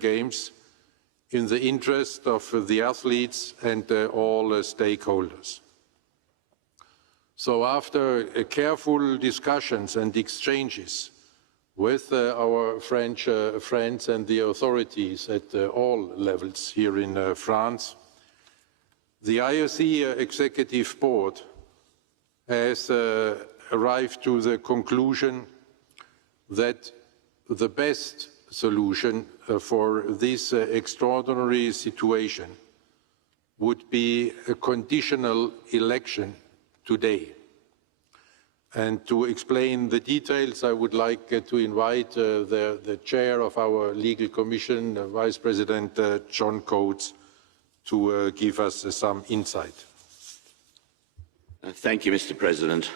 Games in the interest of the athletes and all stakeholders. So after careful discussions and exchanges with our French friends and the authorities at all levels here in France, the IOC Executive Board has arrived to the conclusion that the best solution for this extraordinary situation would be a conditional election today. And to explain the details, I would like to invite the chair of our legal commission, Vice President John Coates, to give us some insight. Thank you, Mr. President.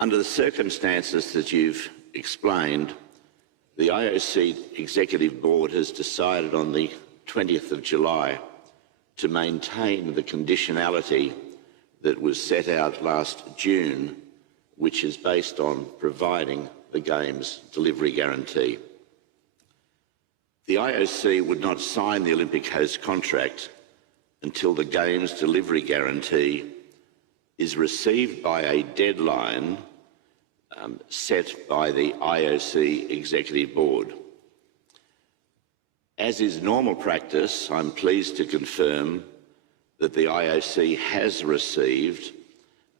Under the circumstances that you've explained, the IOC Executive Board has decided on the 20th of July to maintain the conditionality that was set out last June, which is based on providing the Games delivery guarantee. The IOC would not sign the Olympic host contract until the Games delivery guarantee is received by a deadline set by the IOC Executive Board. As is normal practice, I'm pleased to confirm that the IOC has received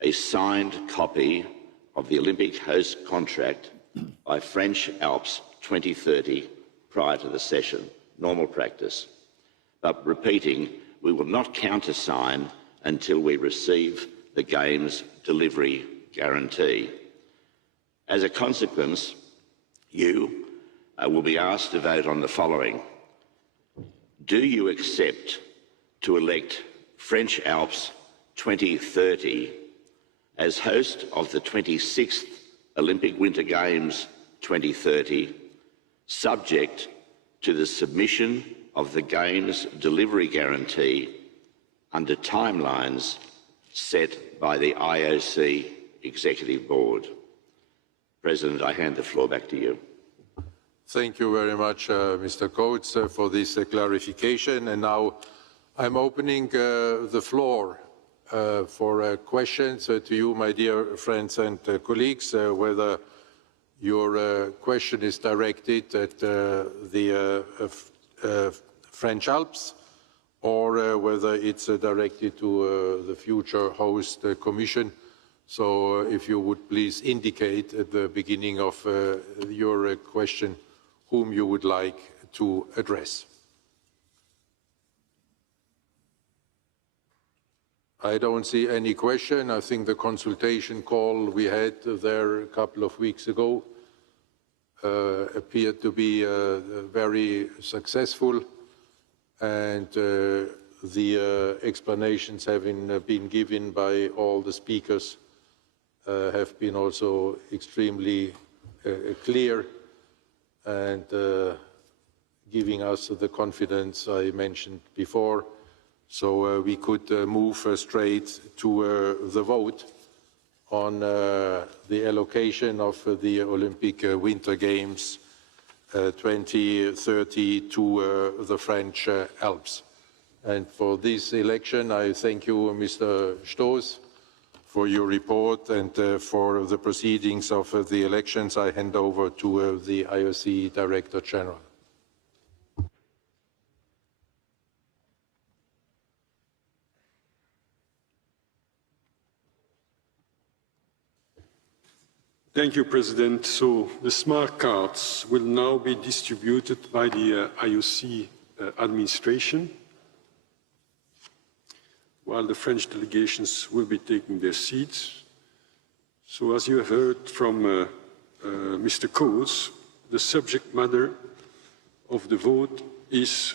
a signed copy of the Olympic host contract by French Alps 2030 prior to the session, normal practice. But repeating, we will not countersign until we receive the Games delivery guarantee. As a consequence, you will be asked to vote on the following. Do you accept to elect French Alps 2030 as host of the 26th Olympic Winter Games 2030, subject to the submission of the Games delivery guarantee under timelines set by the IOC Executive Board? President, I hand the floor back to you. Thank you very much, Mr. Coates, for this clarification. And now I'm opening the floor for questions to you, my dear friends and colleagues, whether your question is directed at the French Alps or whether it's directed to the future host commission. So if you would please indicate at the beginning of your question whom you would like to address. I don't see any question. I think the consultation call we had there a couple of weeks ago appeared to be very successful, and the explanations having been given by all the speakers have been also extremely clear and giving us the confidence I mentioned before. So we could move straight to the vote on the allocation of the Olympic Winter Games 2030 to the French Alps. And for this election, I thank you, Mr. Stoß, for your report, and for the proceedings of the elections, I hand over to the IOC Director General. Thank you, President. So the smart cards will now be distributed by the IOC administration, while the French delegations will be taking their seats. So as you have heard from Mr. Coates, the subject matter of the vote is,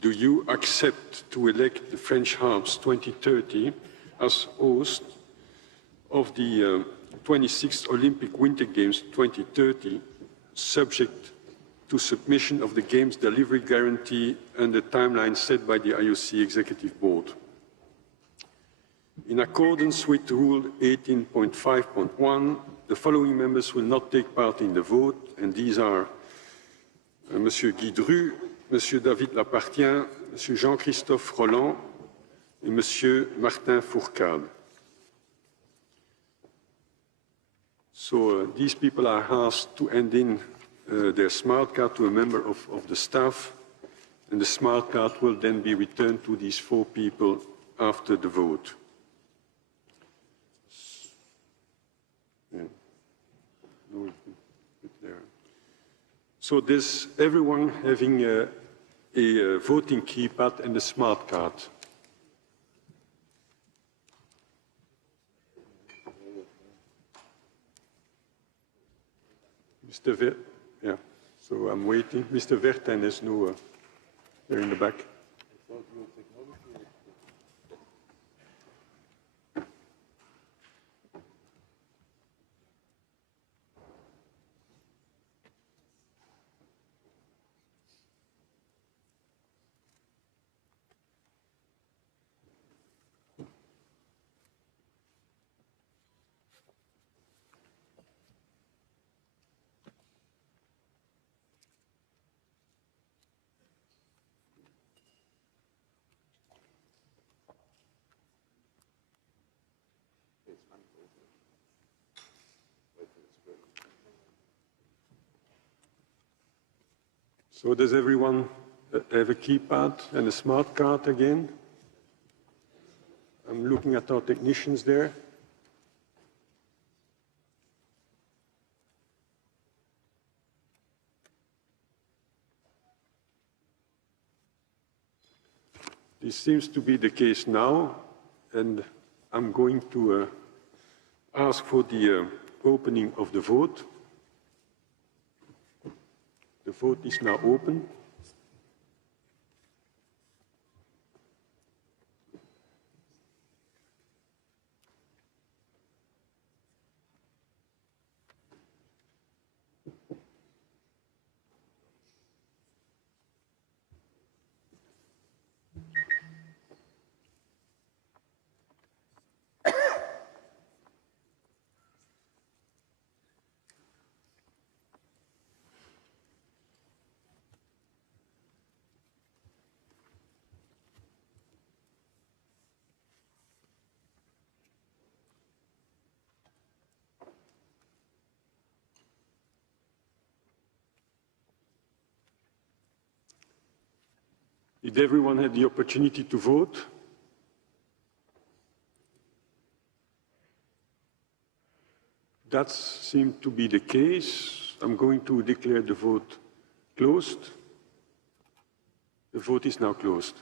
do you accept to elect the French Alps 2030 as host of the 26th Olympic Winter Games 2030, subject to submission of the Games delivery guarantee and the timeline set by the IOC Executive Board? In accordance with Rule 18.5.1, the following members will not take part in the vote, and these are Monsieur Guy Dru, Monsieur David Lapartien, Monsieur Jean-Christophe Roland et Monsieur Martin Fourcade. So these people are asked to hand in their smart card to a member of the staff, and the smart card will then be returned to these 4 people after the vote. Yeah. No, there. So does everyone having a voting keypad and a smart card? Mr. Ver, yeah, so I'm waiting. Mr. Verten is no, there in the back. So does everyone have a keypad and a smart card again? I'm looking at our technicians there. This seems to be the case now, and I'm going to ask for the opening of the vote. The vote is now open. Did everyone have the opportunity to vote? That seemed to be the case. I'm going to declare the vote closed. The vote is now closed.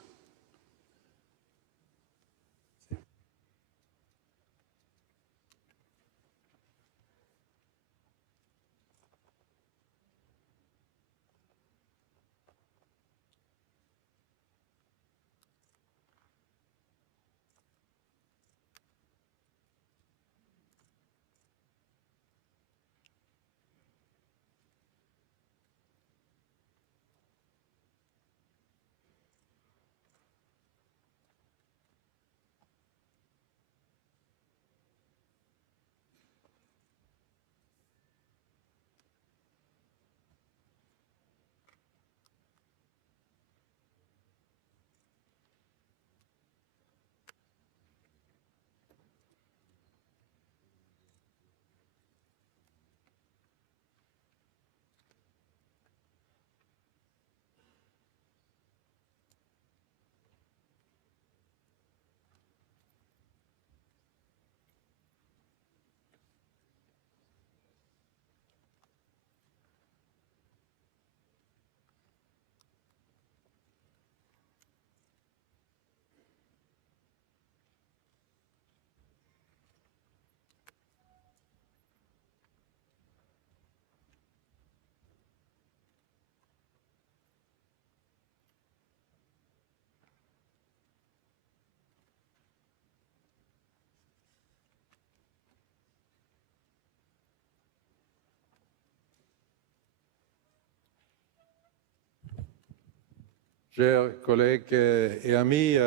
Chers collègues et amis,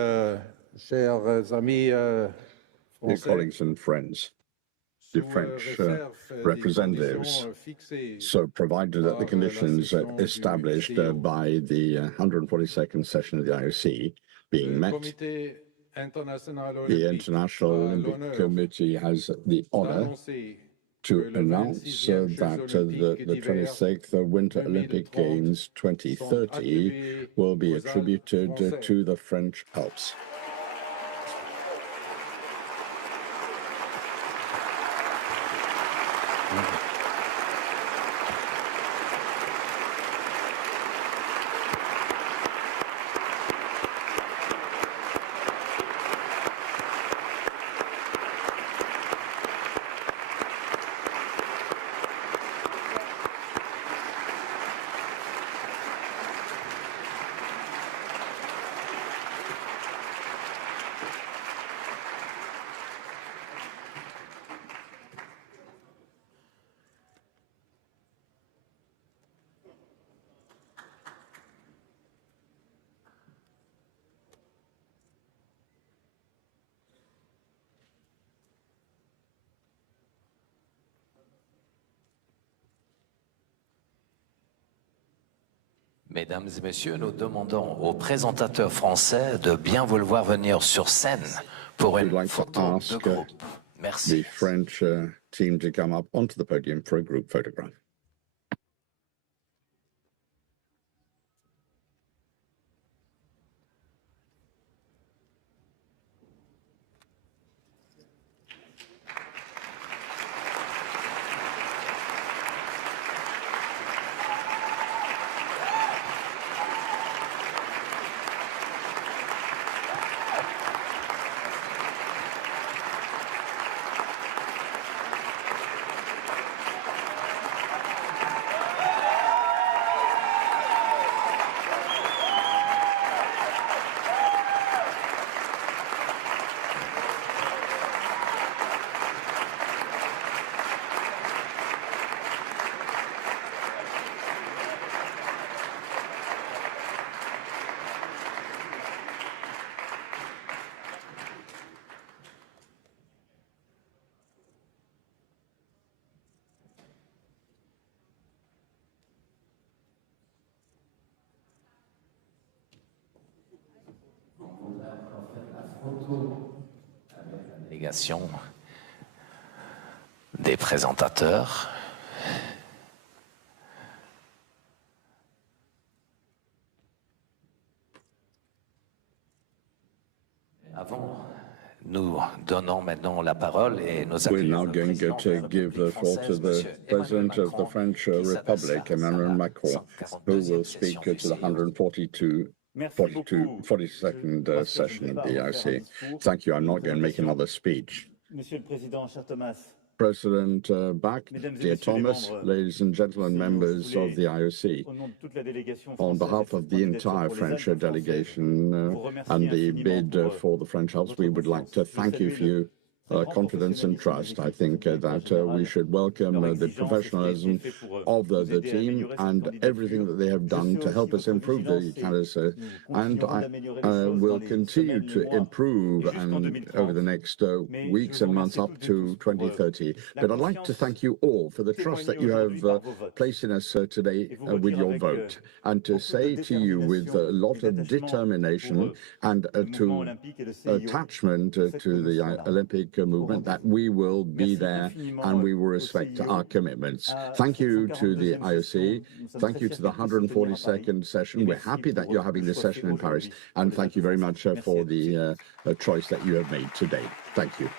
chers amis Dear français, colleagues and friends, the French representatives. So provided that the conditions established by the 142nd session of the IOC being met, the International Olympic Committee has the honor to announce that the 26th Winter Olympic Games 2030 will be attributed to the French Alps. Mesdames et messieurs, nous demandons aux présentateurs français de bien vouloir venir sur scène pour une photo de groupe. Merci. The French team to come up onto the podium for a group photograph. Délégation des présentateurs. Avant, nous donnons maintenant la parole et nous We're accueillons now le going président de la to give the République floor to française, the Monsieur President Emmanuel of the Macron, French qui Republic, s'adresse à Emmanuel la Macron, who 142e will session speak du to the CIO. 42nd session of the IOC. Thank you. I'm not going to make another speech. Monsieur le Président, cher Thomas, President Bach, dear Thomas, ladies and gentlemen, members of the IOC, au nom de toute la délégation on française behalf et of the entire pour les French Alpes françaises, delegation and the bid for the French Alps, we would like to thank you for your confidence and trust. I think that we should welcome the professionalism of the team and everything that they have done to help us improve the candidacy. And I will continue to improve and over the next weeks and months up to 2030. But I'd like to thank you all for the trust that you have placed in us today with your vote, and to say to you with a lot of determination and to attachment to the Olympic movement that we will be there and we will respect our commitments. Thank you to the IOC. Thank you to the 142nd session. We're happy that you're having this session in Paris, and thank you very much for the choice that you have made today. Thank you.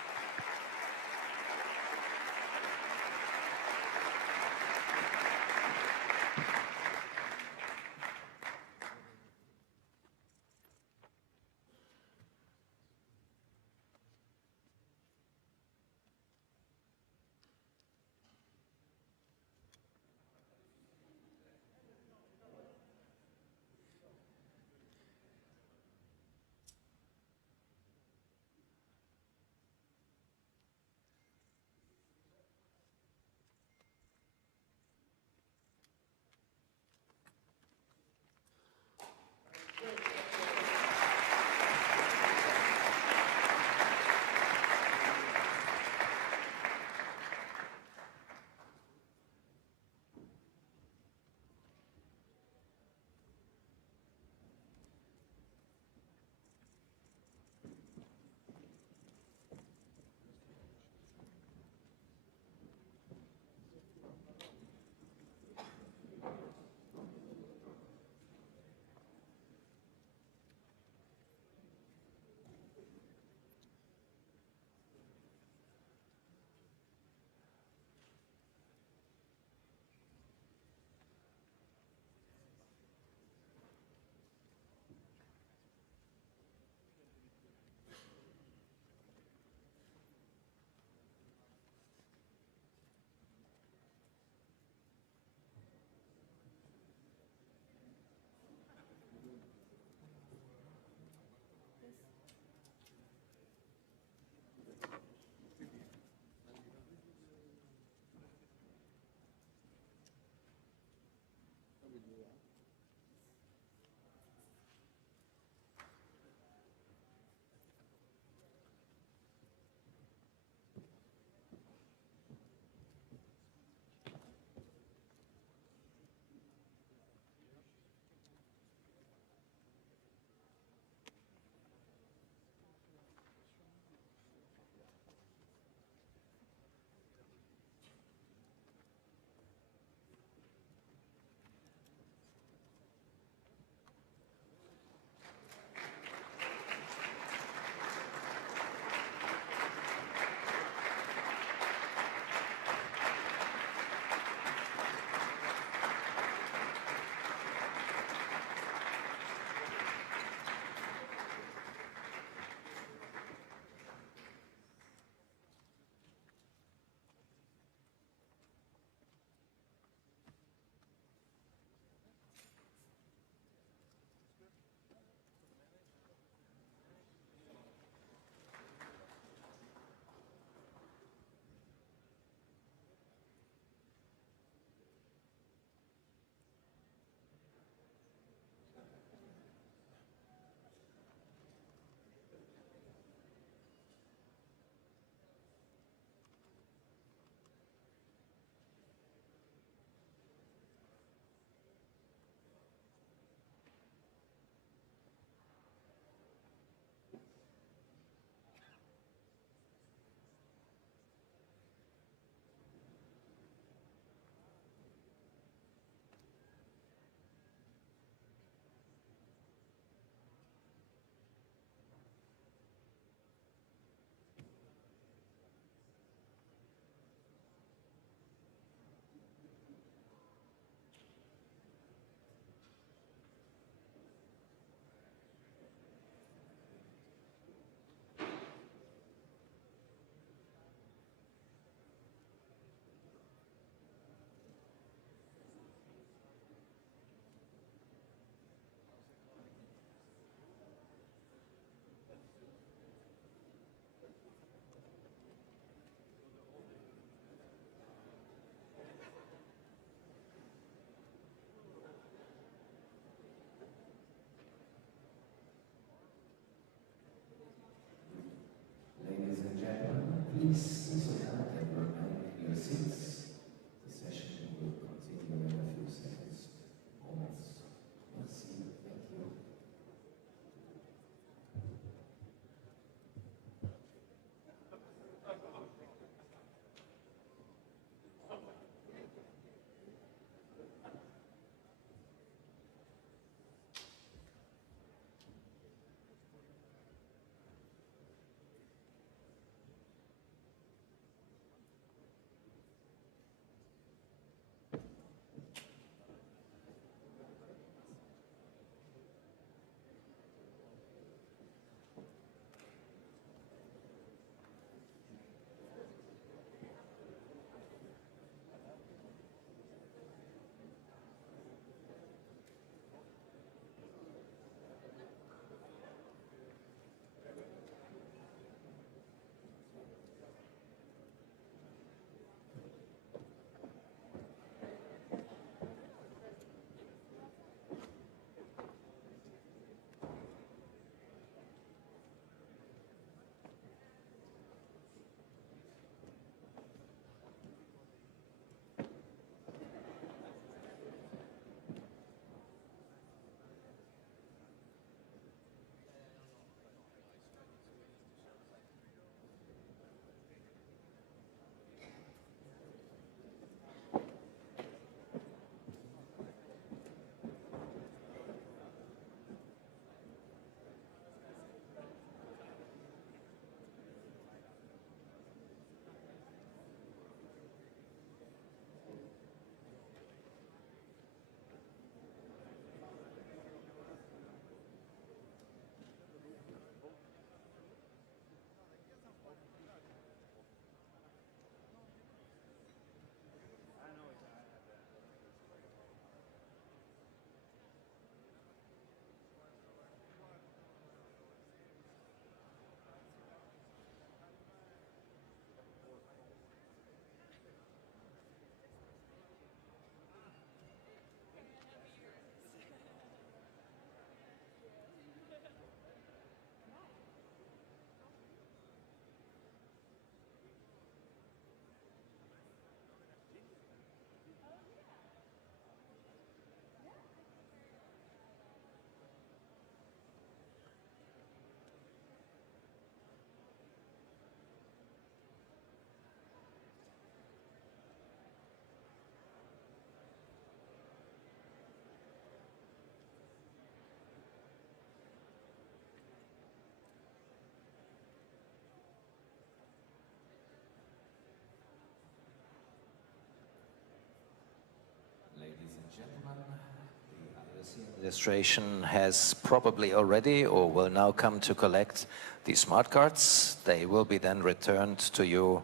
administration has probably already or will now come to collect the smart cards. They will be then returned to you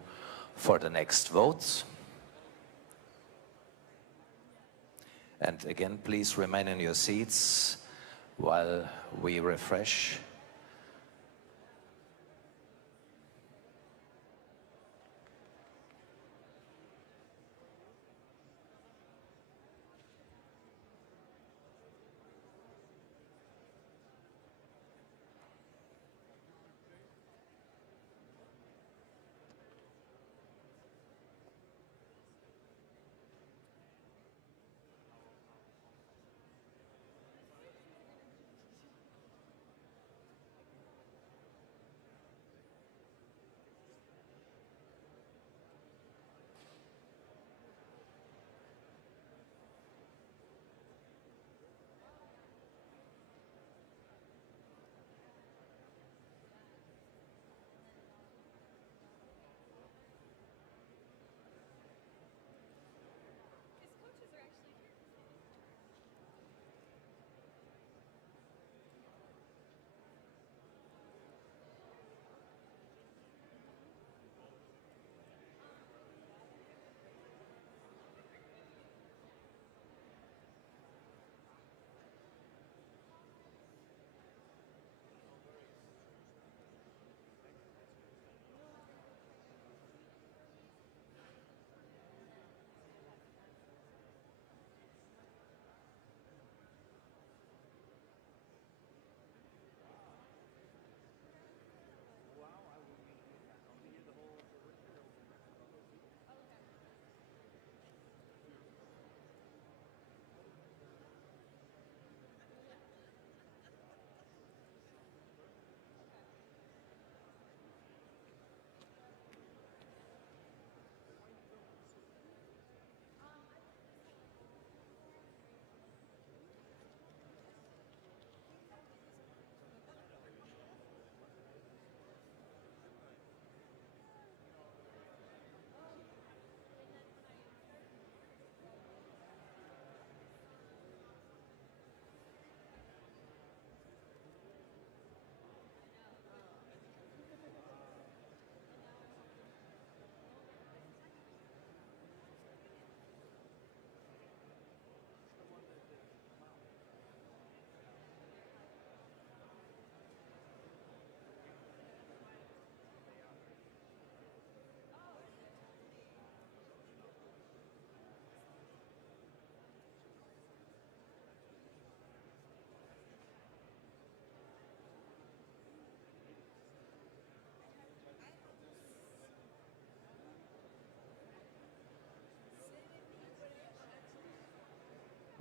for the next vote. And again, please remain in your seats while we refresh.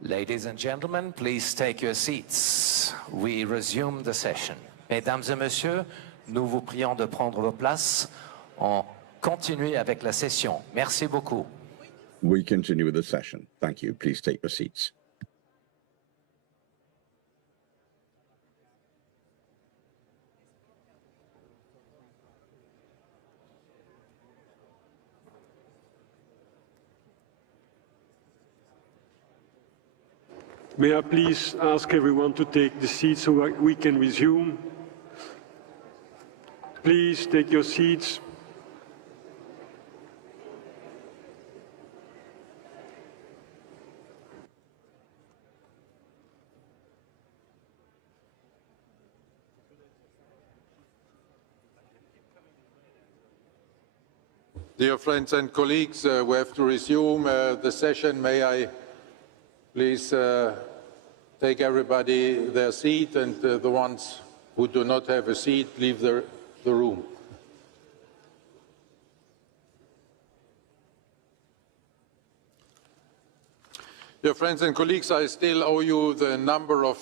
Ladies and gentlemen, please take your seats. We resume the session. Mesdames et messieurs, nous vous prions de prendre vos places. On continue avec la session. Merci beaucoup. We continue with the session. Thank you. Please take your seats. May I please ask everyone to take the seat so we can resume? Please take your seats. Dear friends and colleagues, we have to resume the session. May I please take everybody their seat, and the ones who do not have a seat, leave the room. Dear friends and colleagues, I still owe you the number of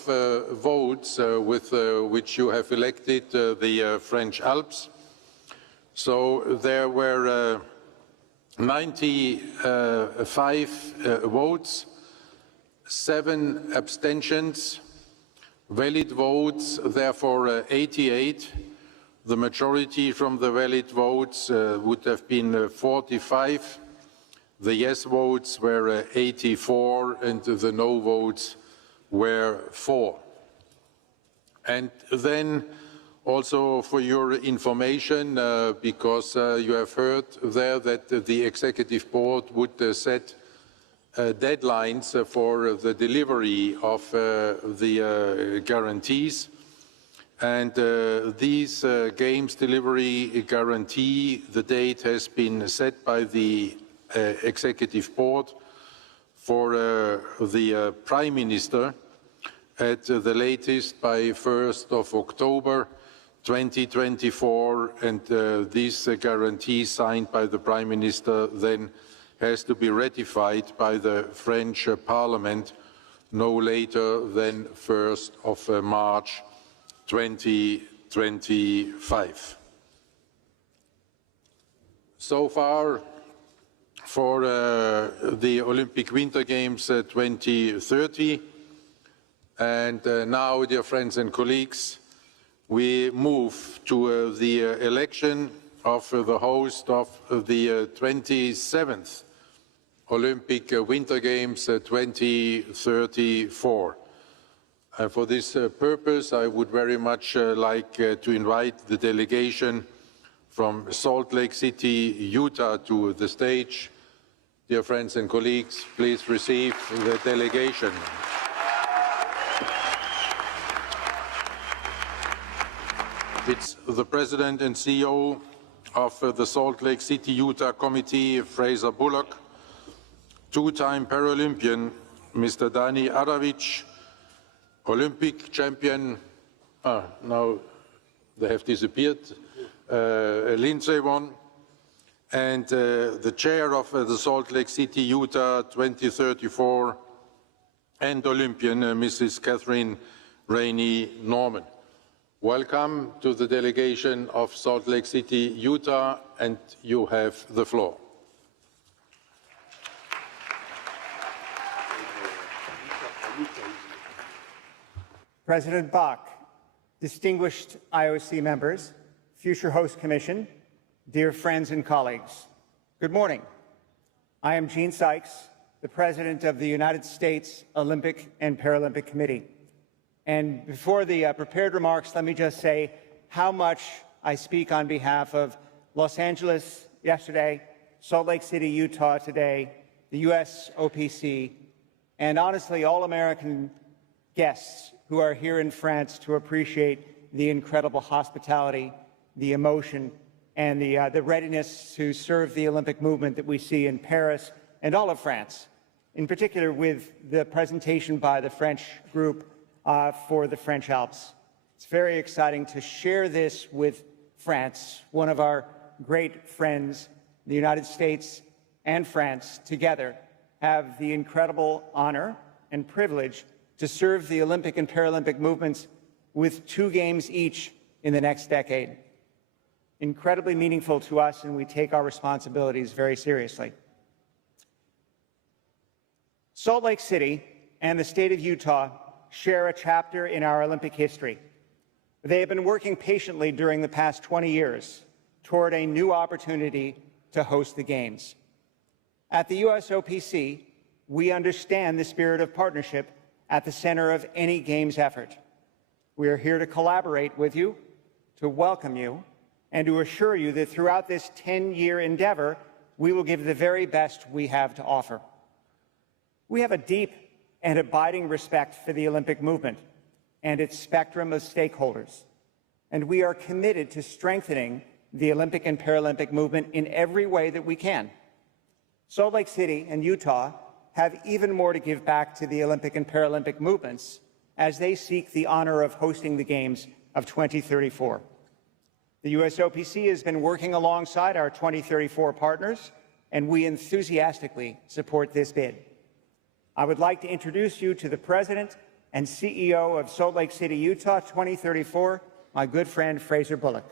votes with which you have elected the French Alps. So there were 95 votes, 7 abstentions, valid votes, therefore 88. The majority from the valid votes would have been 45. The yes votes were 84, and the no votes were 4. And then also for your information, because you have heard there that the Executive Board would set deadlines for the delivery of the guarantees. And these games delivery guarantee, the date has been set by the Executive Board for the Prime Minister at the latest by 1st of October 2024, and this guarantee signed by the Prime Minister then has to be ratified by the French Parliament no later than 1st of March 2025. So far, for the Olympic Winter Games 2030, and now, dear friends and colleagues, we move to the election of the host of the 27th Olympic Winter Games 2034. For this purpose, I would very much like to invite the delegation from Salt Lake City, Utah, to the stage. Dear friends and colleagues, please receive the delegation. It's the President and CEO of the Salt Lake City, Utah Committee, Fraser Bullock, two-time Paralympian, Mr. Dani Adavic, Olympic champion, now they have disappeared, Lindsey Vonn, and the chair of the Salt Lake City, Utah 2034 and Olympian, Mrs. Catherine Rainey Norman. Welcome to the delegation of Salt Lake City, Utah, and you have the floor. President Bach, distinguished IOC members, future host commission, dear friends and colleagues, good morning. I am Gene Sykes, the President of the United States Olympic and Paralympic Committee. And before the prepared remarks, let me just say how much I speak on behalf of Los Angeles yesterday, Salt Lake City, Utah today, the US OPC, and honestly all American guests who are here in France to appreciate the incredible hospitality, the emotion, and the readiness to serve the Olympic movement that we see in Paris and all of France, in particular with the presentation by the French group for the French Alps. It's very exciting to share this with France, one of our great friends, the United States and France together have the incredible honor and privilege to serve the Olympic and Paralympic movements with 2 games each in the next decade. Incredibly meaningful to us, and we take our responsibilities very seriously. Salt Lake City and the state of Utah share a chapter in our Olympic history. They have been working patiently during the past 20 years toward a new opportunity to host the Games. At the USOPC, we understand the spirit of partnership at the center of any Games effort. We are here to collaborate with you, to welcome you, and to assure you that throughout this 10-year endeavor, we will give the very best we have to offer. We have a deep and abiding respect for the Olympic movement and its spectrum of stakeholders, and we are committed to strengthening the Olympic and Paralympic movement in every way that we can. Salt Lake City and Utah have even more to give back to the Olympic and Paralympic movements as they seek the honor of hosting the Games of 2034. The USOPC has been working alongside our 2034 partners, and we enthusiastically support this bid. I would like to introduce you to the President and CEO of Salt Lake City, Utah 2034, my good friend Fraser Bullock.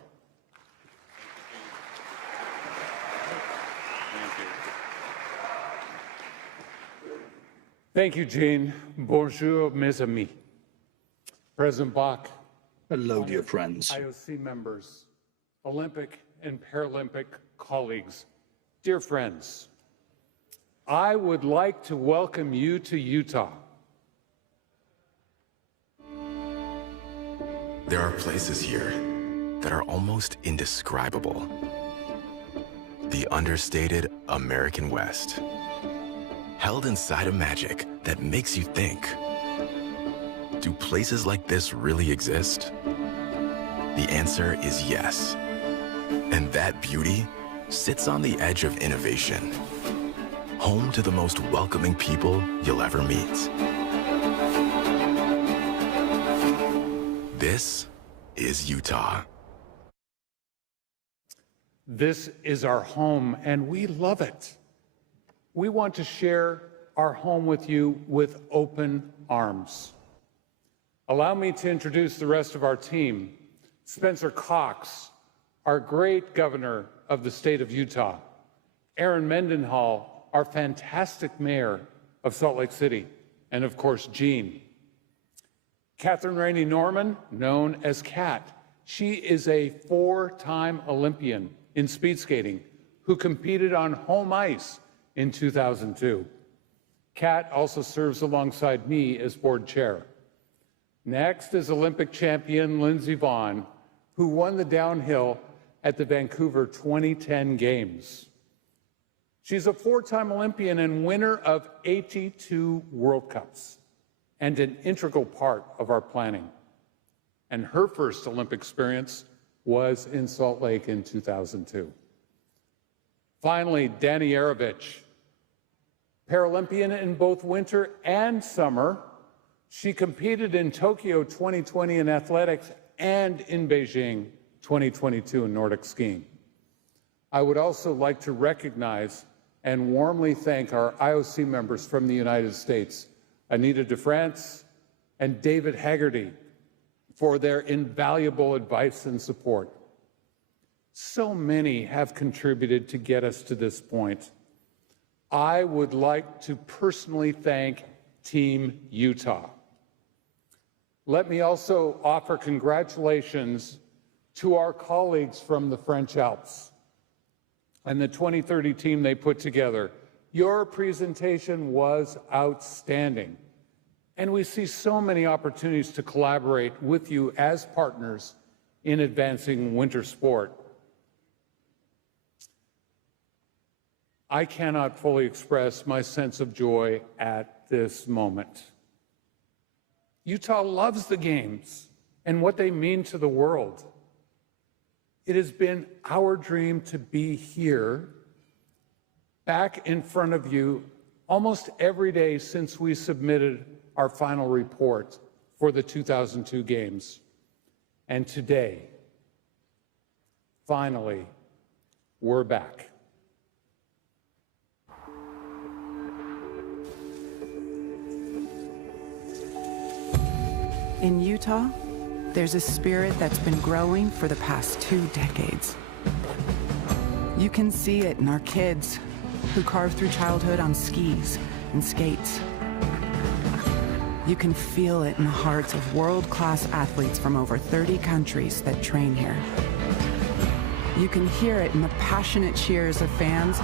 Thank you, Jean. Bonjour, mes amis. President Bach. Hello, dear friends. IOC members, Olympic and Paralympic colleagues, dear friends, I would like to welcome you to Utah. There are places here that are almost indescribable. The understated American West, held inside a magic that makes you think. Do places like this really exist? The answer is yes. And that beauty sits on the edge of innovation, home to the most welcoming people you'll ever meet. This is Utah. This is our home, and we love it. We want to share our home with you with open arms. Allow me to introduce the rest of our team. Spencer Cox, our great governor of the state of Utah. Aaron Mendenhall, our fantastic mayor of Salt Lake City. And of course, Jean. Catherine Rainey Norman, known as Kat. She is a 4-time Olympian in speed skating who competed on home ice in 2002. Kat also serves alongside me as board chair. Next is Olympic champion Lindsey Vonn, who won the downhill at the Vancouver 2010 Games. She's a 4-time Olympian and winner of 82 World Cups and an integral part of our planning. And her first Olympic experience was in Salt Lake in 2002. Finally, Dani Arovich, Paralympian in both winter and summer. She competed in Tokyo 2020 in athletics and in Beijing 2022 in Nordic skiing. I would also like to recognize and warmly thank our IOC members from the United States, Anita DeFrance and David Haggerty, for their invaluable advice and support. So many have contributed to get us to this point. I would like to personally thank Team Utah. Let me also offer congratulations to our colleagues from the French Alps and the 2030 team they put together. Your presentation was outstanding, and we see so many opportunities to collaborate with you as partners in advancing winter sport. I cannot fully express my sense of joy at this moment. Utah loves the games and what they mean to the world. It has been our dream to be here, back in front of you, almost every day since we submitted our final report for the 2002 Games. And today, finally, we're back. In Utah, there's a spirit that's been growing for the past 2 decades. You can see it in our kids who carve through childhood on skis and skates. You can feel it in the hearts of world-class athletes from over 30 countries that train here. You can hear it in the passionate cheers of fans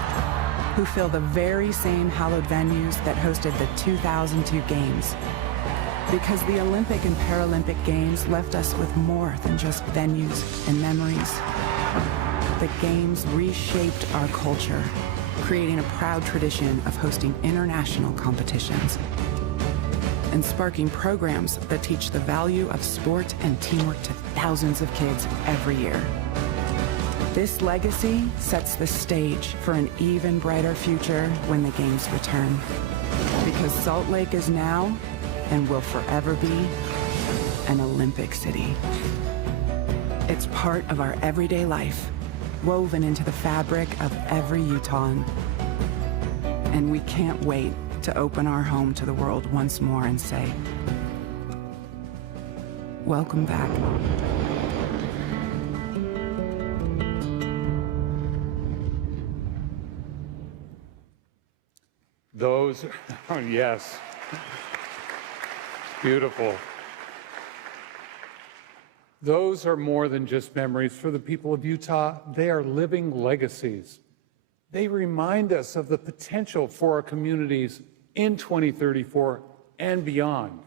who fill the very same hallowed venues that hosted the 2002 Games. Because the Olympic and Paralympic Games left us with more than just venues and memories. The Games reshaped our culture, creating a proud tradition of hosting international competitions and sparking programs that teach the value of sport and teamwork to thousands of kids every year. This legacy sets the stage for an even brighter future when the Games return. Because Salt Lake is now and will forever be an Olympic city. It's part of our everyday life, woven into the fabric of every Utahn. And we can't wait to open our home to the world once more and say, welcome back. Those, oh yes. Beautiful. Those are more than just memories for the people of Utah. They are living legacies. They remind us of the potential for our communities in 2034 and beyond.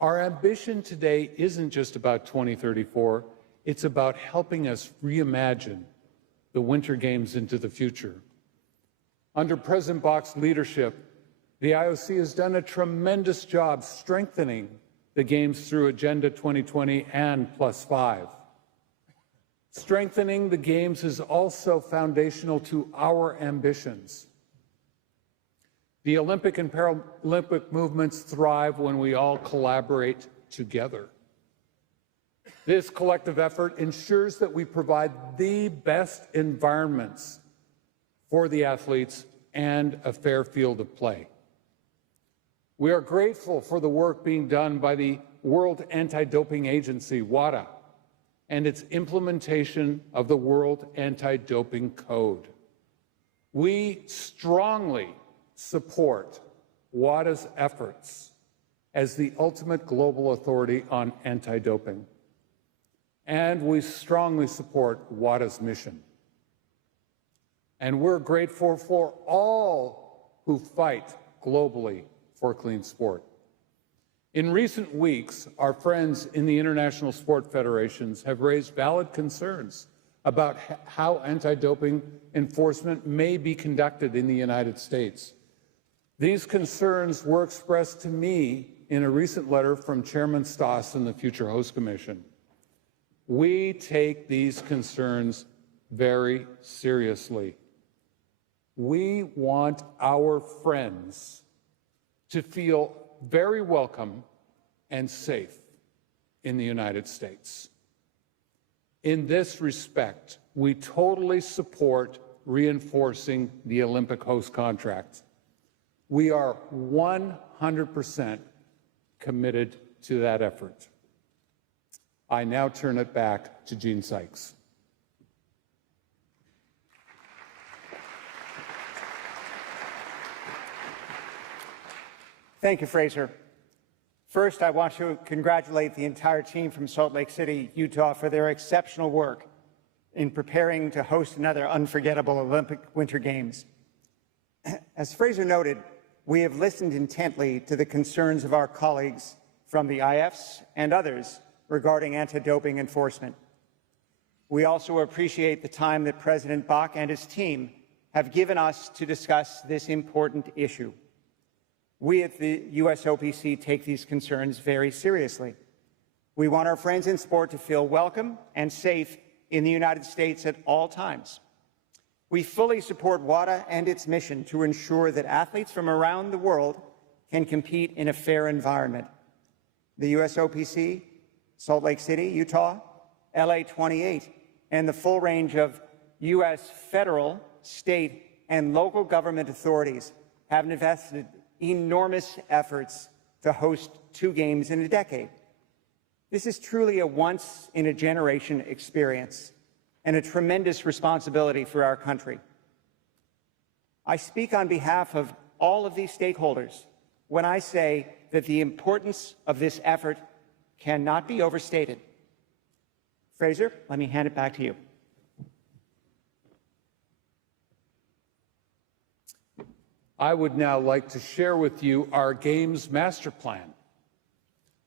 Our ambition today isn't just about 2034, it's about helping us reimagine the Winter Games into the future. Under President Bach's leadership, the IOC has done a tremendous job strengthening the Games through Agenda 2020 and +5. Strengthening the Games is also foundational to our ambitions. The Olympic and Paralympic movements thrive when we all collaborate together. This collective effort ensures that we provide the best environments for the athletes and a fair field of play. We are grateful for the work being done by the World Anti-Doping Agency, WADA, and its implementation of the World Anti-Doping Code. We strongly support WADA's efforts as the ultimate global authority on anti-doping. And we strongly support WADA's mission. And we're grateful for all who fight globally for clean sport. In recent weeks, our friends in the international sport federations have raised valid concerns about how anti-doping enforcement may be conducted in the United States. These concerns were expressed to me in a recent letter from Chairman Stoss and the Future Host Commission. We take these concerns very seriously. We want our friends to feel very welcome and safe in the United States. In this respect, we totally support reinforcing the Olympic host contract. We are 100% committed to that effort. I now turn it back to Gene Sykes. Thank you, Fraser. First, I want to congratulate the entire team from Salt Lake City, Utah, for their exceptional work in preparing to host another unforgettable Olympic Winter Games. As Fraser noted, we have listened intently to the concerns of our colleagues from the IFs and others regarding anti-doping enforcement. We also appreciate the time that President Bach and his team have given us to discuss this important issue. We at the USOPC take these concerns very seriously. We want our friends in sport to feel welcome and safe in the United States at all times. We fully support WADA and its mission to ensure that athletes from around the world can compete in a fair environment. The USOPC, Salt Lake City, Utah, LA 28, and the full range of U.S. federal, state, and local government authorities have invested enormous efforts to host 2 games in a decade. This is truly a once-in-a-generation experience and a tremendous responsibility for our country. I speak on behalf of all of these stakeholders when I say that the importance of this effort cannot be overstated. Fraser, let me hand it back to you. I would now like to share with you our Games Master Plan.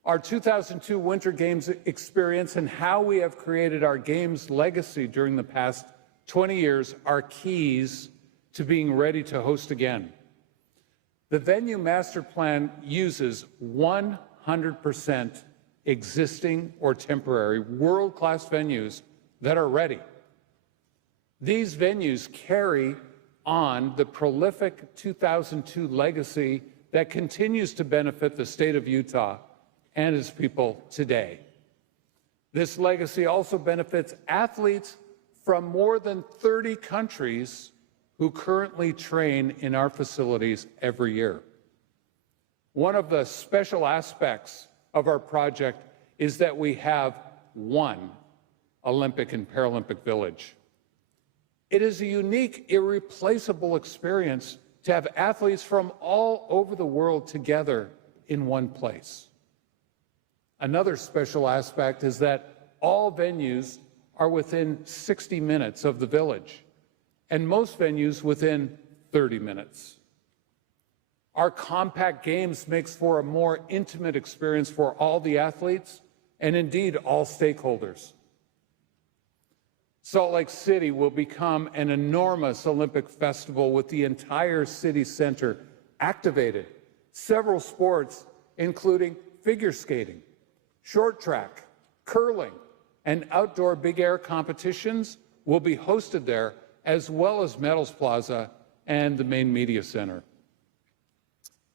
Our 2002 Winter Games experience and how we have created our Games legacy during the past 20 years are keys to being ready to host again. The Venue Master Plan uses 100% existing or temporary world-class venues that are ready. These venues carry on the prolific 2002 legacy that continues to benefit the state of Utah and its people today. This legacy also benefits athletes from more than 30 countries who currently train in our facilities every year. One of the special aspects of our project is that we have one Olympic and Paralympic Village. It is a unique, irreplaceable experience to have athletes from all over the world together in one place. Another special aspect is that all venues are within 60 minutes of the village, and most venues within 30 minutes. Our compact games makes for a more intimate experience for all the athletes and indeed all stakeholders. Salt Lake City will become an enormous Olympic festival with the entire city center activated. Several sports, including figure skating, short track, curling, and outdoor big air competitions will be hosted there, as well as Medals Plaza and the main media center.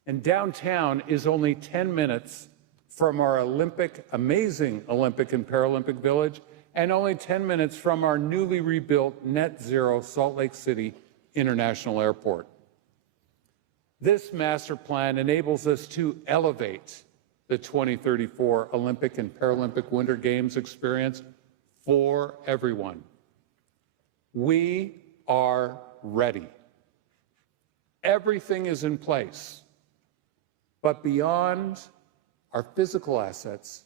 And downtown is only 10 minutes from our amazing Olympic and Paralympic Village, and only 10 minutes from our newly rebuilt net zero Salt Lake City International Airport. This master plan enables us to elevate the 2034 Olympic and Paralympic Winter Games experience for everyone. We are ready. Everything is in place. But beyond our physical assets,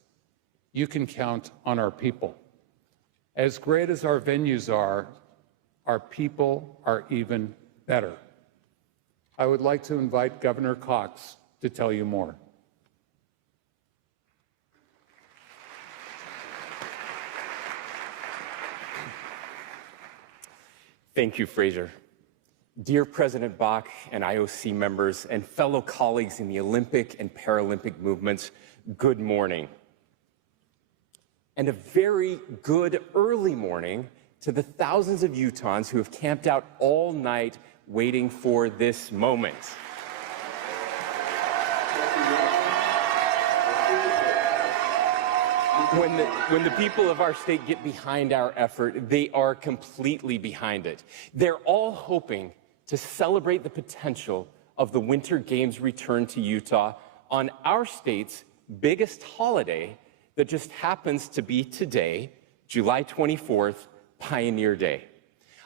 you can count on our people. As great as our venues are, our people are even better. I would like to invite Governor Cox to tell you more. Thank you, Fraser. Dear President Bach and IOC members and fellow colleagues in the Olympic and Paralympic movements, good morning. And a very good early morning to the thousands of Utahns who have camped out all night waiting for this moment. When the people of our state get behind our effort, they are completely behind it. They're all hoping to celebrate the potential of the Winter Games return to Utah on our state's biggest holiday that just happens to be today, July 24th, Pioneer Day.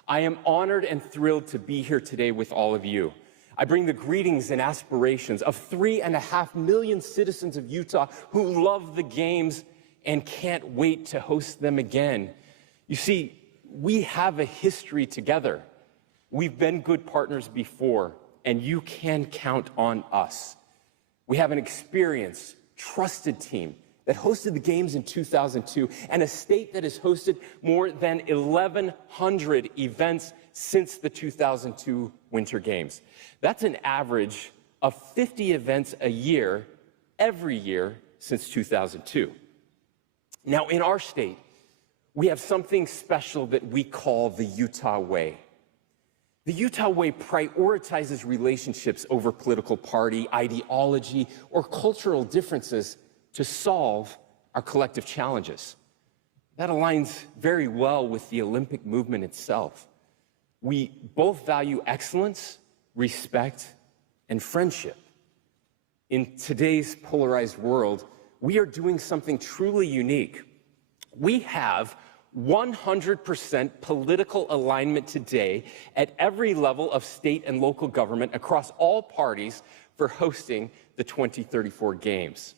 I am honored and thrilled to be here today with all of you. I bring the greetings and aspirations of 3.5 million citizens of Utah who love the games and can't wait to host them again. You see, we have a history together. We've been good partners before, and you can count on us. We have an experienced, trusted team that hosted the games in 2002, and a state that has hosted more than 1,100 events since the 2002 Winter Games. That's an average of 50 events a year, every year since 2002. Now, in our state, we have something special that we call the Utah Way. The Utah Way prioritizes relationships over political party, ideology, or cultural differences to solve our collective challenges. That aligns very well with the Olympic movement itself. We both value excellence, respect, and friendship. In today's polarized world, we are doing something truly unique. We have 100% political alignment today at every level of state and local government across all parties for hosting the 2034 Games.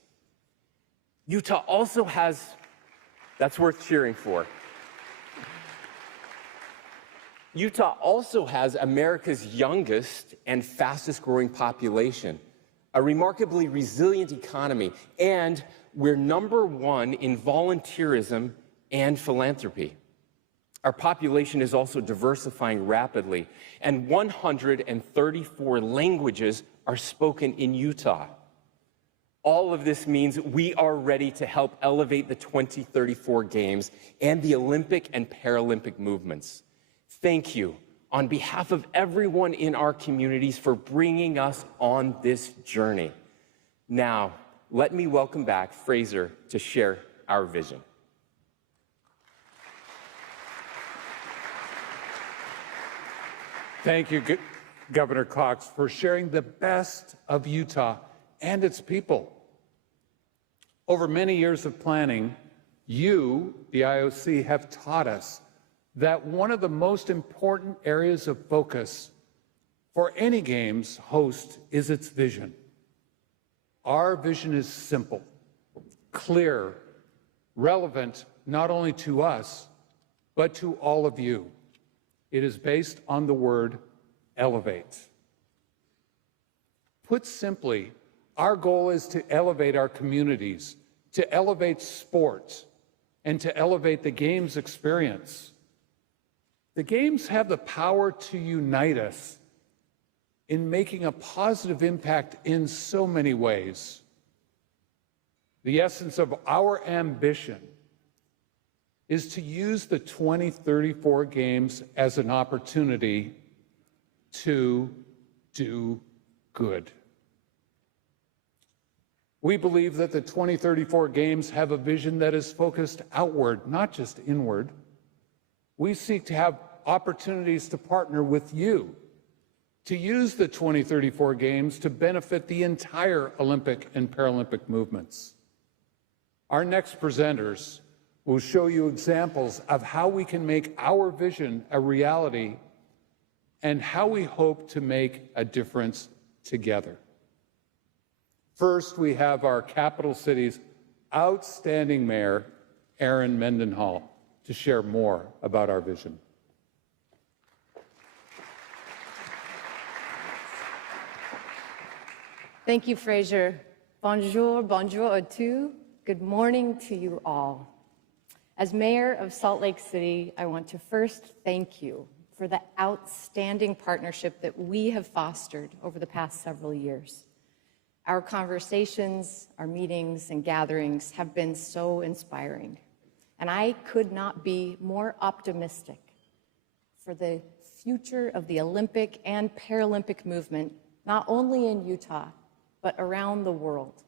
Utah also has, that's worth cheering for. Utah also has America's youngest and fastest growing population, a remarkably resilient economy, and we're #1 in volunteerism and philanthropy. Our population is also diversifying rapidly, and 134 languages are spoken in Utah. All of this means we are ready to help elevate the 2034 Games and the Olympic and Paralympic movements. Thank you on behalf of everyone in our communities for bringing us on this journey. Now, let me welcome back Fraser to share our vision. Thank you, Governor Cox, for sharing the best of Utah and its people. Over many years of planning, you, the IOC, have taught us that one of the most important areas of focus for any Games host is its vision. Our vision is simple, clear, relevant not only to us, but to all of you. It is based on the word elevate. Put simply, our goal is to elevate our communities, to elevate sport, and to elevate the Games experience. The Games have the power to unite us in making a positive impact in so many ways. The essence of our ambition is to use the 2034 Games as an opportunity to do good. We believe that the 2034 Games have a vision that is focused outward, not just inward. We seek to have opportunities to partner with you to use the 2034 Games to benefit the entire Olympic and Paralympic movements. Our next presenters will show you examples of how we can make our vision a reality and how we hope to make a difference together. First, we have our capital city's outstanding mayor, Erin Mendenhall, to share more about our vision. Thank you, Fraser. Bonjour, bonjour à tous. Good morning to you all. As mayor of Salt Lake City, I want to first thank you for the outstanding partnership that we have fostered over the past several years. Our conversations, our meetings and gatherings have been so inspiring, and I could not be more optimistic for the future of the Olympic and Paralympic movement, not only in Utah, but around the world.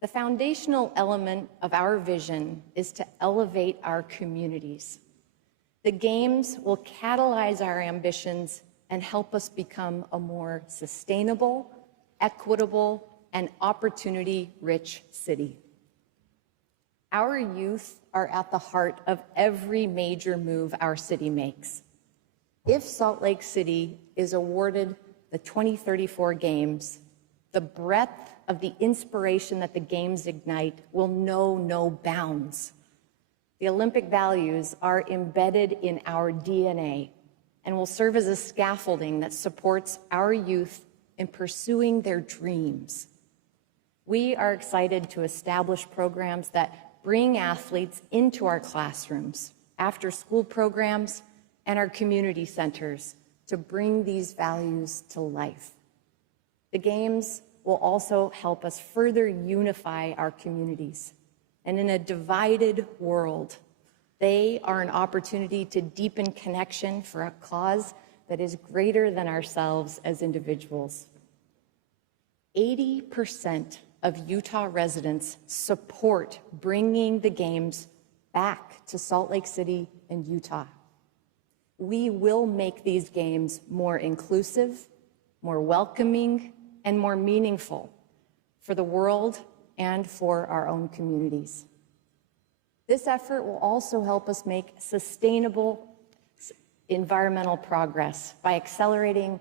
The foundational element of our vision is to elevate our communities. The Games will catalyze our ambitions and help us become a more sustainable, equitable, and opportunity-rich city. Our youth are at the heart of every major move our city makes. If Salt Lake City is awarded the 2034 Games, the breadth of the inspiration that the Games ignite will know no bounds. The Olympic values are embedded in our DNA and will serve as a scaffolding that supports our youth in pursuing their dreams. We are excited to establish programs that bring athletes into our classrooms, after-school programs, and our community centers to bring these values to life. The Games will also help us further unify our communities. And in a divided world, they are an opportunity to deepen connection for a cause that is greater than ourselves as individuals. 80% of Utah residents support bringing the Games back to Salt Lake City and Utah. We will make these Games more inclusive, more welcoming, and more meaningful for the world and for our own communities. This effort will also help us make sustainable environmental progress by accelerating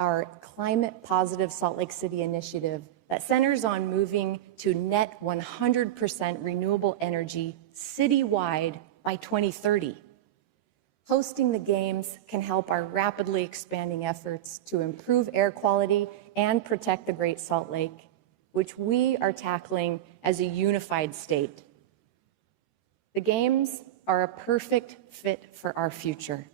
our Climate Positive Salt Lake City initiative that centers on moving to net 100% renewable energy citywide by 2030. Hosting the Games can help our rapidly expanding efforts to improve air quality and protect the Great Salt Lake, which we are tackling as a unified state. The Games are a perfect fit for our future.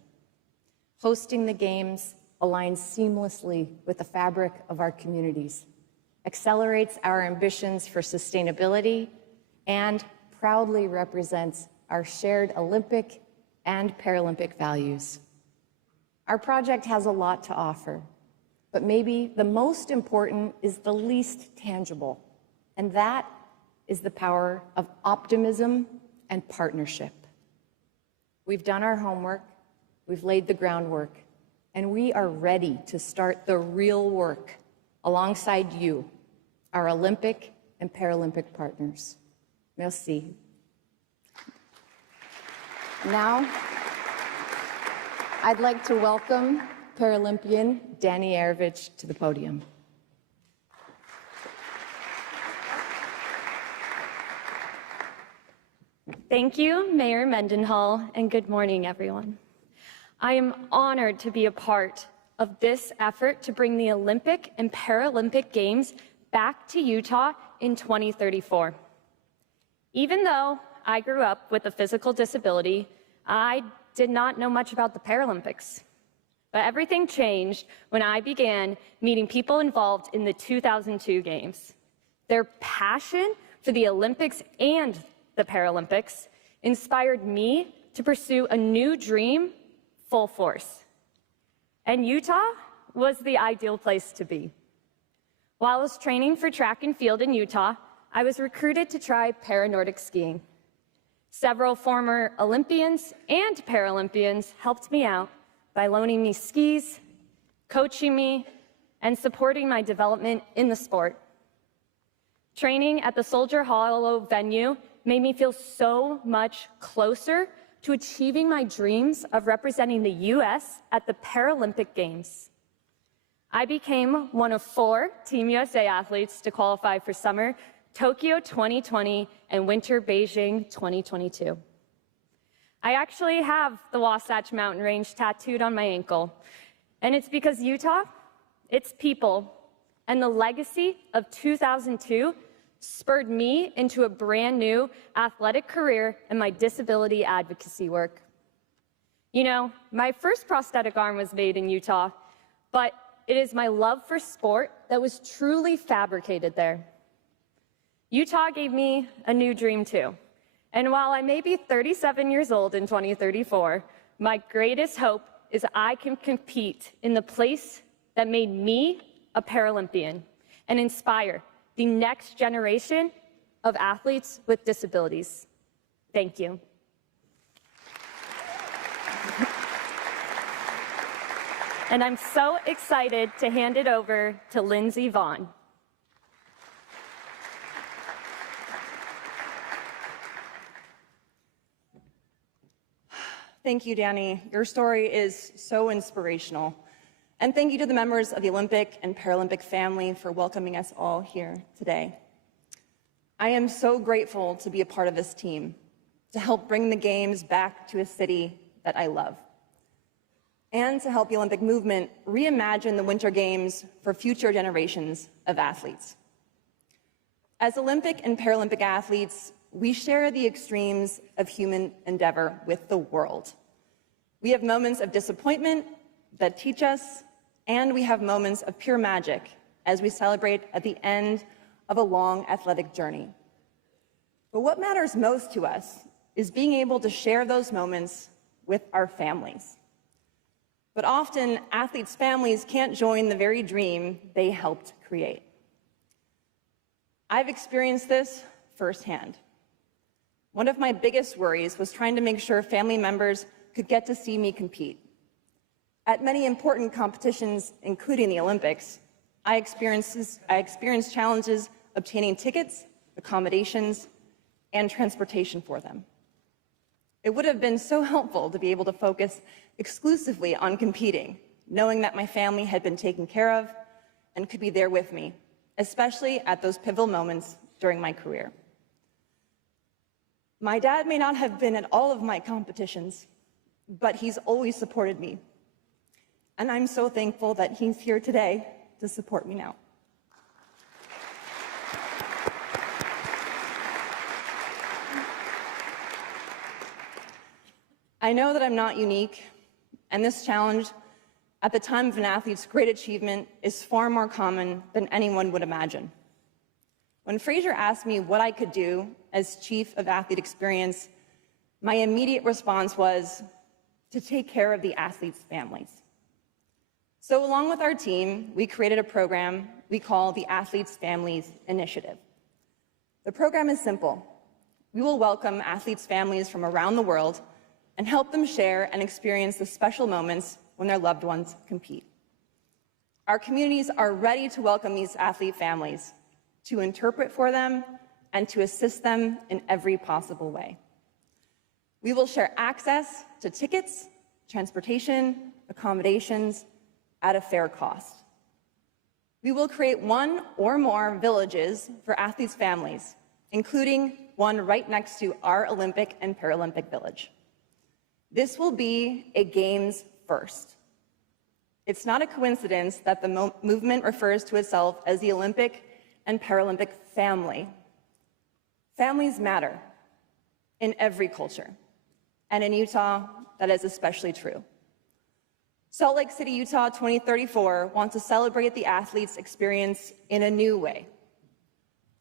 Hosting the Games aligns seamlessly with the fabric of our communities, accelerates our ambitions for sustainability, and proudly represents our shared Olympic and Paralympic values. Our project has a lot to offer, but maybe the most important is the least tangible, and that is the power of optimism and partnership. We've done our homework, we've laid the groundwork, and we are ready to start the real work alongside you, our Olympic and Paralympic partners. Merci. Now, I'd like to welcome Paralympian Danny Arovich to the podium. Thank you, Mayor Mendenhall, and good morning, everyone. I am honored to be a part of this effort to bring the Olympic and Paralympic Games back to Utah in 2034. Even though I grew up with a physical disability, I did not know much about the Paralympics. But everything changed when I began meeting people involved in the 2002 Games. Their passion for the Olympics and the Paralympics inspired me to pursue a new dream full force. And Utah was the ideal place to be. While I was training for track and field in Utah, I was recruited to try para-Nordic skiing. Several former Olympians and Paralympians helped me out by loaning me skis, coaching me, and supporting my development in the sport. Training at the Soldier Hollow venue made me feel so much closer to achieving my dreams of representing the U.S. at the Paralympic Games. I became one of 4 Team USA athletes to qualify for Summer Tokyo 2020 and Winter Beijing 2022. I actually have the Wasatch Mountain Range tattooed on my ankle, and it's because Utah, its people, and the legacy of 2002 spurred me into a brand new athletic career in my disability advocacy work. You know, my first prosthetic arm was made in Utah, but it is my love for sport that was truly fabricated there. Utah gave me a new dream too. And while I may be 37 years old in 2034, my greatest hope is I can compete in the place that made me a Paralympian and inspire the next generation of athletes with disabilities. Thank you. And I'm so excited to hand it over to Lindsey Vaughn. Thank you, Danny. Your story is so inspirational. And thank you to the members of the Olympic and Paralympic family for welcoming us all here today. I am so grateful to be a part of this team, to help bring the Games back to a city that I love, and to help the Olympic movement reimagine the Winter Games for future generations of athletes. As Olympic and Paralympic athletes, we share the extremes of human endeavor with the world. We have moments of disappointment that teach us, and we have moments of pure magic as we celebrate at the end of a long athletic journey. But what matters most to us is being able to share those moments with our families. But often, athletes' families can't join the very dream they helped create. I've experienced this firsthand. One of my biggest worries was trying to make sure family members could get to see me compete. At many important competitions, including the Olympics, I experienced challenges obtaining tickets, accommodations, and transportation for them. It would have been so helpful to be able to focus exclusively on competing, knowing that my family had been taken care of and could be there with me, especially at those pivotal moments during my career. My dad may not have been at all of my competitions, but he's always supported me. And I'm so thankful that he's here today to support me now. I know that I'm not unique, and this challenge at the time of an athlete's great achievement is far more common than anyone would imagine. When Fraser asked me what I could do as Chief of Athlete Experience, my immediate response was to take care of the athletes' families. So along with our team, we created a program we call the Athletes' Families Initiative. The program is simple. We will welcome athletes' families from around the world and help them share and experience the special moments when their loved ones compete. Our communities are ready to welcome these athlete families, to interpret for them, and to assist them in every possible way. We will share access to tickets, transportation, accommodations at a fair cost. We will create one or more villages for athletes' families, including one right next to our Olympic and Paralympic village. This will be a Games first. It's not a coincidence that the movement refers to itself as the Olympic and Paralympic family. Families matter in every culture, and in Utah, that is especially true. Salt Lake City, Utah 2034 wants to celebrate the athletes' experience in a new way.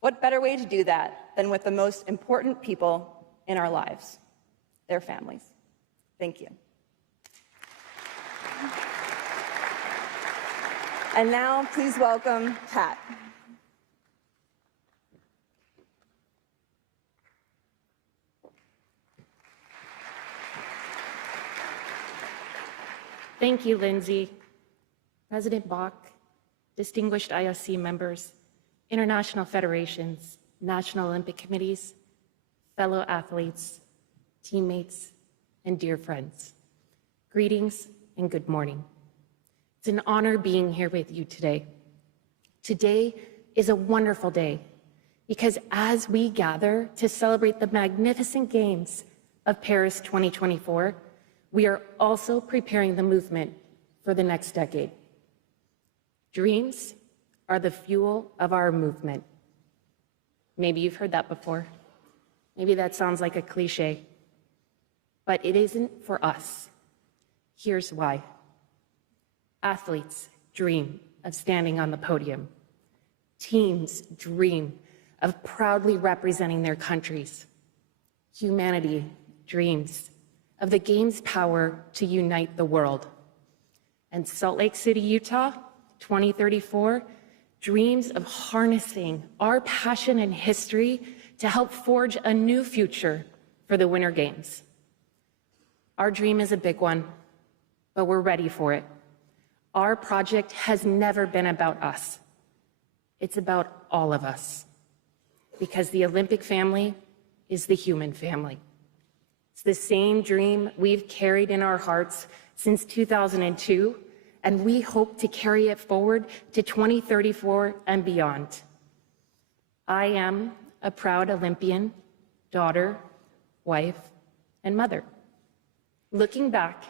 What better way to do that than with the most important people in our lives, their families? Thank you. And now, please welcome Pat. Thank you, Lindsay. President Bach, distinguished IOC members, international federations, National Olympic Committees, fellow athletes, teammates, and dear friends. Greetings and good morning. It's an honor being here with you today. Today is a wonderful day because as we gather to celebrate the magnificent games of Paris 2024, we are also preparing the movement for the next decade. Dreams are the fuel of our movement. Maybe you've heard that before. Maybe that sounds like a cliche, but it isn't for us. Here's why. Athletes dream of standing on the podium. Teams dream of proudly representing their countries. Humanity dreams of the game's power to unite the world. And Salt Lake City, Utah, 2034, dreams of harnessing our passion and history to help forge a new future for the Winter Games. Our dream is a big one, but we're ready for it. Our project has never been about us. It's about all of us, because the Olympic family is the human family. It's the same dream we've carried in our hearts since 2002, and we hope to carry it forward to 2034 and beyond. I am a proud Olympian, daughter, wife, and mother. Looking back,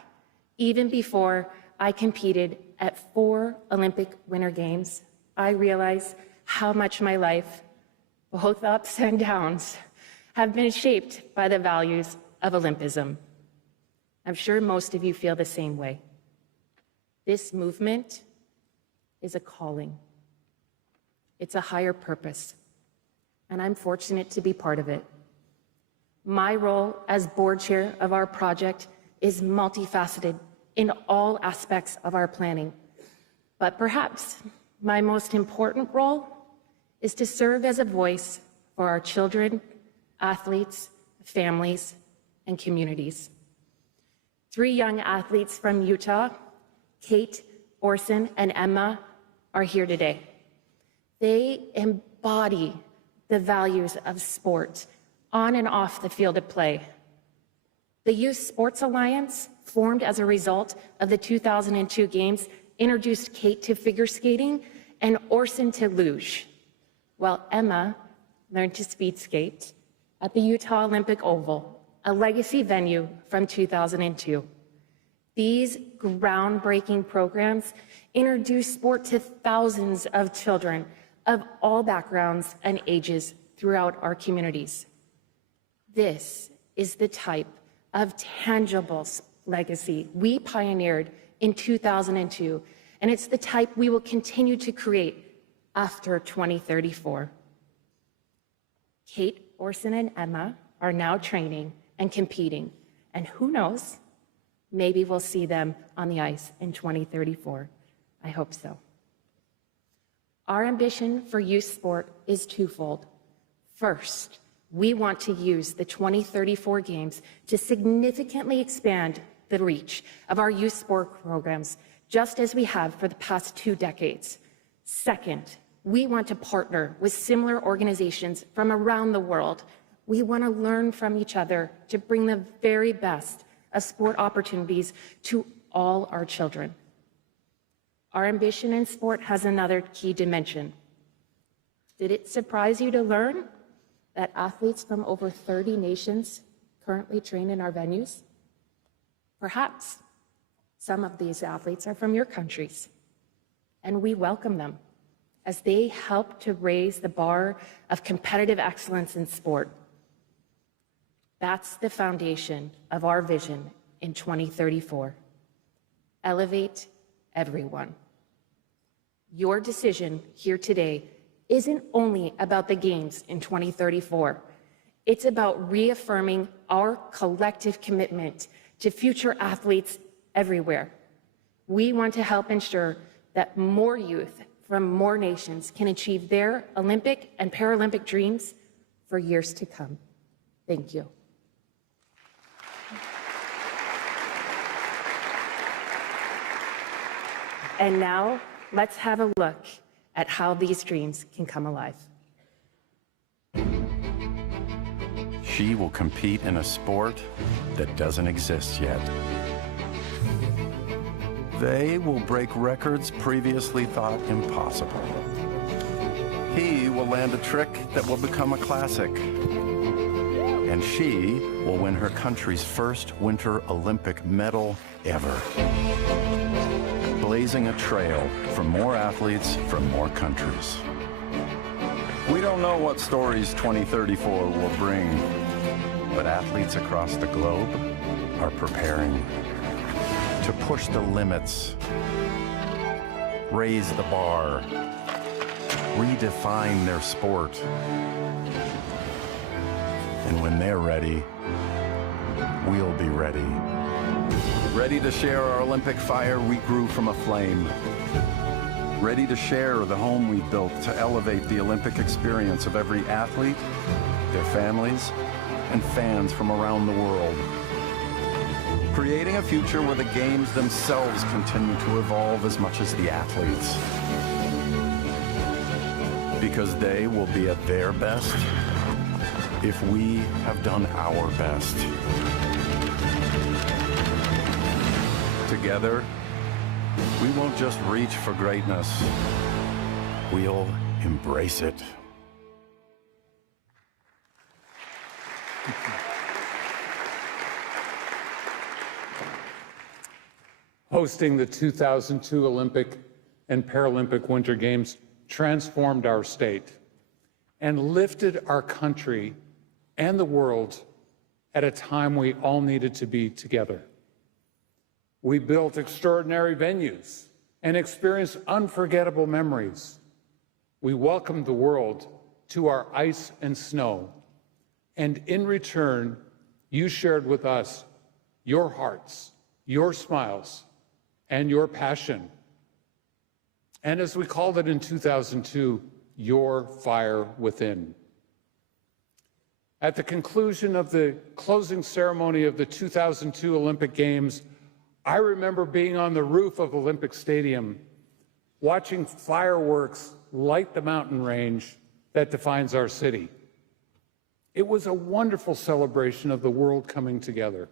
even before I competed at 4 Olympic Winter Games, I realize how much my life, both ups and downs, have been shaped by the values of Olympism. I'm sure most of you feel the same way. This movement is a calling. It's a higher purpose, and I'm fortunate to be part of it. My role as board chair of our project is multifaceted in all aspects of our planning. But perhaps my most important role is to serve as a voice for our children, athletes, families, and communities. 3 young athletes from Utah, Kate, Orson, and Emma, are here today. They embody the values of sport on and off the field of play. The Youth Sports Alliance, formed as a result of the 2002 Games, introduced Kate to figure skating and Orson to luge, while Emma learned to speed skate at the Utah Olympic Oval, a legacy venue from 2002. These groundbreaking programs introduce sport to thousands of children of all backgrounds and ages throughout our communities. This is the type of tangible legacy we pioneered in 2002, and it's the type we will continue to create after 2034. Kate, Orson, and Emma are now training and competing, and who knows, maybe we'll see them on the ice in 2034. I hope so. Our ambition for youth sport is twofold. First, we want to use the 2034 Games to significantly expand the reach of our youth sport programs, just as we have for the past 2 decades. Second, we want to partner with similar organizations from around the world. We want to learn from each other to bring the very best of sport opportunities to all our children. Our ambition in sport has another key dimension. Did it surprise you to learn that athletes from over 30 nations currently train in our venues? Perhaps. Some of these athletes are from your countries, and we welcome them as they help to raise the bar of competitive excellence in sport. That's the foundation of our vision in 2034. Elevate everyone. Your decision here today isn't only about the Games in 2034. It's about reaffirming our collective commitment to future athletes everywhere. We want to help ensure that more youth from more nations can achieve their Olympic and Paralympic dreams for years to come. Thank you. And now, let's have a look at how these dreams can come alive. She will compete in a sport that doesn't exist yet. They will break records previously thought impossible. He will land a trick that will become a classic. And she will win her country's first Winter Olympic medal ever, blazing a trail for more athletes from more countries. We don't know what stories 2034 will bring, but athletes across the globe are preparing to push the limits, raise the bar, redefine their sport. And when they're ready, we'll be ready. Ready to share our Olympic fire we grew from a flame. Ready to share the home we've built to elevate the Olympic experience of every athlete, their families, and fans from around the world. Creating a future where the games themselves continue to evolve as much as the athletes. Because they will be at their best if we have done our best. Together, we won't just reach for greatness, we'll embrace it. Hosting the 2002 Olympic and Paralympic Winter Games transformed our state and lifted our country and the world at a time we all needed to be together. We built extraordinary venues and experienced unforgettable memories. We welcomed the world to our ice and snow, and in return, you shared with us your hearts, your smiles, and your passion. And as we called it in 2002, your fire within. At the conclusion of the closing ceremony of the 2002 Olympic Games, I remember being on the roof of Olympic Stadium, watching fireworks light the mountain range that defines our city. It was a wonderful celebration of the world coming together.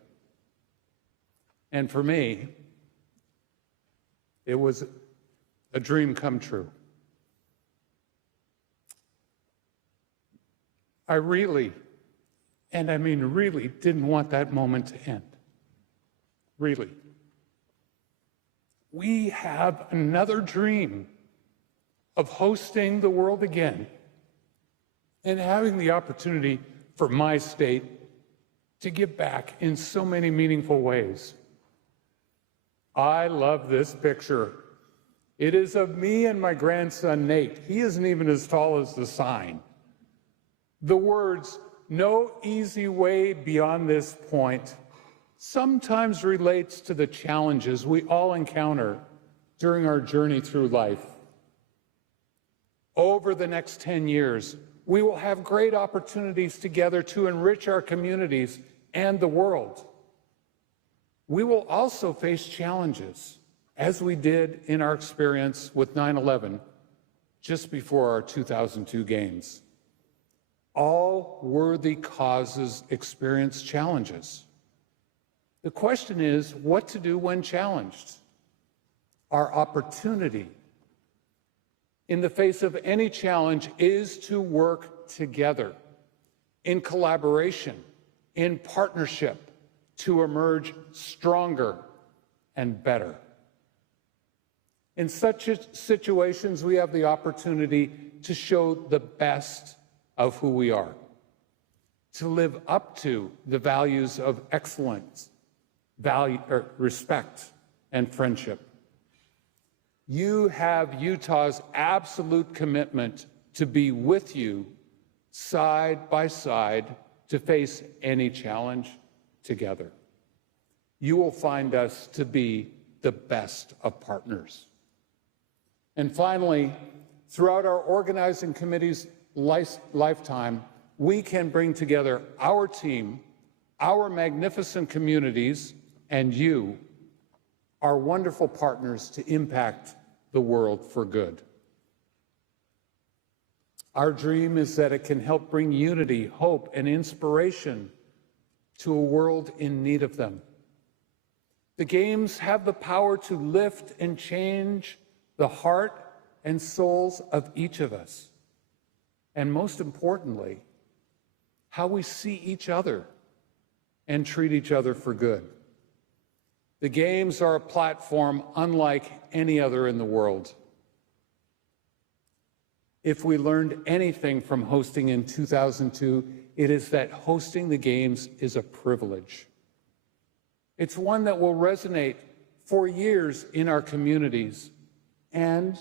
And for me, it was a dream come true. I really, and I mean really, didn't want that moment to end. Really. We have another dream of hosting the world again and having the opportunity for my state to give back in so many meaningful ways. I love this picture. It is of me and my grandson, Nate. He isn't even as tall as the sign. The words, "No easy way beyond this point," sometimes relates to the challenges we all encounter during our journey through life. Over the next 10 years, we will have great opportunities together to enrich our communities and the world. We will also face challenges, as we did in our experience with 9/11 just before our 2002 Games. All worthy causes experience challenges. The question is what to do when challenged. Our opportunity in the face of any challenge is to work together, in collaboration, in partnership, to emerge stronger and better. In such situations, we have the opportunity to show the best of who we are, to live up to the values of excellence, respect, and friendship. You have Utah's absolute commitment to be with you side by side to face any challenge together. You will find us to be the best of partners. And finally, throughout our organizing committee's lifetime, we can bring together our team, our magnificent communities, and you, our wonderful partners, to impact the world for good. Our dream is that it can help bring unity, hope, and inspiration to a world in need of them. The Games have the power to lift and change the heart and souls of each of us. And most importantly, how we see each other and treat each other for good. The Games are a platform unlike any other in the world. If we learned anything from hosting in 2002, it is that hosting the Games is a privilege. It's one that will resonate for years in our communities. And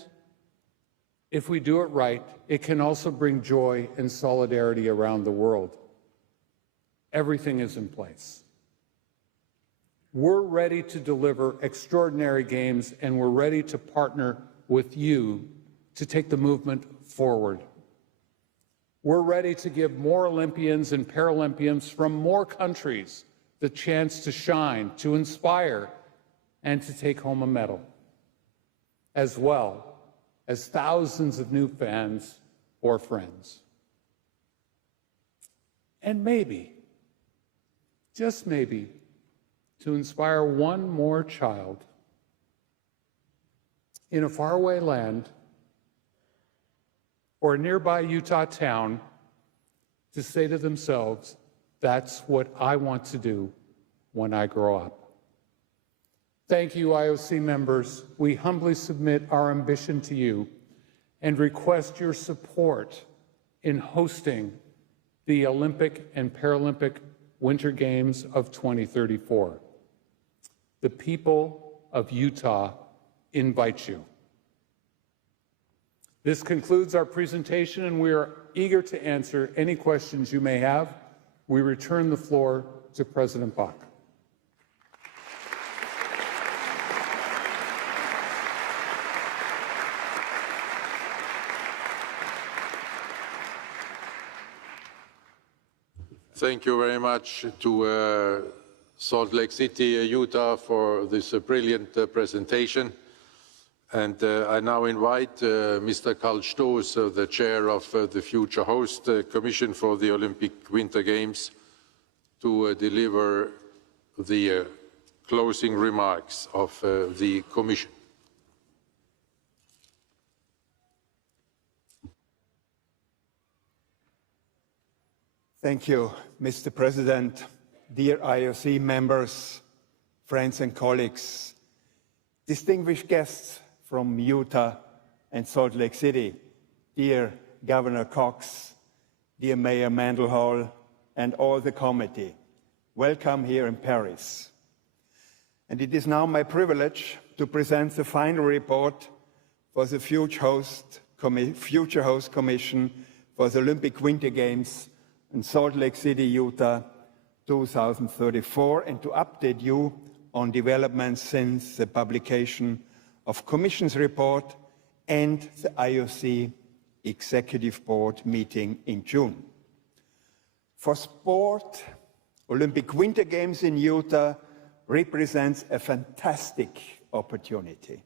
if we do it right, it can also bring joy and solidarity around the world. Everything is in place. We're ready to deliver extraordinary games, and we're ready to partner with you to take the movement forward. We're ready to give more Olympians and Paralympians from more countries the chance to shine, to inspire, and to take home a medal, as well as thousands of new fans or friends. And maybe, just maybe, to inspire one more child in a faraway land or a nearby Utah town to say to themselves, that's what I want to do when I grow up. Thank you, IOC members. We humbly submit our ambition to you and request your support in hosting the Olympic and Paralympic Winter Games of 2034. The people of Utah invite you. This concludes our presentation, and we are eager to answer any questions you may have. We return the floor to President Bach. Thank you very much to Salt Lake City, Utah, for this brilliant presentation. And I now invite Mr. Karl Stoß, the chair of the Future Host Commission for the Olympic Winter Games, to deliver the closing remarks of the Commission. Thank you, Mr. President, dear IOC members, friends and colleagues, distinguished guests from Utah and Salt Lake City, dear Governor Cox, dear Mayor Mendenhall, and all the committee. Welcome here in Paris. And it is now my privilege to present the final report for the Future Host Commission for the Olympic Winter Games in Salt Lake City, Utah, 2034, and to update you on developments since the publication of Commission's report and the IOC Executive Board meeting in June. For sport, Olympic Winter Games in Utah represents a fantastic opportunity.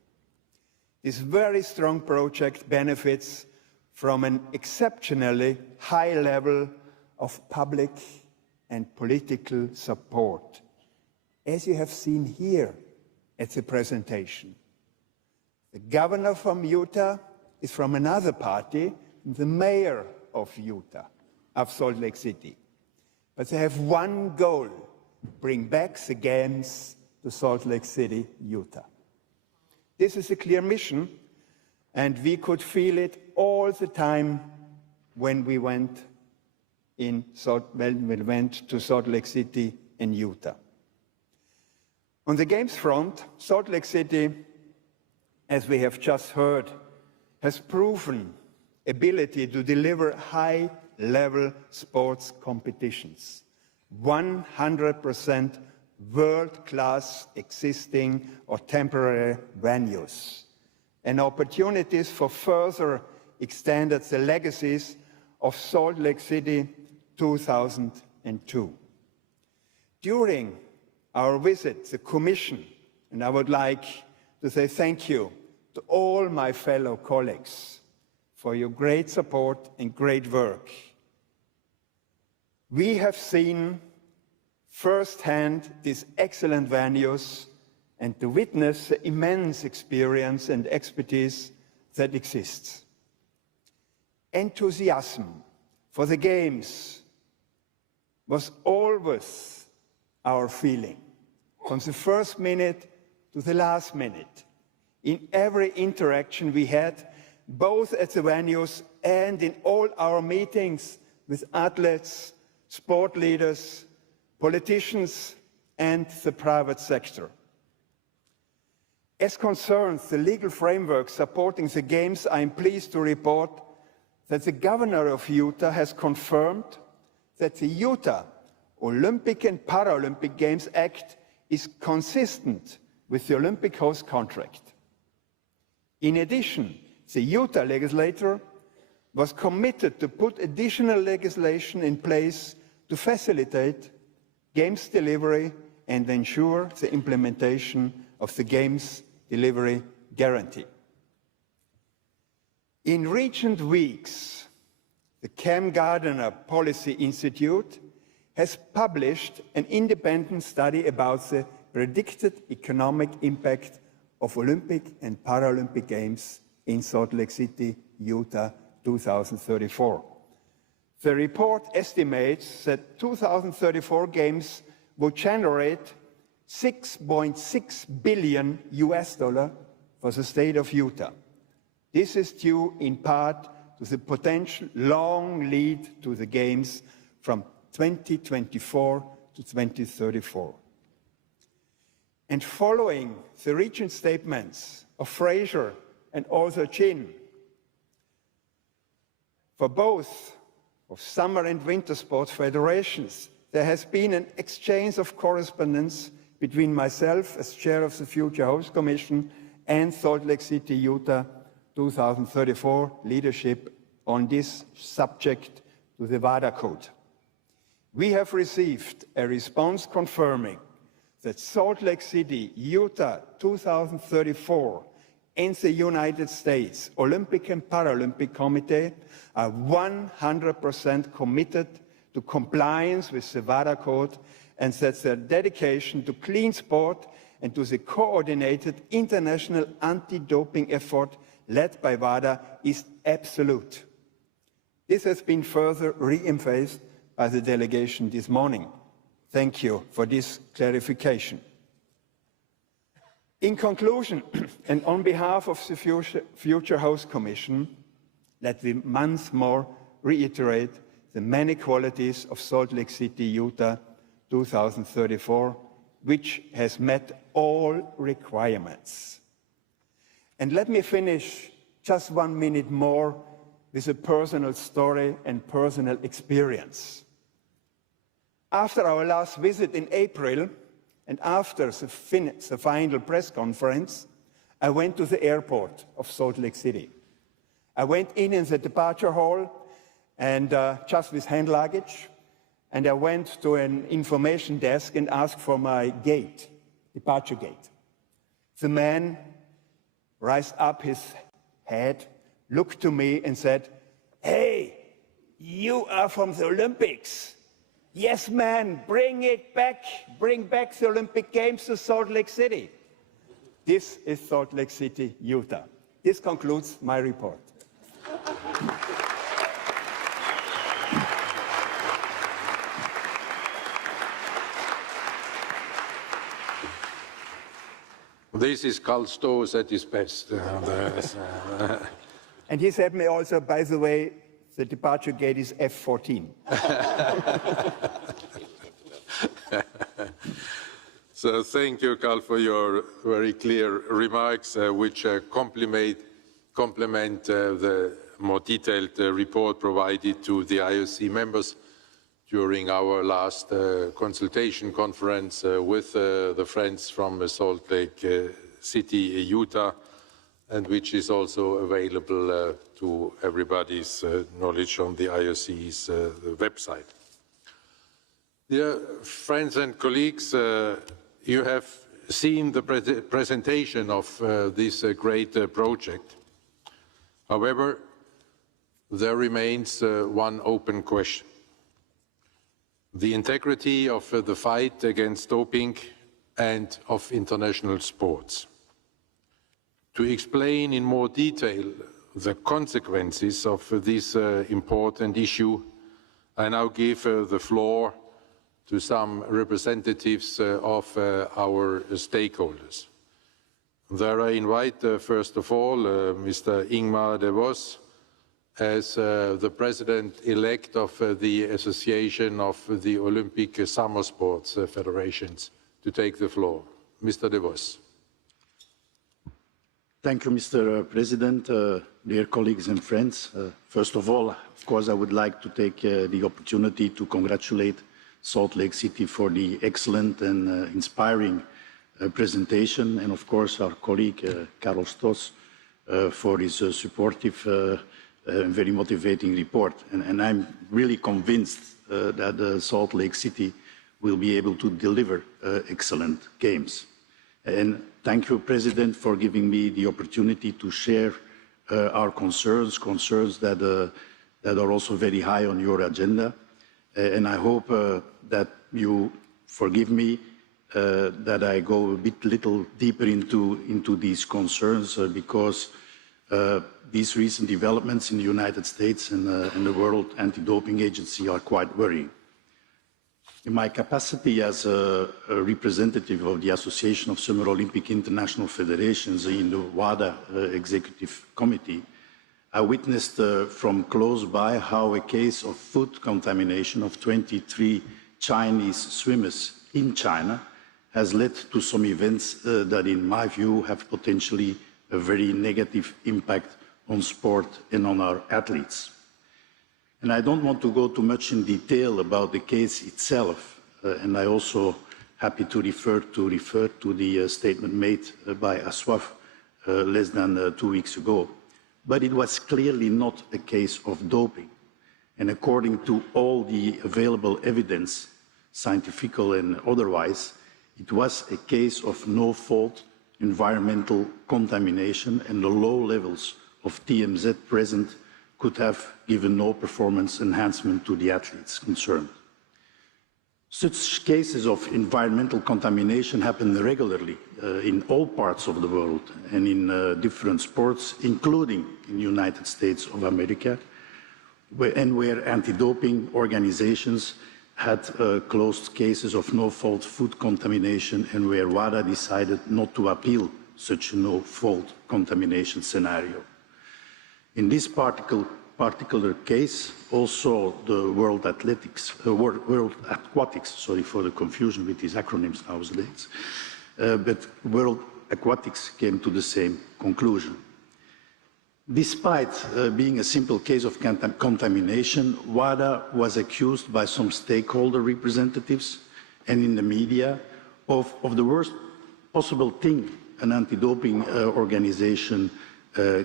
This very strong project benefits from an exceptionally high level of public and political support, as you have seen here at the presentation. The governor from Utah is from another party, the mayor of Utah, of Salt Lake City. But they have one goal: bring back the Games to to Salt Lake City, Utah. This is a clear mission, and we could feel it all the time when we went to Salt Lake City in Utah. On the games front, Salt Lake City, as we have just heard, has proven ability to deliver high-level sports competitions. 100% world-class existing or temporary venues, and opportunities for further extended the legacies of Salt Lake City 2002. During our visit, the Commission, and I would like to say thank you to all my fellow colleagues for your great support and great work. We have seen firsthand these excellent venues and to witness the immense experience and expertise that exists. Enthusiasm for the Games was always our feeling, from the first minute to the last minute. In every interaction we had, both at the venues and in all our meetings with athletes, sport leaders, politicians, and the private sector. As concerns the legal framework supporting the Games, I am pleased to report that the governor of Utah has confirmed that the Utah Olympic and Paralympic Games Act is consistent with the Olympic host contract. In addition, the Utah legislature was committed to put additional legislation in place to facilitate Games delivery and ensure the implementation of the Games delivery guarantee. In recent weeks, the Cam Gardner Policy Institute has published an independent study about the predicted economic impact of Olympic and Paralympic Games in Salt Lake City, Utah, 2034. The report estimates that 2034 Games will generate $6.6 billion for the state of Utah. This is due in part to the potential long lead to the Games from 2024 to 2034. And following the recent statements of Fraser and also Chin, for both of summer and winter sports federations, there has been an exchange of correspondence between myself as chair of the Future Host Commission and Salt Lake City, Utah 2034 leadership on this subject to the WADA Code. We have received a response confirming that Salt Lake City, Utah 2034 and the United States Olympic and Paralympic Committee are 100% committed to compliance with the WADA Code, and that their dedication to clean sport and to the coordinated international anti-doping effort led by WADA is absolute. This has been further re-emphasized by the delegation this morning. Thank you for this clarification. In conclusion, and on behalf of the Future Host Commission, let me once more reiterate the many qualities of Salt Lake City, Utah 2034, which has met all requirements. And let me finish just 1 minute more with a personal story and personal experience. After our last visit in April, and after the final press conference, I went to the airport of Salt Lake City. I went in the departure hall, and just with hand luggage, and I went to an information desk and asked for my gate, departure gate. The man raised up his head, looked to me and said, "Hey, you are from the Olympics. Yes, man, bring it back. Bring back the Olympic Games to Salt Lake City." This is Salt Lake City, Utah. This concludes my report. This is Karl Stoß at his best. And he said me also, by the way, the departure gate is F14. So thank you, Karl, for your very clear remarks, which complement the more detailed report provided to the IOC members during our last consultation conference with the friends from Salt Lake City, Utah, and which is also available to everybody's knowledge on the IOC's website. Dear friends and colleagues, you have seen the presentation of this great project. However, there remains one open question. The integrity of the fight against doping and of international sports. To explain in more detail the consequences of this important issue, I now give the floor to some representatives of our stakeholders. There I invite, first of all, Mr. Ingmar de Vos, as the President-elect of the Association of the Olympic Summer Sports Federations, to take the floor. Mr. de Vos. Thank you, Mr. President, dear colleagues and friends. First of all, of course, I would like to take the opportunity to congratulate Salt Lake City for the excellent and inspiring presentation, and of course our colleague Karl Stoß for his supportive and very motivating report. And I'm really convinced that Salt Lake City will be able to deliver excellent games. And thank you, President, for giving me the opportunity to share our concerns that are also very high on your agenda. And I hope that you forgive me that I go a little deeper into these concerns because these recent developments in the United States and the World Anti-Doping Agency are quite worrying. In my capacity as a representative of the Association of Summer Olympic International Federations in the WADA Executive Committee, I witnessed from close by how a case of food contamination of 23 Chinese swimmers in China has led to some events that, in my view, have potentially a very negative impact on sport and on our athletes. And I don't want to go too much in detail about the case itself, and I also happy to refer to the statement made by Aswaf less than 2 weeks ago. But it was clearly not a case of doping. And according to all the available evidence, scientific and otherwise, it was a case of no-fault environmental contamination, and the low levels of TMZ present could have given no performance enhancement to the athletes concerned. Such cases of environmental contamination happen regularly in all parts of the world and in different sports, including in the United States of America, where anti-doping organizations had closed cases of no-fault food contamination, and where WADA decided not to appeal such a no-fault contamination scenario. In this particular case, also the World Aquatics, sorry for the confusion with these acronyms nowadays, but World Aquatics came to the same conclusion. Despite being a simple case of contamination, WADA was accused by some stakeholder representatives and in the media of the worst possible thing an anti-doping organization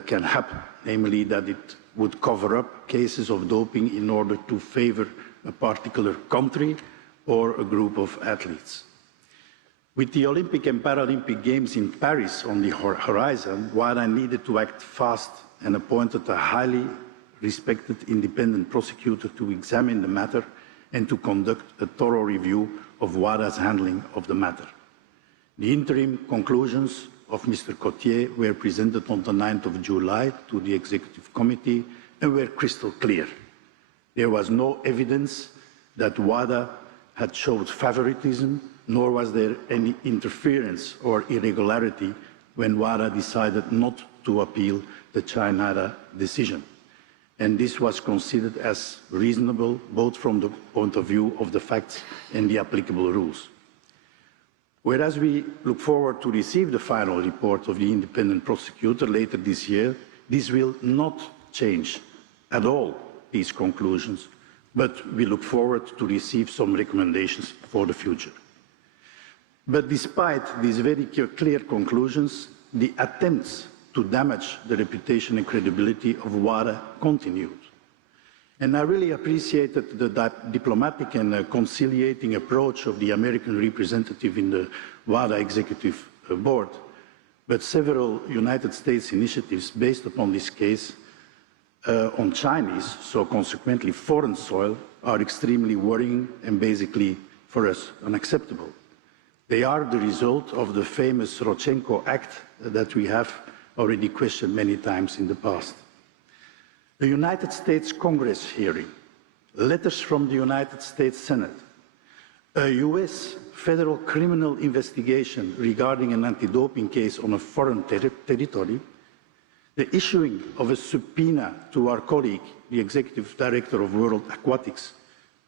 can happen, namely that it would cover up cases of doping in order to favor a particular country or a group of athletes. With the Olympic and Paralympic Games in Paris on the horizon, WADA needed to act fast and appointed a highly respected independent prosecutor to examine the matter and to conduct a thorough review of WADA's handling of the matter. The interim conclusions of Mr. Cotier were presented on the 9th of July to the Executive Committee and were crystal clear. There was no evidence that WADA had showed favoritism nor was there any interference or irregularity when WADA decided not to appeal the China decision. And this was considered as reasonable, both from the point of view of the facts and the applicable rules. Whereas we look forward to receive the final report of the independent prosecutor later this year, this will not change at all these conclusions, but we look forward to receive some recommendations for the future. But despite these very clear conclusions, the attempts to damage the reputation and credibility of WADA continued. And I really appreciated the diplomatic and conciliating approach of the American representative in the WADA Executive Board. But several United States initiatives based upon this case on Chinese, so consequently foreign soil, are extremely worrying and basically, for us, unacceptable. They are the result of the famous Rodchenko Act that we have already questioned many times in the past. The United States Congress hearing, letters from the United States Senate, a US federal criminal investigation regarding an anti-doping case on a foreign territory, the issuing of a subpoena to our colleague, the Executive Director of World Aquatics,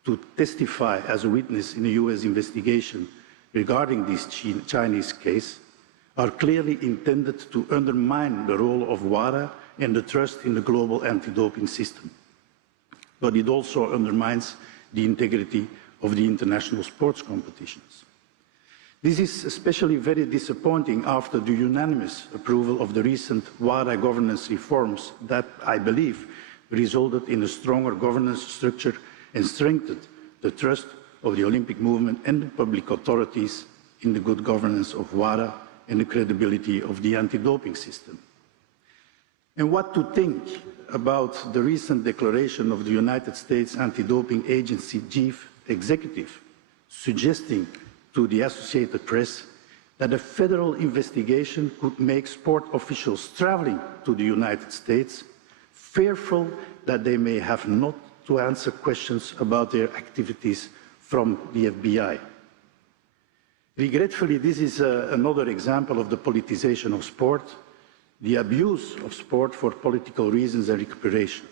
to testify as a witness in a US investigation regarding this Chinese case, are clearly intended to undermine the role of WADA and the trust in the global anti-doping system. But it also undermines the integrity of the international sports competitions. This is especially very disappointing after the unanimous approval of the recent WADA governance reforms that, I believe, resulted in a stronger governance structure and strengthened the trust of the Olympic movement and the public authorities in the good governance of WADA and the credibility of the anti-doping system. And what to think about the recent declaration of the United States Anti-Doping Agency chief executive suggesting to the Associated Press that a federal investigation could make sport officials traveling to the United States fearful that they may have not to answer questions about their activities from the FBI. Regretfully, this is another example of the politicization of sport, the abuse of sport for political reasons and recuperation.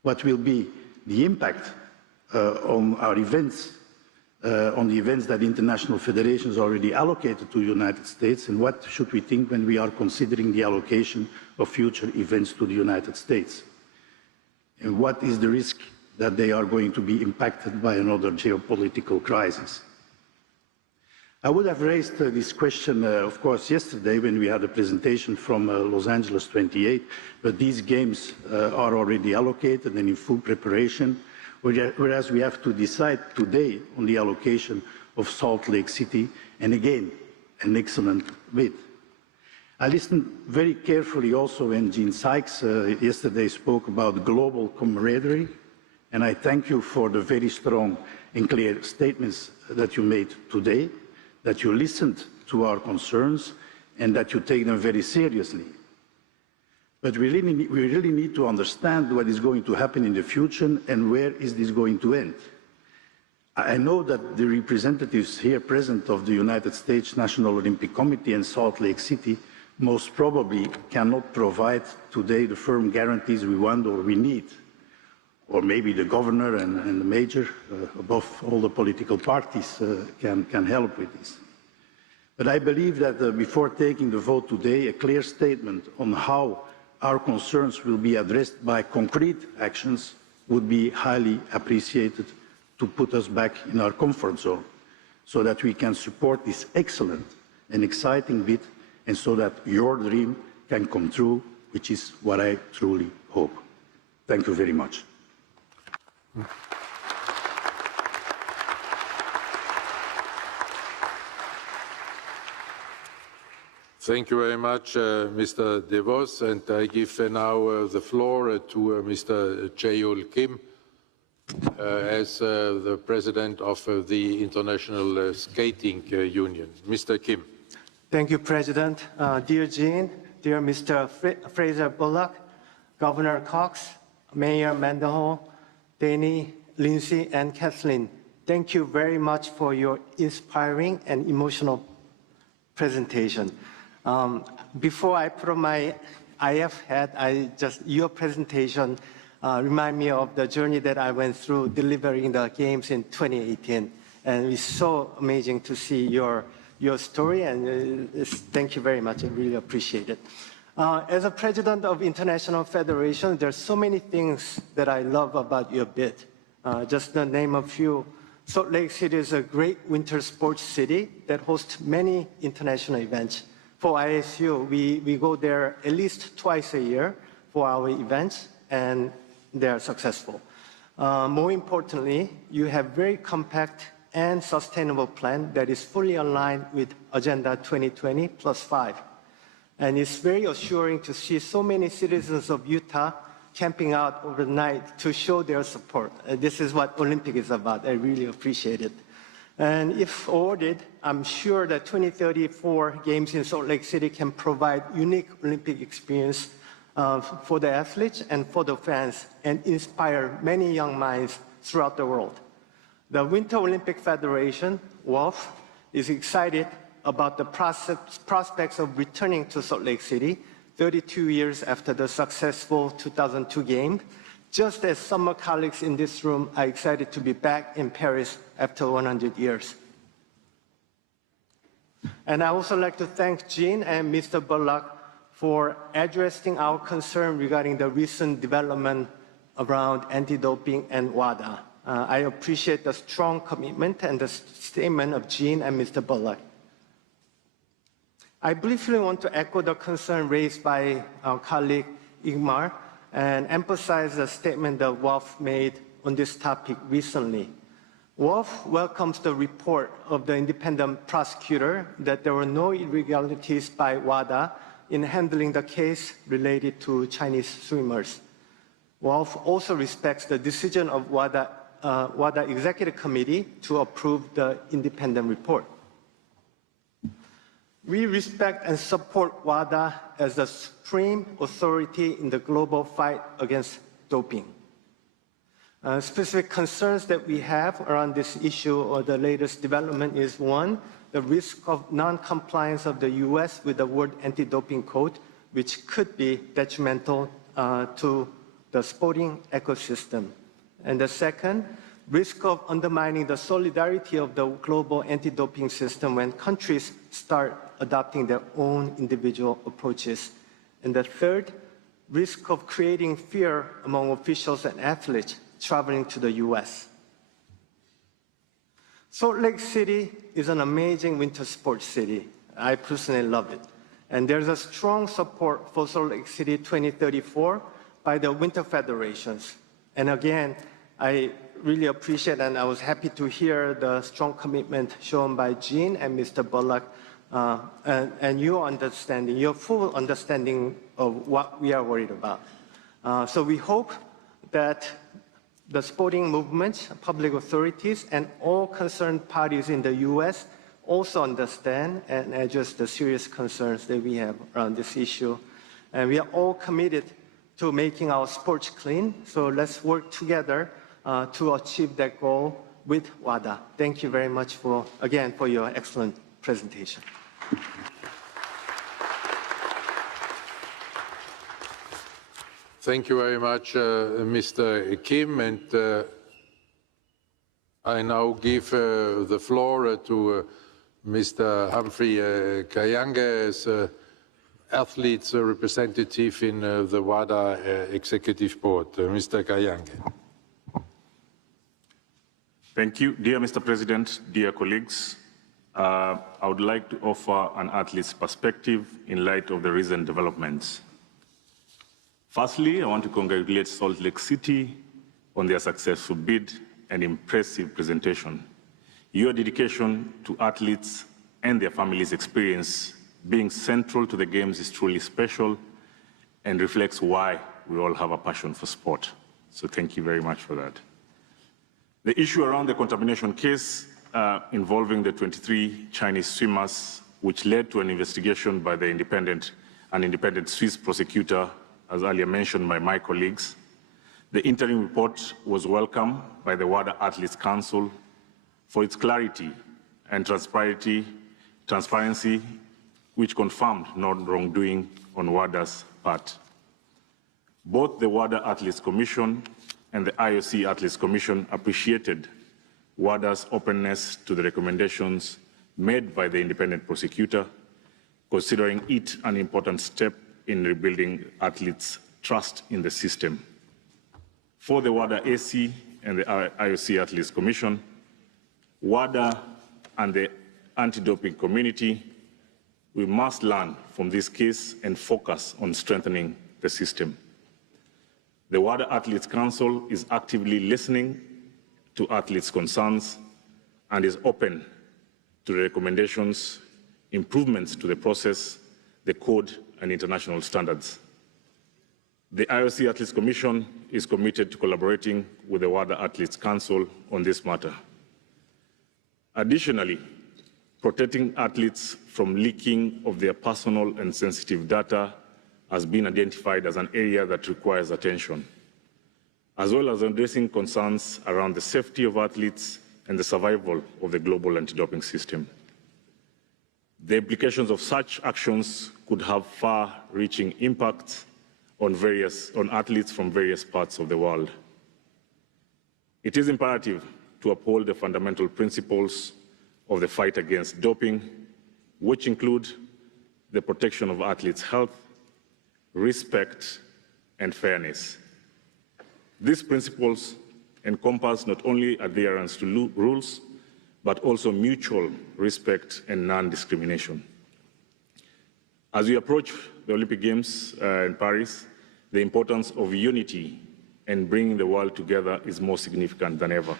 What will be the impact on our events, on the events that international federations already allocated to the United States, and what should we think when we are considering the allocation of future events to the United States? And what is the risk that they are going to be impacted by another geopolitical crisis? I would have raised this question, of course, yesterday when we had a presentation from Los Angeles 28, but these games are already allocated and in full preparation, whereas we have to decide today on the allocation of Salt Lake City, and again, an excellent bid. I listened very carefully also when Gene Sykes yesterday spoke about global camaraderie, and I thank you for the very strong and clear statements that you made today, that you listened to our concerns, and that you take them very seriously. But we really need to understand what is going to happen in the future and where is this going to end. I know that the representatives here present of the United States National Olympic Committee and Salt Lake City most probably cannot provide today the firm guarantees we want or we need. Or maybe the governor and the major, above all the political parties, can help with this. But I believe that before taking the vote today, a clear statement on how our concerns will be addressed by concrete actions would be highly appreciated to put us back in our comfort zone, so that we can support this excellent and exciting bid, and so that your dream can come true, which is what I truly hope. Thank you very much. Thank you very much, Mr. DeVos, and I give now the floor to Mr. Jae-Yul Kim as the president of the International Skating Union. Mr. Kim. Thank you, President. Dear Jean, dear Mr. Fraser Bullock, Governor Cox, Mayor Mendenhall, Danny, Lindsay, and Kathleen, thank you very much for your inspiring and emotional presentation. Before I put on my IF hat, your presentation remind me of the journey that I went through delivering the games in 2018. And it's so amazing to see your story, and thank you very much. I really appreciate it. As a president of International Federation, there's so many things that I love about your bid. Just to name a few, Salt Lake City is a great winter sports city that hosts many international events. For ISU, we go there at least twice a year for our events, and they are successful. More importantly, you have very compact and sustainable plan that is fully aligned with Agenda 2020 +5. And it's very assuring to see so many citizens of Utah camping out overnight to show their support. This is what Olympic is about. I really appreciate it. And if awarded, I'm sure that 2034 Games in Salt Lake City can provide unique Olympic experience for the athletes and for the fans, and inspire many young minds throughout the world. The Winter Olympic Federation, WOF, is excited about the prospects of returning to Salt Lake City 32 years after the successful 2002 Games, just as summer colleagues in this room are excited to be back in Paris after 100 years. And I also like to thank Jean and Mr. Bullock for addressing our concern regarding the recent development around anti-doping and WADA. I appreciate the strong commitment and the statement of Jean and Mr. Bullock. I briefly want to echo the concern raised by our colleague Ingmar and emphasize the statement that WOF made on this topic recently. WOF welcomes the report of the independent prosecutor that there were no irregularities by WADA in handling the case related to Chinese swimmers. WOF also respects the decision of WADA Executive Committee to approve the independent report. We respect and support WADA as the supreme authority in the global fight against doping. Specific concerns that we have around this issue or the latest development is, one, the risk of non-compliance of the US with the World Anti-Doping Code, which could be detrimental to the sporting ecosystem. And the second, risk of undermining the solidarity of the global anti-doping system when countries start adopting their own individual approaches. And the third, risk of creating fear among officials and athletes traveling to the US. Salt Lake City is an amazing winter sports city. I personally love it. And there's a strong support for Salt Lake City 2034 by the winter federations. And again, I really appreciate, and I was happy to hear the strong commitment shown by Jean and Mr. Bullock, and your understanding, your full understanding of what we are worried about. So we hope that the sporting movements, public authorities, and all concerned parties in the US also understand and address the serious concerns that we have around this issue. And we are all committed to making our sports clean, so let's work together to achieve that goal with WADA. Thank you very much again for your excellent presentation. Thank you very much, Mr. Kim, and I now give the floor to Mr. Humphrey Kayange as athletes representative in the WADA Executive Board. Mr. Kayange. Thank you. Dear Mr. President, dear colleagues, I would like to offer an athlete's perspective in light of the recent developments. Firstly, I want to congratulate Salt Lake City on their successful bid and impressive presentation. Your dedication to athletes and their families' experience being central to the Games is truly special and reflects why we all have a passion for sport. So thank you very much for that. The issue around the contamination case involving the 23 Chinese swimmers, which led to an investigation by an independent Swiss prosecutor, as earlier mentioned by my colleagues. The interim report was welcomed by the WADA Athletes Council, for its clarity and transparency, which confirmed no wrongdoing on WADA's part. Both the WADA Athletes Commission and the IOC Athletes Commission appreciated WADA's openness to the recommendations made by the independent prosecutor, considering it an important step in rebuilding athletes' trust in the system. For the WADA AC and the IOC Athletes Commission, WADA and the anti-doping community, we must learn from this case and focus on strengthening the system. The WADA Athletes Council is actively listening to athletes' concerns and is open to the recommendations, improvements to the process, the code, and international standards. The IOC Athletes Commission is committed to collaborating with the WADA Athletes Council on this matter. Additionally, protecting athletes from leaking of their personal and sensitive data has been identified as an area that requires attention, as well as addressing concerns around the safety of athletes and the survival of the global anti-doping system. The implications of such actions could have far-reaching impacts on athletes from various parts of the world. It is imperative to uphold the fundamental principles of the fight against doping, which include the protection of athletes' health, respect, and fairness. These principles encompass not only adherence to rules, but also mutual respect and non-discrimination. As we approach the Olympic Games in Paris, the importance of unity and bringing the world together is more significant than ever.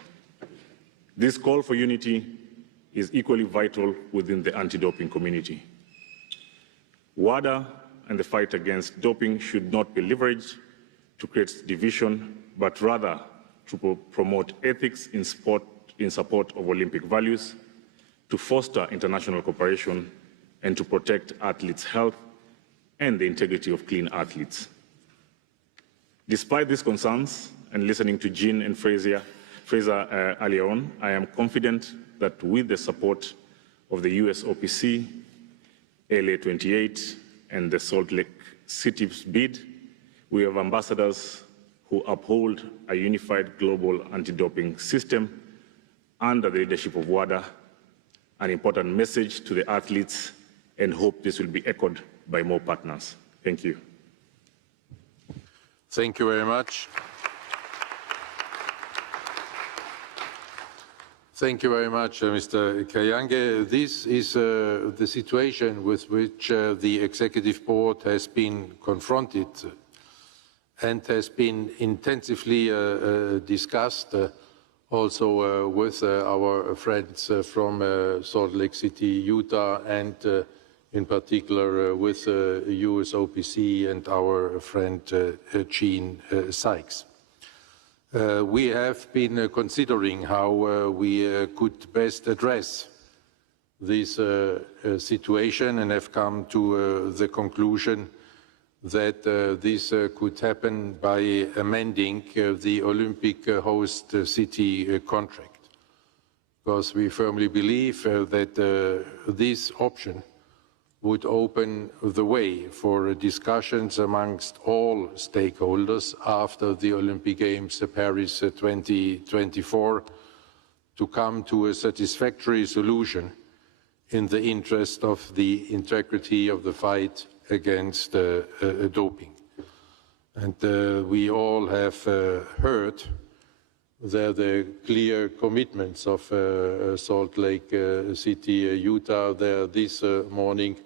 This call for unity is equally vital within the anti-doping community. WADA and the fight against doping should not be leveraged to create division, but rather to promote ethics in sport in support of Olympic values, to foster international cooperation, and to protect athletes' health and the integrity of clean athletes. Despite these concerns, and listening to Jean and Fraser earlier on, I am confident that with the support of the US OPC, LA 28, and the Salt Lake City's bid, we have ambassadors who uphold a unified global anti-doping system under the leadership of WADA, an important message to the athletes, and hope this will be echoed by more partners. Thank you. Thank you very much. Thank you very much, Mr. Kayange. This is the situation with which the Executive Board has been confronted and has been intensively discussed also with our friends from Salt Lake City, Utah, and in particular with US OPC and our friend Jean Sykes. We have been considering how we could best address this situation and have come to the conclusion that this could happen by amending the Olympic host city contract, because we firmly believe that this option would open the way for discussions amongst all stakeholders after the Olympic Games Paris 2024 to come to a satisfactory solution in the interest of the integrity of the fight against doping. And we all have heard the clear commitments of Salt Lake City, Utah there this morning,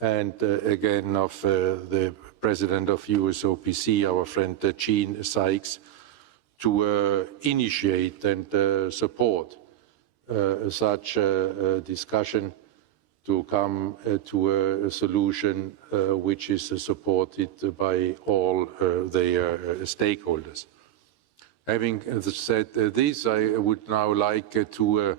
and again of the president of US OPC, our friend Jean Sykes, to initiate and support such a discussion to come to a solution which is supported by all their stakeholders. Having said this, I would now like to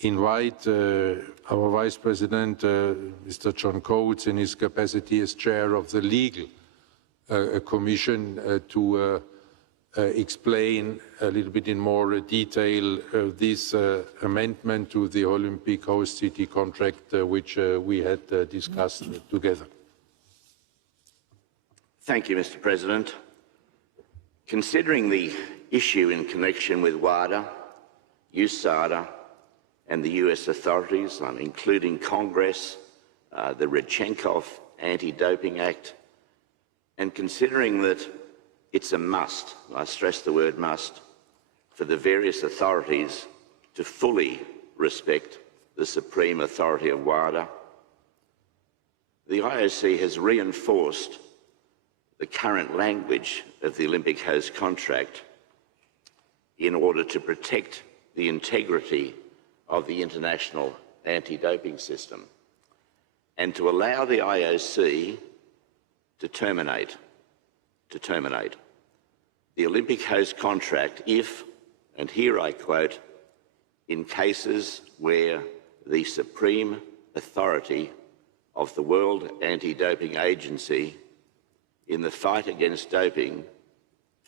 invite our Vice President, Mr. John Coates, in his capacity as Chair of the Legal Commission, to explain a little bit in more detail this amendment to the Olympic host city contract which we had discussed together. Thank you, Mr. President. Considering the issue in connection with WADA, USADA, and the US authorities, including Congress, the Redchenkov Anti-Doping Act, and considering that it's a must, I stress the word must, for the various authorities to fully respect the supreme authority of WADA, the IOC has reinforced the current language of the Olympic host contract in order to protect the integrity of the international anti-doping system and to allow the IOC to terminate the Olympic host contract if, and here I quote, in cases where the supreme authority of the World Anti-Doping Agency in the fight against doping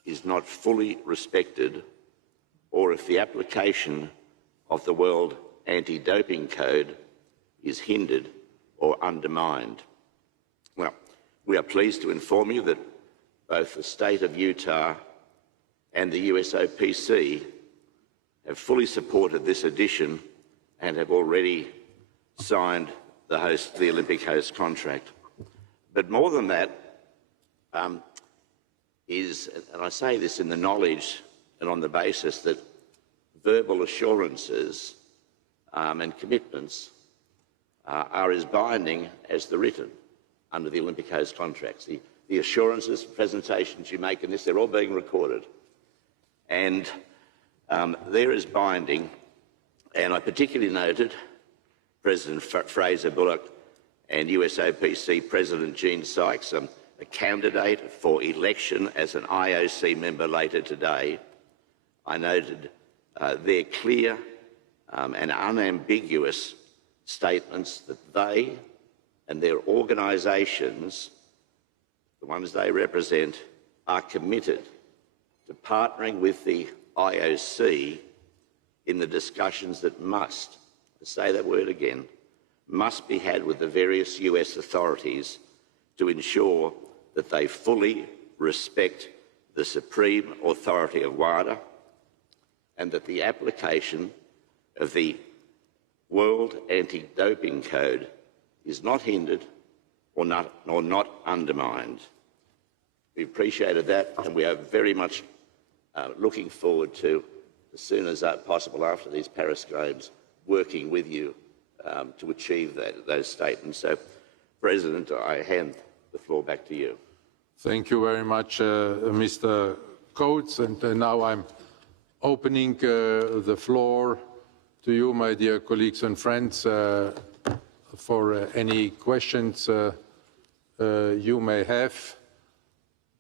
is not fully respected, or if the application of the World Anti-Doping Code is hindered or undermined. Well, we are pleased to inform you that both the state of Utah and the USOPC have fully supported this addition and have already signed the Olympic host contract. But more than that is, and I say this in the knowledge and on the basis that verbal assurances and commitments are as binding as the written under the Olympic host contracts. The assurances, presentations you make in this, they're all being recorded. And they're as binding, and I particularly noted President Fraser Bullock and USOPC President Gene Sykes, a candidate for election as an IOC member later today. I noted their clear and unambiguous statements that they and their organisations, the ones they represent, are committed to partnering with the IOC in the discussions that must, to say that word again, must be had with the various US authorities to ensure that they fully respect the supreme authority of WADA and that the application of the World Anti-Doping Code is not hindered or not undermined. We appreciated that, and we are very much looking forward to, as soon as possible after these Paris Games, working with you to achieve those statements. So, President, I hand the floor back to you. Thank you very much, Mr. Coates. And now I'm opening the floor to you, my dear colleagues and friends, for any questions you may have.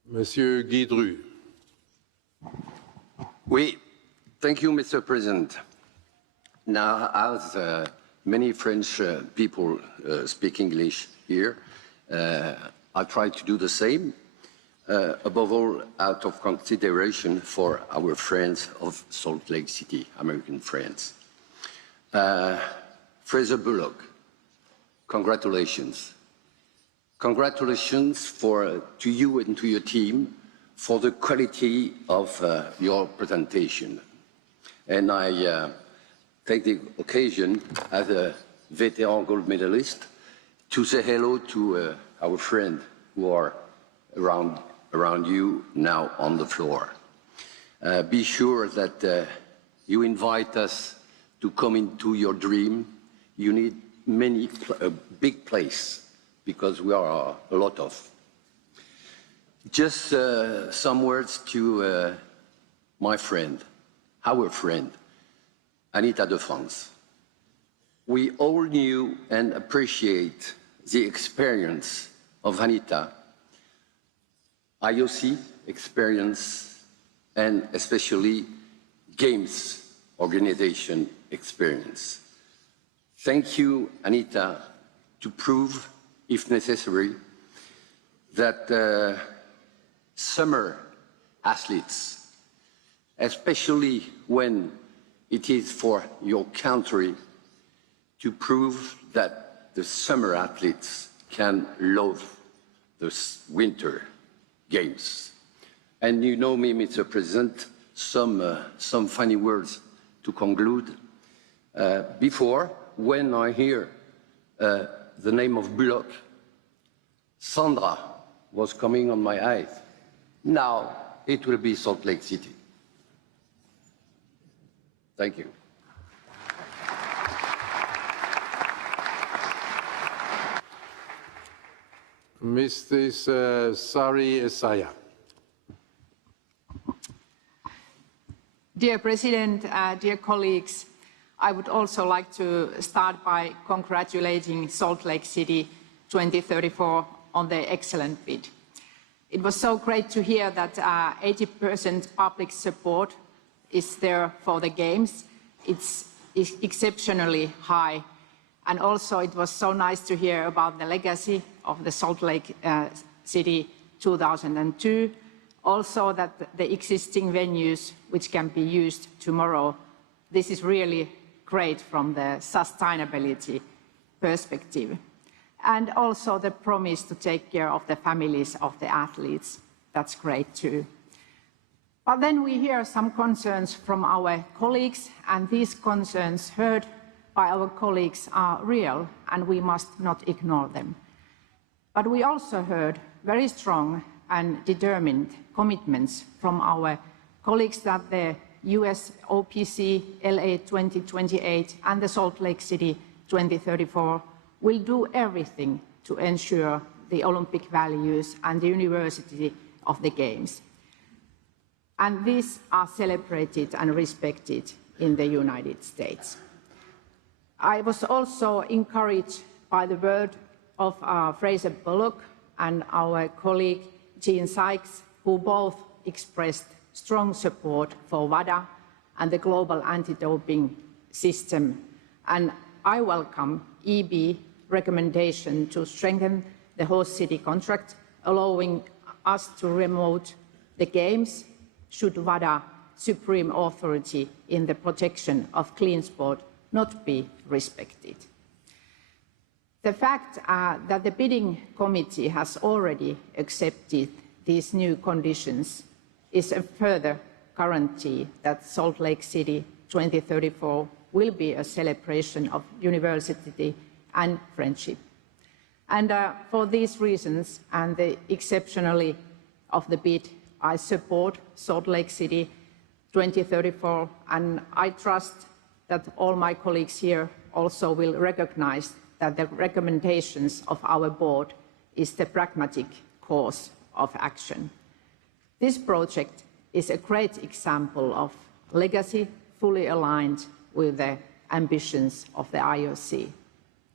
Monsieur Guidru. Oui, thank you, Mr. President. Now, as many French people speak English here, I try to do the same, above all out of consideration for our friends of Salt Lake City, American friends. Fraser Bullock, congratulations. Congratulations to you and to your team for the quality of your presentation. And I take the occasion, as a veteran gold medalist, to say hello to our friends who are around you now on the floor. Be sure that you invite us to come into your dream. You need a big place, because we are a lot of. Just some words to my friend, our friend, Anita de France. We all knew and appreciate the experience of Anita, IOC experience, and especially Games organization experience. Thank you, Anita, to prove, if necessary, that summer athletes especially when it is for your country to prove that the summer athletes can love the winter games. And you know me, Mr. President, some funny words to conclude. Before, when I hear the name of Bullock, Sandra was coming on my eyes. Now it will be Salt Lake City. Thank you. Mrs. Sari Essayah. Dear President, dear colleagues, I would also like to start by congratulating Salt Lake City 2034 on their excellent bid. It was so great to hear that 80% public support is there for the Games. It's exceptionally high. And also it was so nice to hear about the legacy of the Salt Lake City 2002. Also that the existing venues which can be used tomorrow, this is really great from the sustainability perspective. And also the promise to take care of the families of the athletes, that's great too. But then we hear some concerns from our colleagues, and these concerns heard by our colleagues are real, and we must not ignore them. But we also heard very strong and determined commitments from our colleagues that the US OPC LA 2028 and the Salt Lake City 2034 will do everything to ensure the Olympic values and the university of the Games. And these are celebrated and respected in the United States. I was also encouraged by the word of Fraser Bullock and our colleague Jean Sykes, who both expressed strong support for WADA and the global anti-doping system. And I welcome EB recommendation to strengthen the host city contract, allowing us to remote the Games should WADA, supreme authority in the protection of clean sport, not be respected. The fact that the bidding committee has already accepted these new conditions is a further guarantee that Salt Lake City 2034 will be a celebration of university and friendship. And for these reasons and the exceptionally of the bid, I support Salt Lake City 2034, and I trust that all my colleagues here also will recognize that the recommendations of our board is the pragmatic course of action. This project is a great example of legacy fully aligned with the ambitions of the IOC.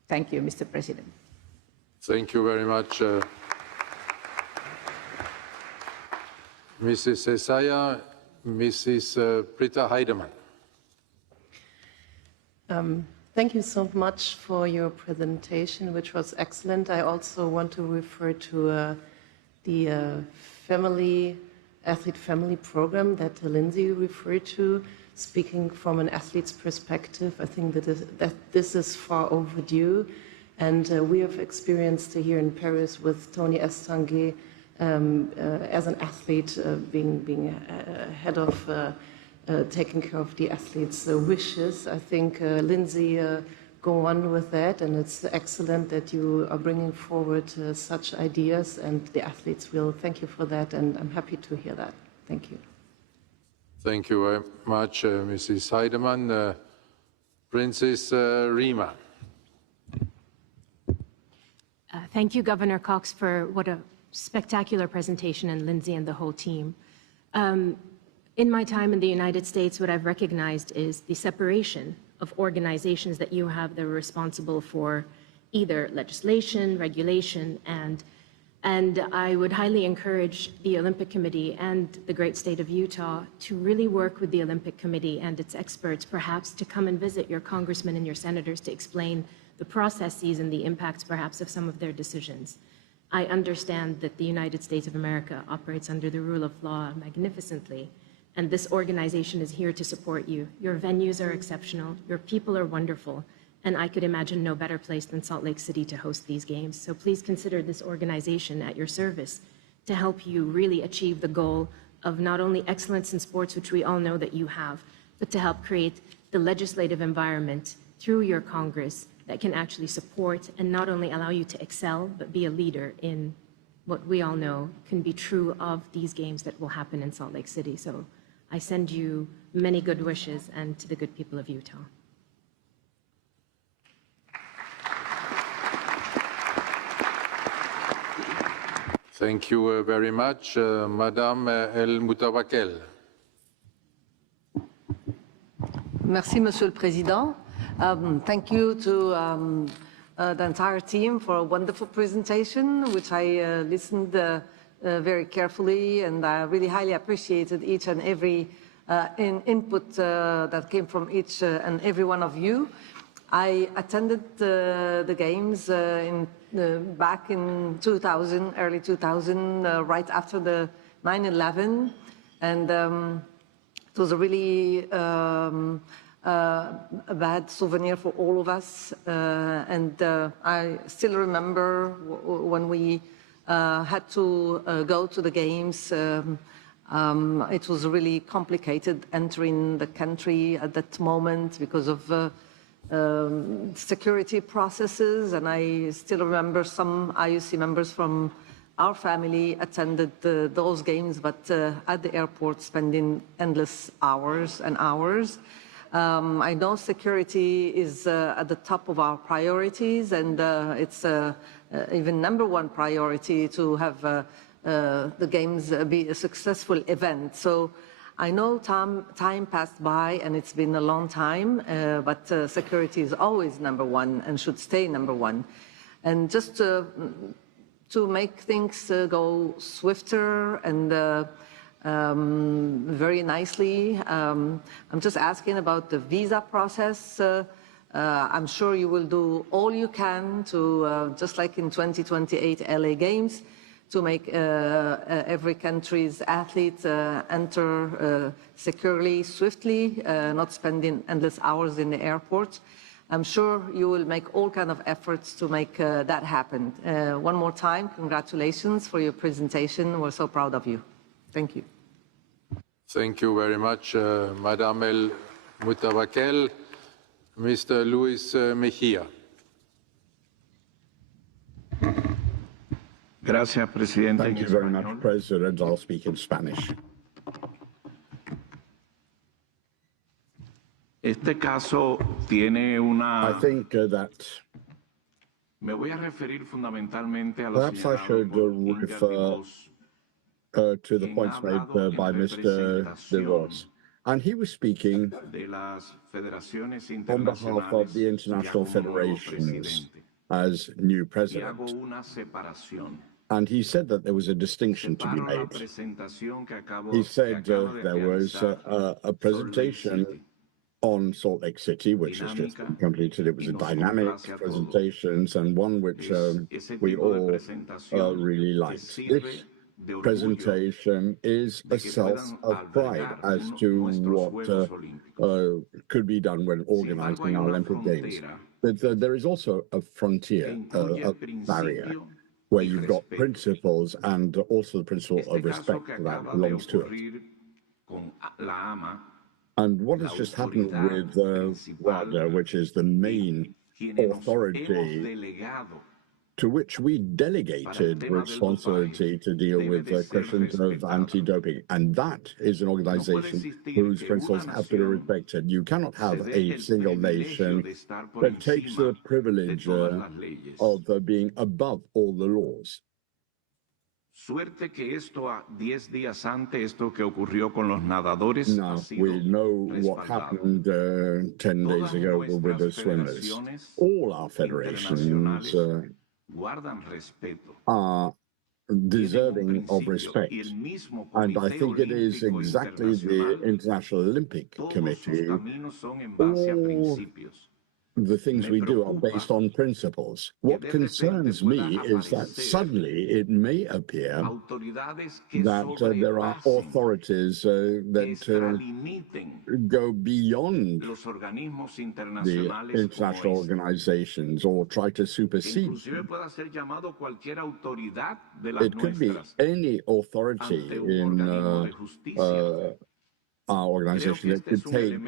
Thank you, Mr. President. Thank you very much, Mrs. Essayah. Mrs. Britta Heidemann. Thank you so much for your presentation, which was excellent. I also want to refer to the athlete family program that Lindsay referred to. Speaking from an athlete's perspective, I think that this is far overdue. And we have experienced here in Paris with Tony Estanguet as an athlete being head of taking care of the athletes' wishes. I think, Lindsay, go on with that, and it's excellent that you are bringing forward such ideas, and the athletes will thank you for that, and I'm happy to hear that. Thank you. Thank you very much, Mrs. Heidemann. Princess Rima. Thank you, Governor Cox, for what a spectacular presentation, and Lindsay and the whole team. In my time in the United States, what I've recognized is the separation of organizations that you have that are responsible for either legislation, regulation, and I would highly encourage the Olympic Committee and the great state of Utah to really work with the Olympic Committee and its experts, perhaps to come and visit your congressmen and your senators to explain the processes and the impacts perhaps of some of their decisions. I understand that the United States of America operates under the rule of law magnificently, and this organization is here to support you. Your venues are exceptional, your people are wonderful, and I could imagine no better place than Salt Lake City to host these games. So please consider this organization at your service to help you really achieve the goal of not only excellence in sports, which we all know that you have, but to help create the legislative environment through your Congress that can actually support and not only allow you to excel, but be a leader in what we all know can be true of these games that will happen in Salt Lake City. So I send you many good wishes and to the good people of Utah. Thank you very much. Madame El Moutawakel. Merci, Monsieur le Président. Thank you to the entire team for a wonderful presentation, which I listened very carefully, and I really highly appreciated each and every input that came from each and every one of you. I attended the games back in 2000, early 2000, right after the 9/11, and it was a really a bad souvenir for all of us. And I still remember when we had to go to the games. It was really complicated entering the country at that moment because of security processes, and I still remember some IOC members from our family attended those games, but at the airport spending endless hours and hours. I know security is at the top of our priorities, and it's even #1 priority to have the games be a successful event. So I know time passed by and it's been a long time, but security is always #1 and should stay #1. And just to make things go swifter and very nicely, I'm just asking about the visa process. I'm sure you will do all you can to, just like in 2028 LA Games, to make every country's athletes enter securely, swiftly, not spending endless hours in the airport. I'm sure you will make all kinds of efforts to make that happen. One more time, congratulations for your presentation. We're so proud of you. Thank you. Thank you very much, Madame El Moutawakel. Mr. Luis Mejia. Gracias, Presidente. Thank you very much, President. I'll speak in Spanish. Este caso tiene una. I think that Me voy a referir fundamentalmente a los perhaps I should refer to the points made by Mr. De Vos. And he was speaking on behalf of the international federations as new president. And he said that there was a distinction to be made. He said there was a presentation on Salt Lake City, which has just been completed. It was a dynamic presentation and one which we all really liked. This presentation is a source of pride as to what could be done when organizing our Olympic Games. But there is also a frontier, a barrier, where you've got principles and also the principle of respect that belongs to it. And what has just happened with WADA, which is the main authority to which we delegated responsibility to deal with questions of anti-doping. And that is an organization whose principles have to be respected. You cannot have a single nation that takes the privilege of being above all the laws. Suerte que esto 10 días antes, esto que ocurrió con los nadadores. Now, we know what happened 10 days ago with the swimmers. All our federations are deserving of respect. And I think it is exactly the International Olympic Committee. All the things we do are based on principles. What concerns me is that suddenly it may appear that there are authorities that go beyond the international organizations or try to supersede them. It could be any authority in our organization that could take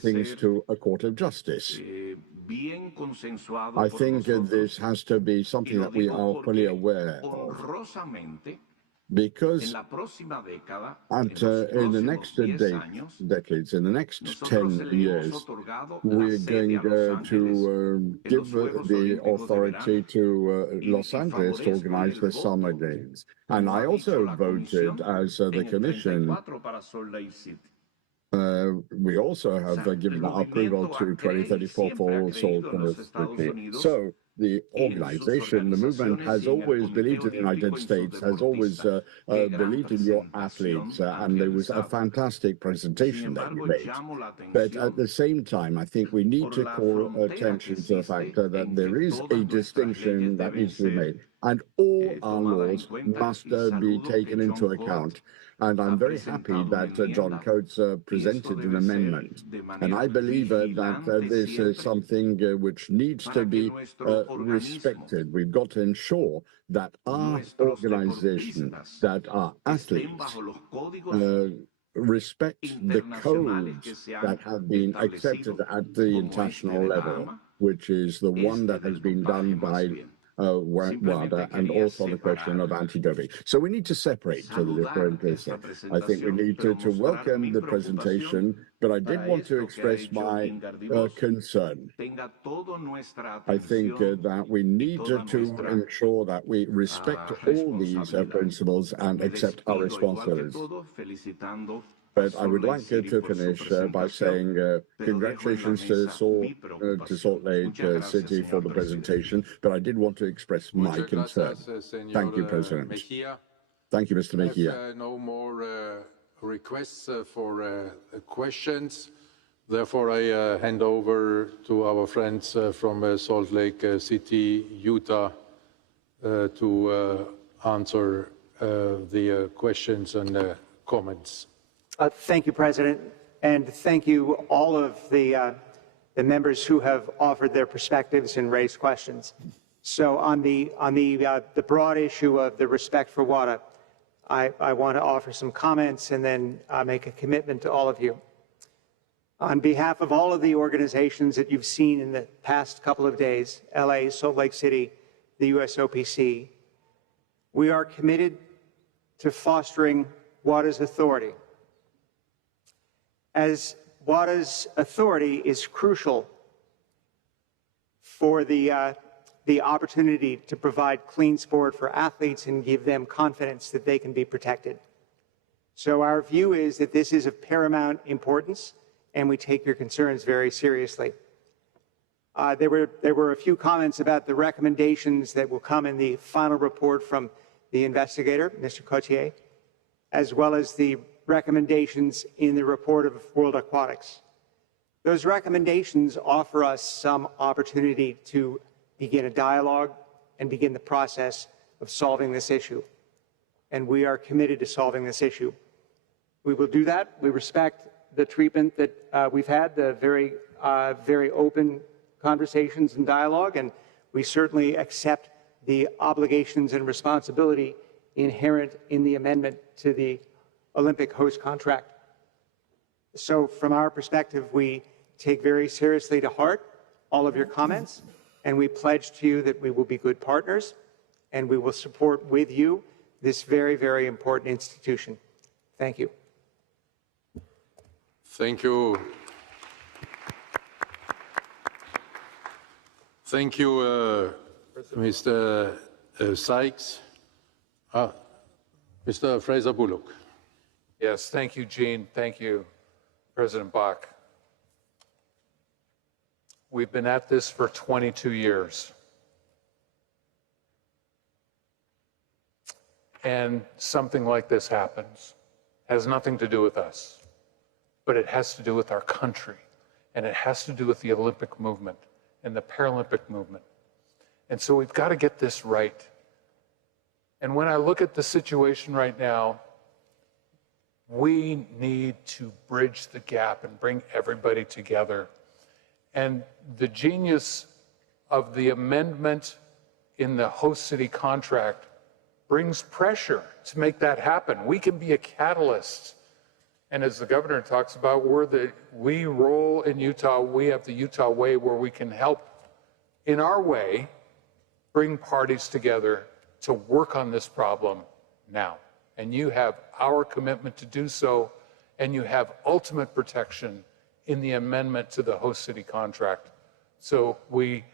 things to a court of justice. I think this has to be something that we are fully aware of, because in the next decades, in the next 10 years, we're going to give the authority to Los Angeles to organize the Summer Games. And I also voted as the Commission. We also have given our approval to 2034 for Salt Lake City. So the organization, the movement, has always believed in the United States, has always believed in your athletes, and there was a fantastic presentation that you made. But at the same time, I think we need to call attention to the fact that there is a distinction that needs to be made, and all our laws must be taken into account. And I'm very happy that John Coates presented an amendment. And I believe that this is something which needs to be respected. We've got to ensure that our organization, that our athletes respect the codes that have been accepted at the international level, which is the one that has been done by WADA, and also the question of anti-doping. So we need to separate the different things. I think we need to welcome the presentation, but I did want to express my concern. I think that we need to ensure that we respect all these principles and accept our responsibilities. But I would like to finish by saying congratulations to Salt Lake City for the presentation, but I did want to express my concern. Thank you, President. Thank you, Mr. Mejia. No more requests for questions. Therefore, I hand over to our friends from Salt Lake City, Utah, to answer the questions and comments. Thank you, President, and thank you all of the members who have offered their perspectives and raised questions. So on the broad issue of the respect for WADA, I want to offer some comments and then make a commitment to all of you. On behalf of all of the organizations that you've seen in the past couple of days, LA, Salt Lake City, the USOPC, we are committed to fostering WADA's authority, as WADA's authority is crucial for the opportunity to provide clean sport for athletes and give them confidence that they can be protected. So our view is that this is of paramount importance, and we take your concerns very seriously. There were a few comments about the recommendations that will come in the final report from the investigator, Mr. Cotier, as well as the recommendations in the report of World Aquatics. Those recommendations offer us some opportunity to begin a dialogue and begin the process of solving this issue. And we are committed to solving this issue. We will do that. We respect the treatment that we've had, the very open conversations and dialogue, and we certainly accept the obligations and responsibility inherent in the amendment to the Olympic host contract. So from our perspective, we take very seriously to heart all of your comments, and we pledge to you that we will be good partners and we will support with you this very, very important institution. Thank you. Thank you. Thank you, Mr. Sykes. Mr. Fraser Bullock. Yes, thank you, Gene. Thank you, President Bach. We've been at this for 22 years. And something like this happens. It has nothing to do with us, but it has to do with our country. and it has to do with the Olympic movement and the Paralympic movement. And so we've got to get this right. And when I look at the situation right now, we need to bridge the gap and bring everybody together. And the genius of the amendment in the host city contract brings pressure to make that happen. We can be a catalyst. And as the governor talks about, we roll in Utah, we have the Utah way where we can help in our way bring parties together to work on this problem now. And you have our commitment to do so, and you have ultimate protection in the amendment to the host city contract. So we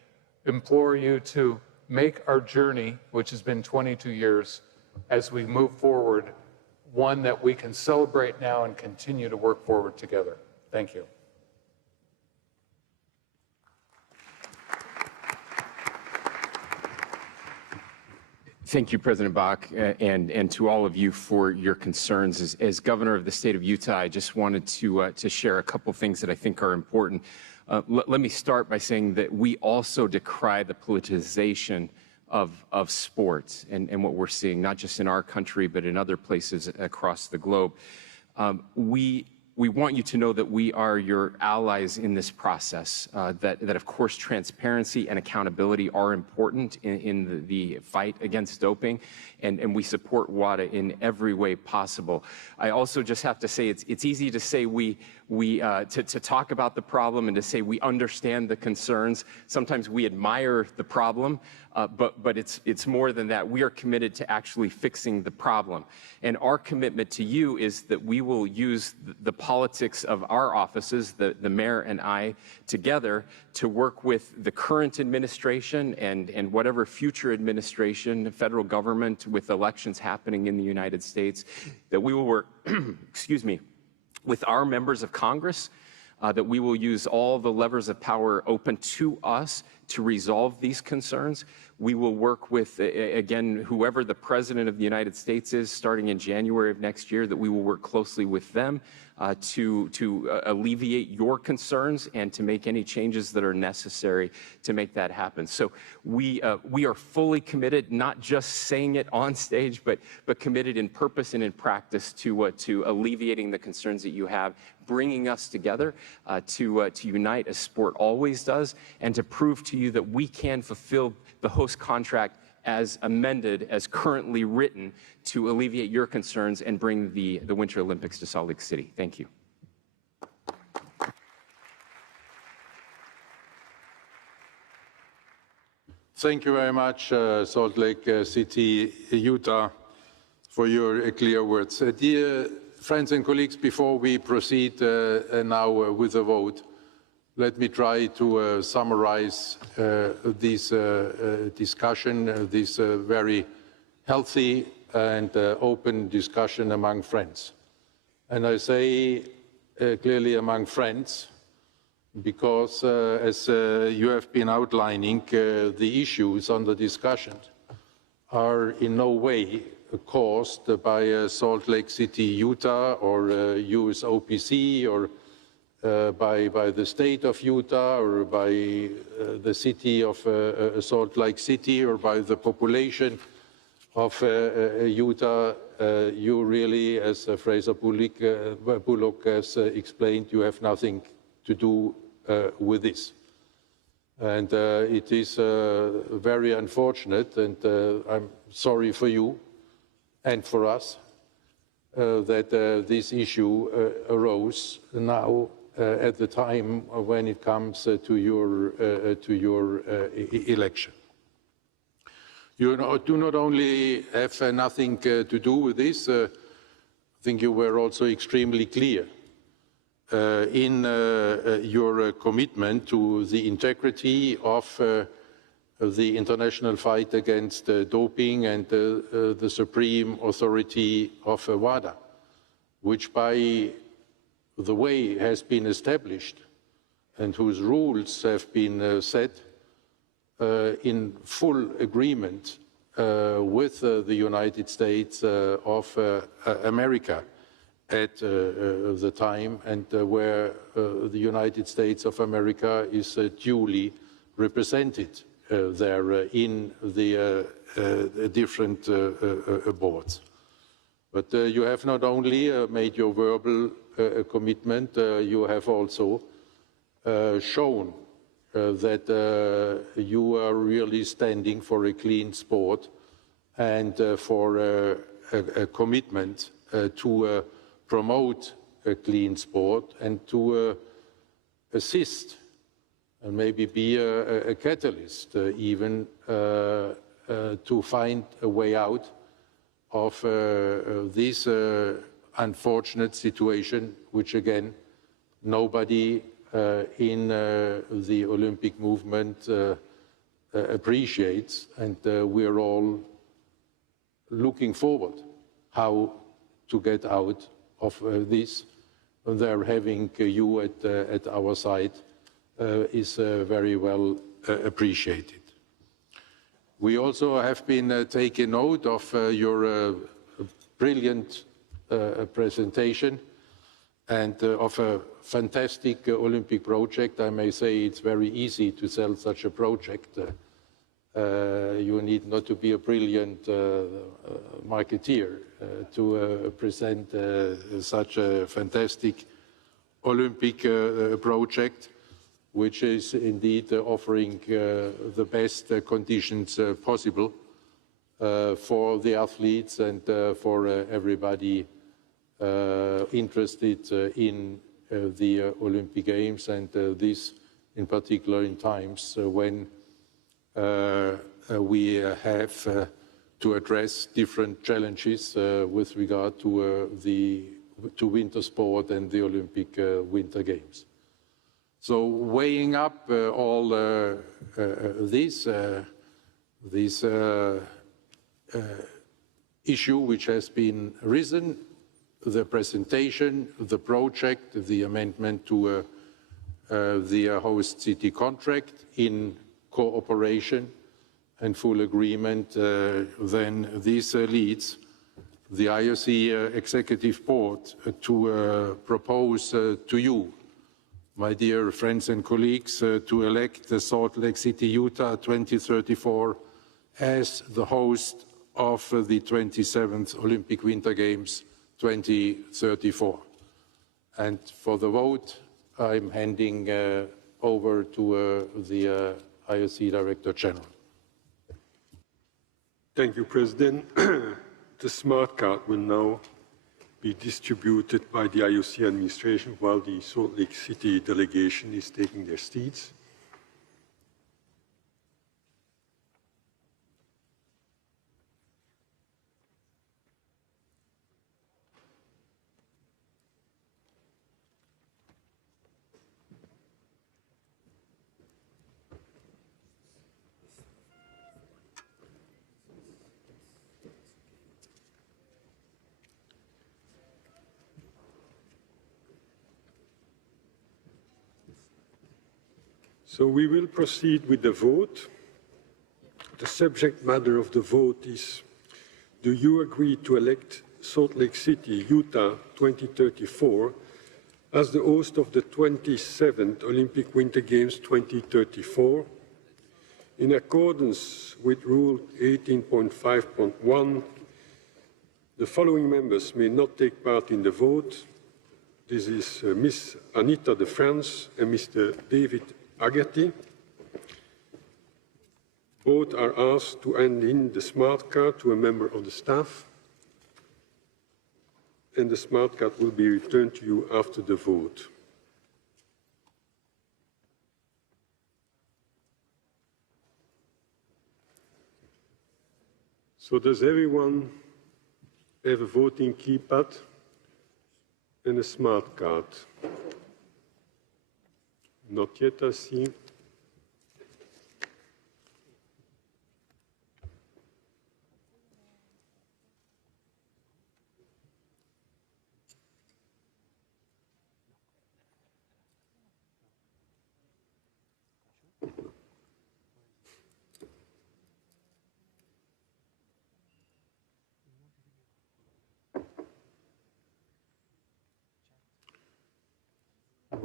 implore you to make our journey, which has been 22 years, as we move forward, one that we can celebrate now and continue to work forward together. Thank you. Thank you, President Bach, and to all of you for your concerns. As governor of the state of Utah, I just wanted to share a couple things that I think are important. Let me start by saying that we also decry the politicization of sports and what we're seeing, not just in our country, but in other places across the globe. We want you to know that we are your allies in this process, that of course transparency and accountability are important in the fight against doping, and we support WADA in every way possible. I also just have to say it's easy to say to talk about the problem and to say we understand the concerns. Sometimes we admire the problem, but it's more than that. We are committed to actually fixing the problem. And our commitment to you is that we will use the politics of our offices, the mayor and I, together to work with the current administration and whatever future administration, the federal government, with elections happening in the United States, that we will work, excuse me, with our members of Congress, that we will use all the levers of power open to us to resolve these concerns. We will work with, again, whoever the president of the United States is starting in January of next year, that we will work closely with them to alleviate your concerns and to make any changes that are necessary to make that happen. So we are fully committed, not just saying it on stage, but committed in purpose and in practice to alleviating the concerns that you have, bringing us together to unite as sport always does, and to prove to you that we can fulfill the host contract as amended, as currently written, to alleviate your concerns and bring the Winter Olympics to Salt Lake City. Thank you. Thank you very much, Salt Lake City, Utah, for your clear words. Dear friends and colleagues, before we proceed now with the vote, let me try to summarize this discussion, this very healthy and open discussion among friends. And I say clearly among friends, because as you have been outlining, the issues under discussion are in no way caused by Salt Lake City, Utah, or USOPC, or by the state of Utah, or by the city of Salt Lake City, or by the population of Utah. You really, as Fraser Bullock has explained, you have nothing to do with this. And it is very unfortunate, and I'm sorry for you and for us that this issue arose now at the time when it comes to your election. You do not only have nothing to do with this, I think you were also extremely clear in your commitment to the integrity of the international fight against doping and the supreme authority of WADA, which by the way has been established and whose rules have been set in full agreement with the United States of America at the time, and where the United States of America is duly represented there in the different boards. But you have not only made your verbal commitment, you have also shown that you are really standing for a clean sport and for a commitment to promote a clean sport and to assist and maybe be a catalyst even to find a way out of this unfortunate situation, which again, nobody in the Olympic movement appreciates, and we're all looking forward how to get out of this. There having you at our side is very well appreciated. We also have been taking note of your brilliant presentation and of a fantastic Olympic project. I may say it's very easy to sell such a project. You need not to be a brilliant marketeer to present such a fantastic Olympic project, which is indeed offering the best conditions possible for the athletes and for everybody interested in the Olympic Games, and this in particular in times when we have to address different challenges with regard to winter sport and the Olympic Winter Games. So weighing up all this issue which has been risen, the presentation, the project, the amendment to the host city contract in cooperation and full agreement, then this leads the IOC Executive Board to propose to you, my dear friends and colleagues, to elect the Salt Lake City, Utah 2034 as the host of the 27th Olympic Winter Games 2034. And for the vote, I'm handing over to the IOC Director General. Thank you, President. The smart card will now be distributed by the IOC administration while the Salt Lake City delegation is taking their seats. So we will proceed with the vote. The subject matter of the vote is, do you agree to elect Salt Lake City, Utah 2034 as the host of the 27th Olympic Winter Games 2034? In accordance with Rule 18.5.1, the following members may not take part in the vote. This is Ms. Anita de France and Mr. David Agati. Both are asked to hand in the smart card to a member of the staff, and the smart card will be returned to you after the vote. So does everyone have a voting keypad and a smart card? Not yet, I see.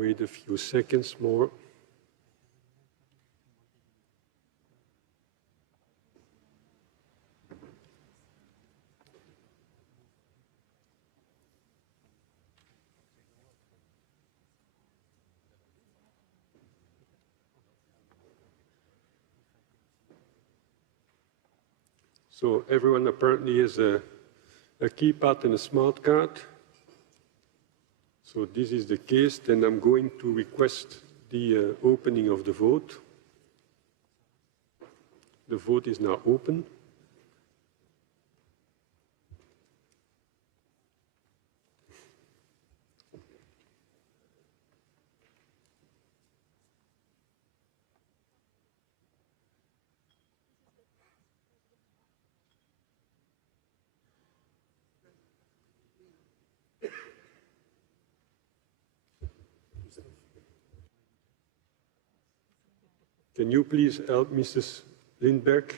wait a few seconds more. So everyone apparently has a keypad and a smart card. So this is the case, then I'm going to request the opening of the vote. The vote is now open. Can you please help Mrs. Lindberg?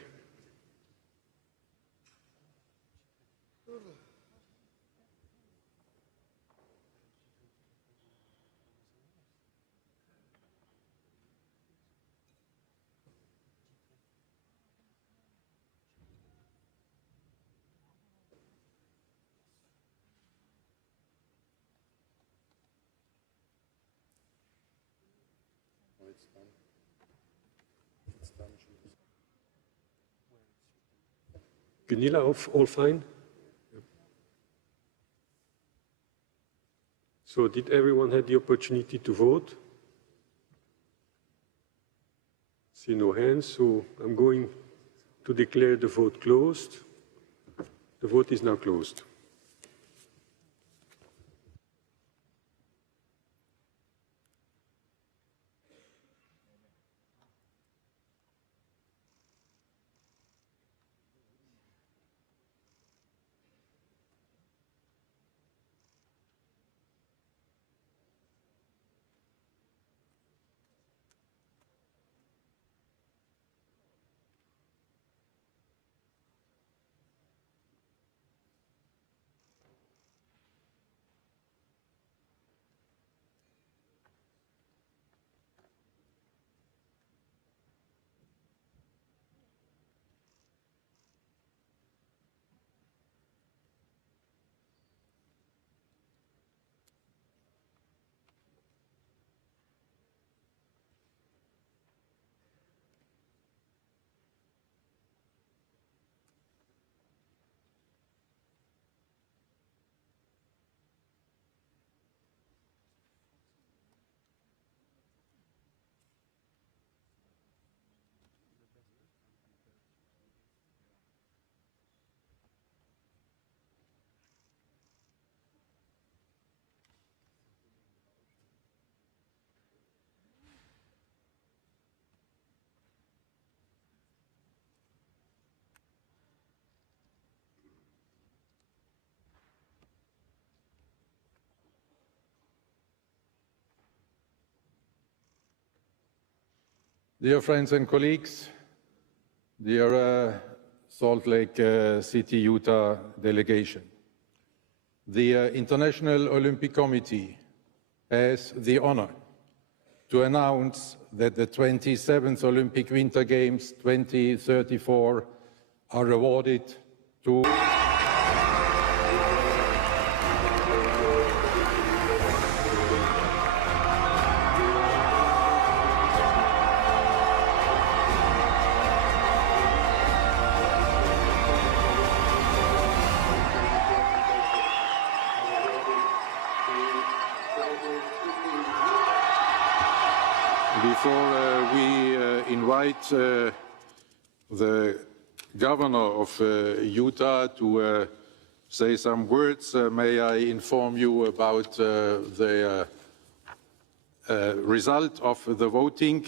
Gunilla, all fine? So did everyone have the opportunity to vote? See no hands, so I'm going to declare the vote closed. The vote is now closed. Dear friends and colleagues, dear Salt Lake City, Utah delegation, the International Olympic Committee has the honor to announce that the 27th Olympic Winter Games 2034 are awarded to Before we invite the governor of Utah to say some words, may I inform you about the result of the voting.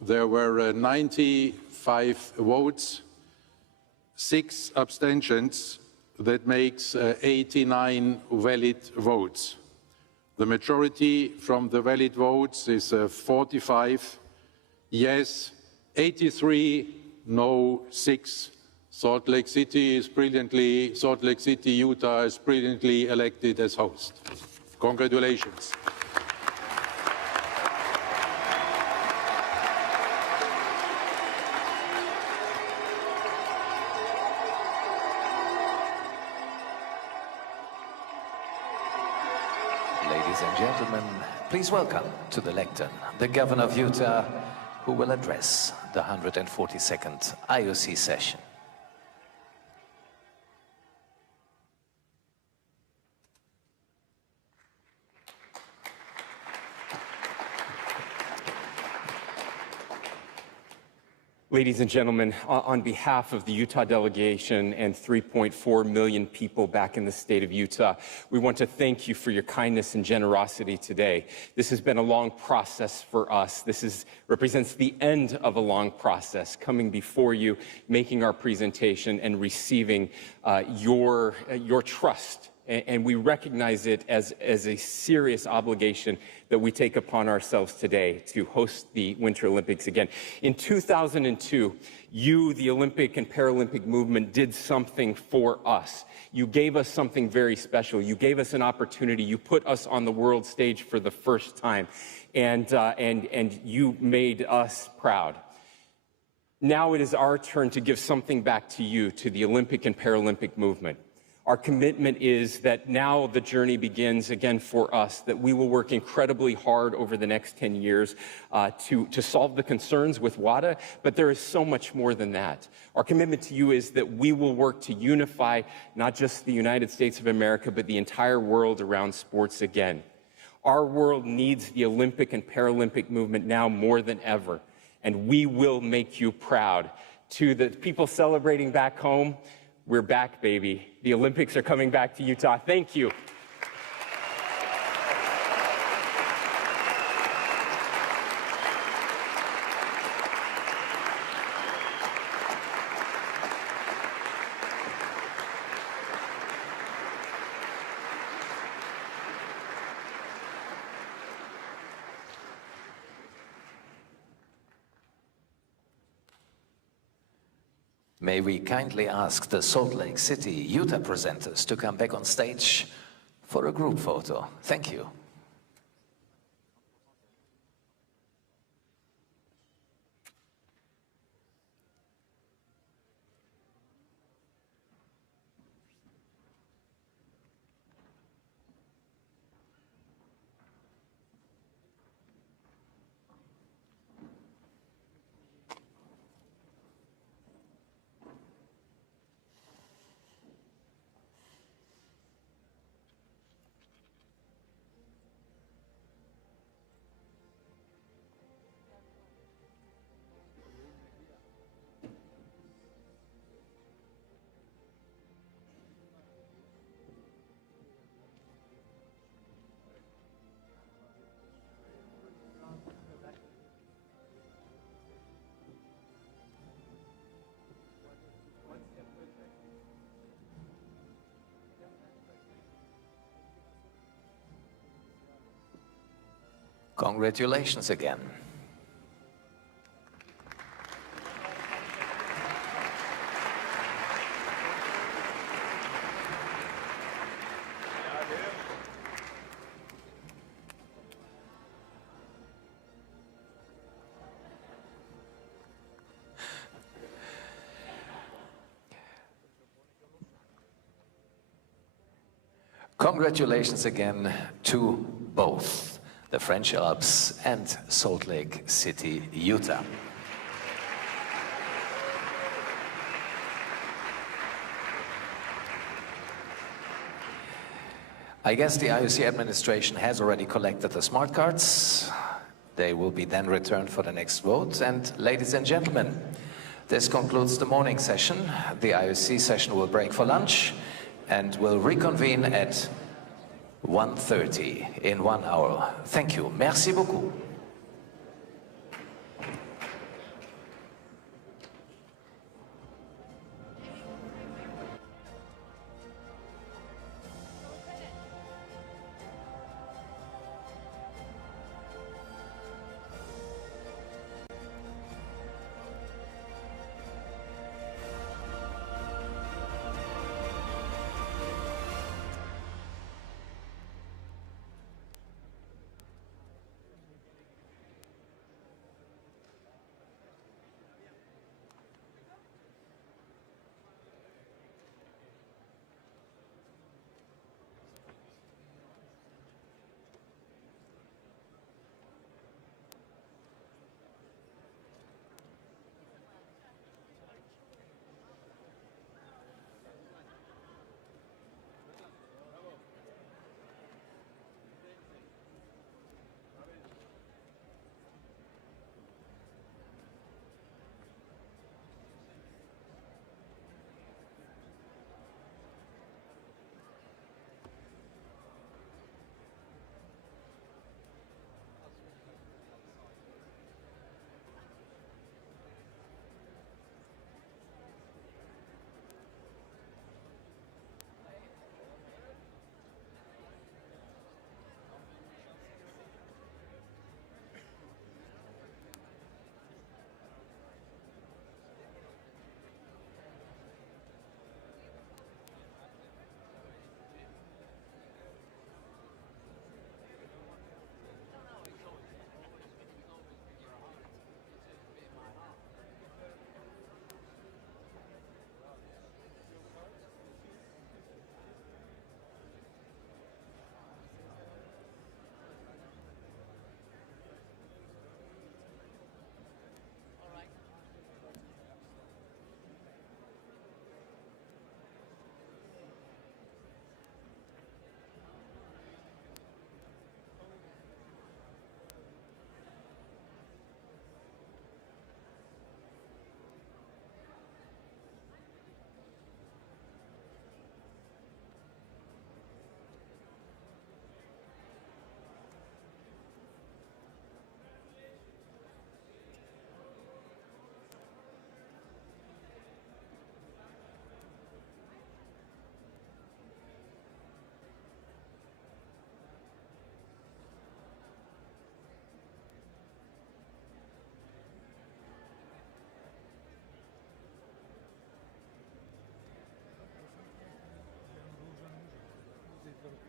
There were 95 votes, 6 abstentions. That makes 89 valid votes. The majority from the valid votes is 45 yes, 83 no, 6. Salt Lake City, Utah is brilliantly elected as host. Congratulations. Ladies and gentlemen, please welcome to the lectern the Governor of Utah, who will address the 142nd IOC session. Ladies and gentlemen, on behalf of the Utah delegation and 3.4 million people back in the state of Utah, we want to thank you for your kindness and generosity today. This has been a long process for us. This represents the end of a long process, coming before you, making our presentation and receiving your trust. And we recognize it as a serious obligation that we take upon ourselves today to host the Winter Olympics again. In 2002, you, the Olympic and Paralympic movement, did something for us. You gave us something very special. You gave us an opportunity. You put us on the world stage for the first time, and you made us proud. Now it is our turn to give something back to you, to the Olympic and Paralympic movement. Our commitment is that now the journey begins again for us, that we will work incredibly hard over the next 10 years to solve the concerns with WADA, but there is so much more than that. Our commitment to you is that we will work to unify not just the United States of America, but the entire world around sports again. Our world needs the Olympic and Paralympic movement now more than ever, and we will make you proud. To the people celebrating back home, we're back, baby. The Olympics are coming back to Utah. Thank you. May we kindly ask the Salt Lake City, Utah presenters to come back on stage for a group photo. Thank you. Congratulations again. Congratulations again to both the French Alps and Salt Lake City, Utah. I guess the IOC administration has already collected the smart cards. They will be then returned for the next vote. And ladies and gentlemen, this concludes the morning session. The IOC session will break for lunch and will reconvene at 1:30 in 1 hour. Thank you. Merci beaucoup.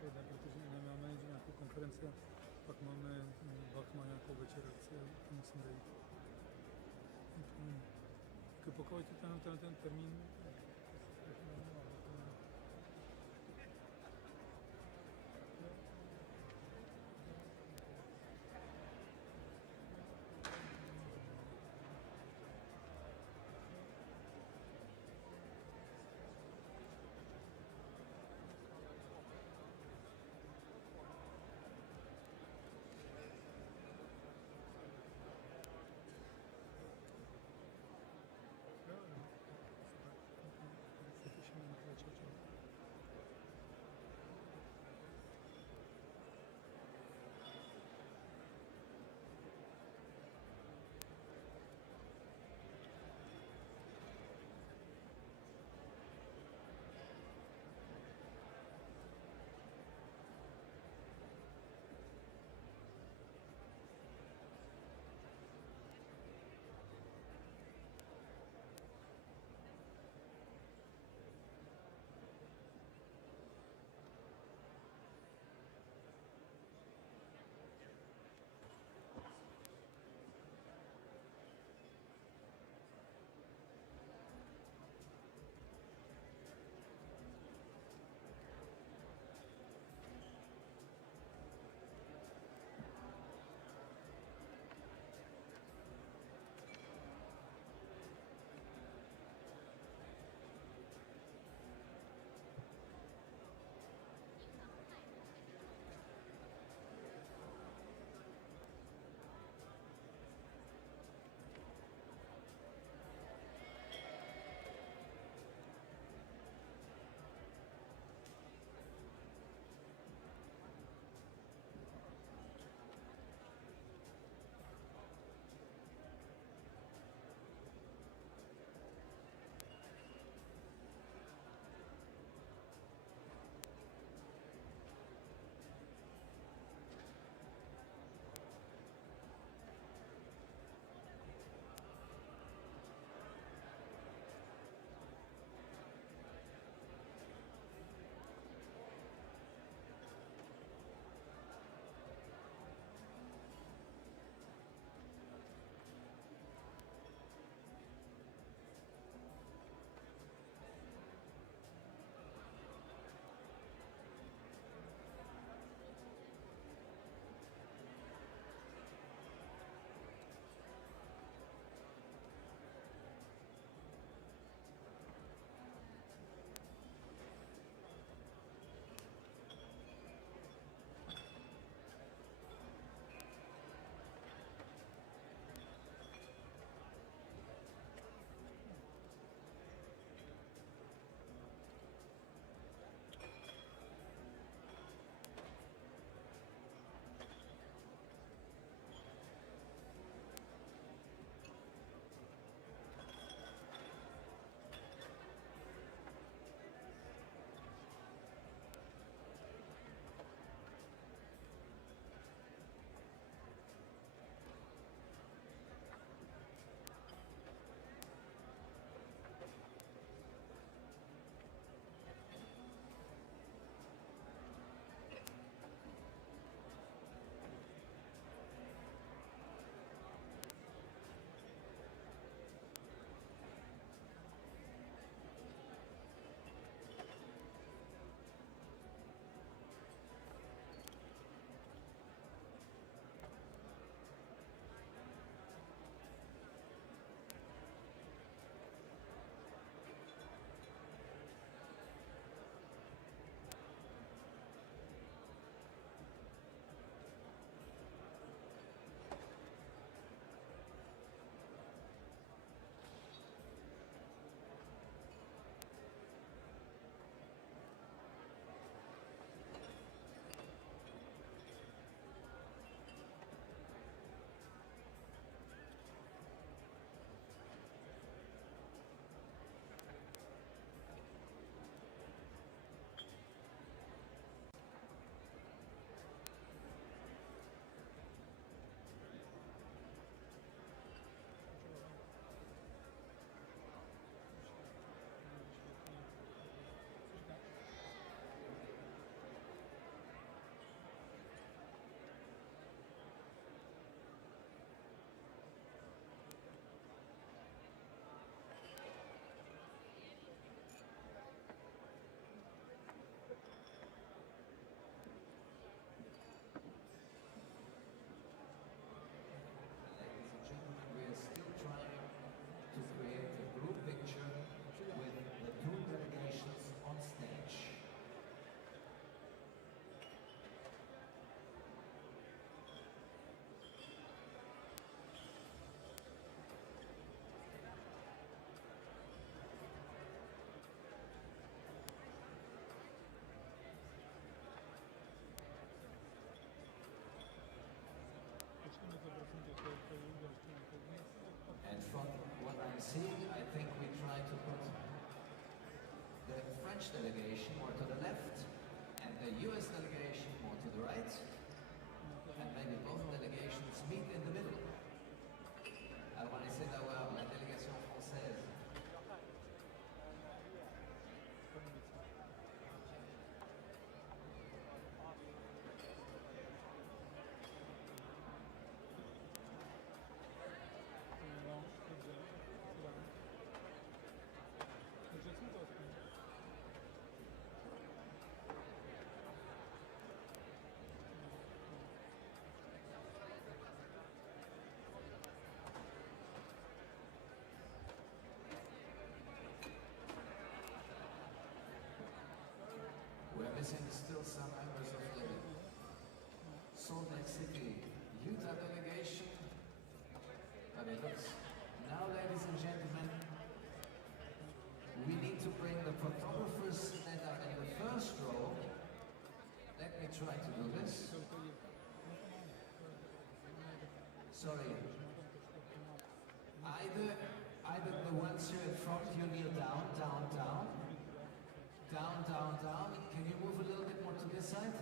odpoledne, protože nemáme nějakou konferenci a pak máme vlak má nějakou večeraci a to musím dojít. Pokud ten termín French delegation more to the left, and the US delegation more to the right, and maybe both delegations meet in the middle. Alors on essaie d'avoir la délégation française We're missing still some members of the Salt Lake City, Utah delegation. But it looks, now ladies and gentlemen, we need to bring the photographers that are in the first row. Let me try to do this. Sorry. Either the ones here in front, you kneel down, down, down. Down, down, down. Can you move a little bit more to this side?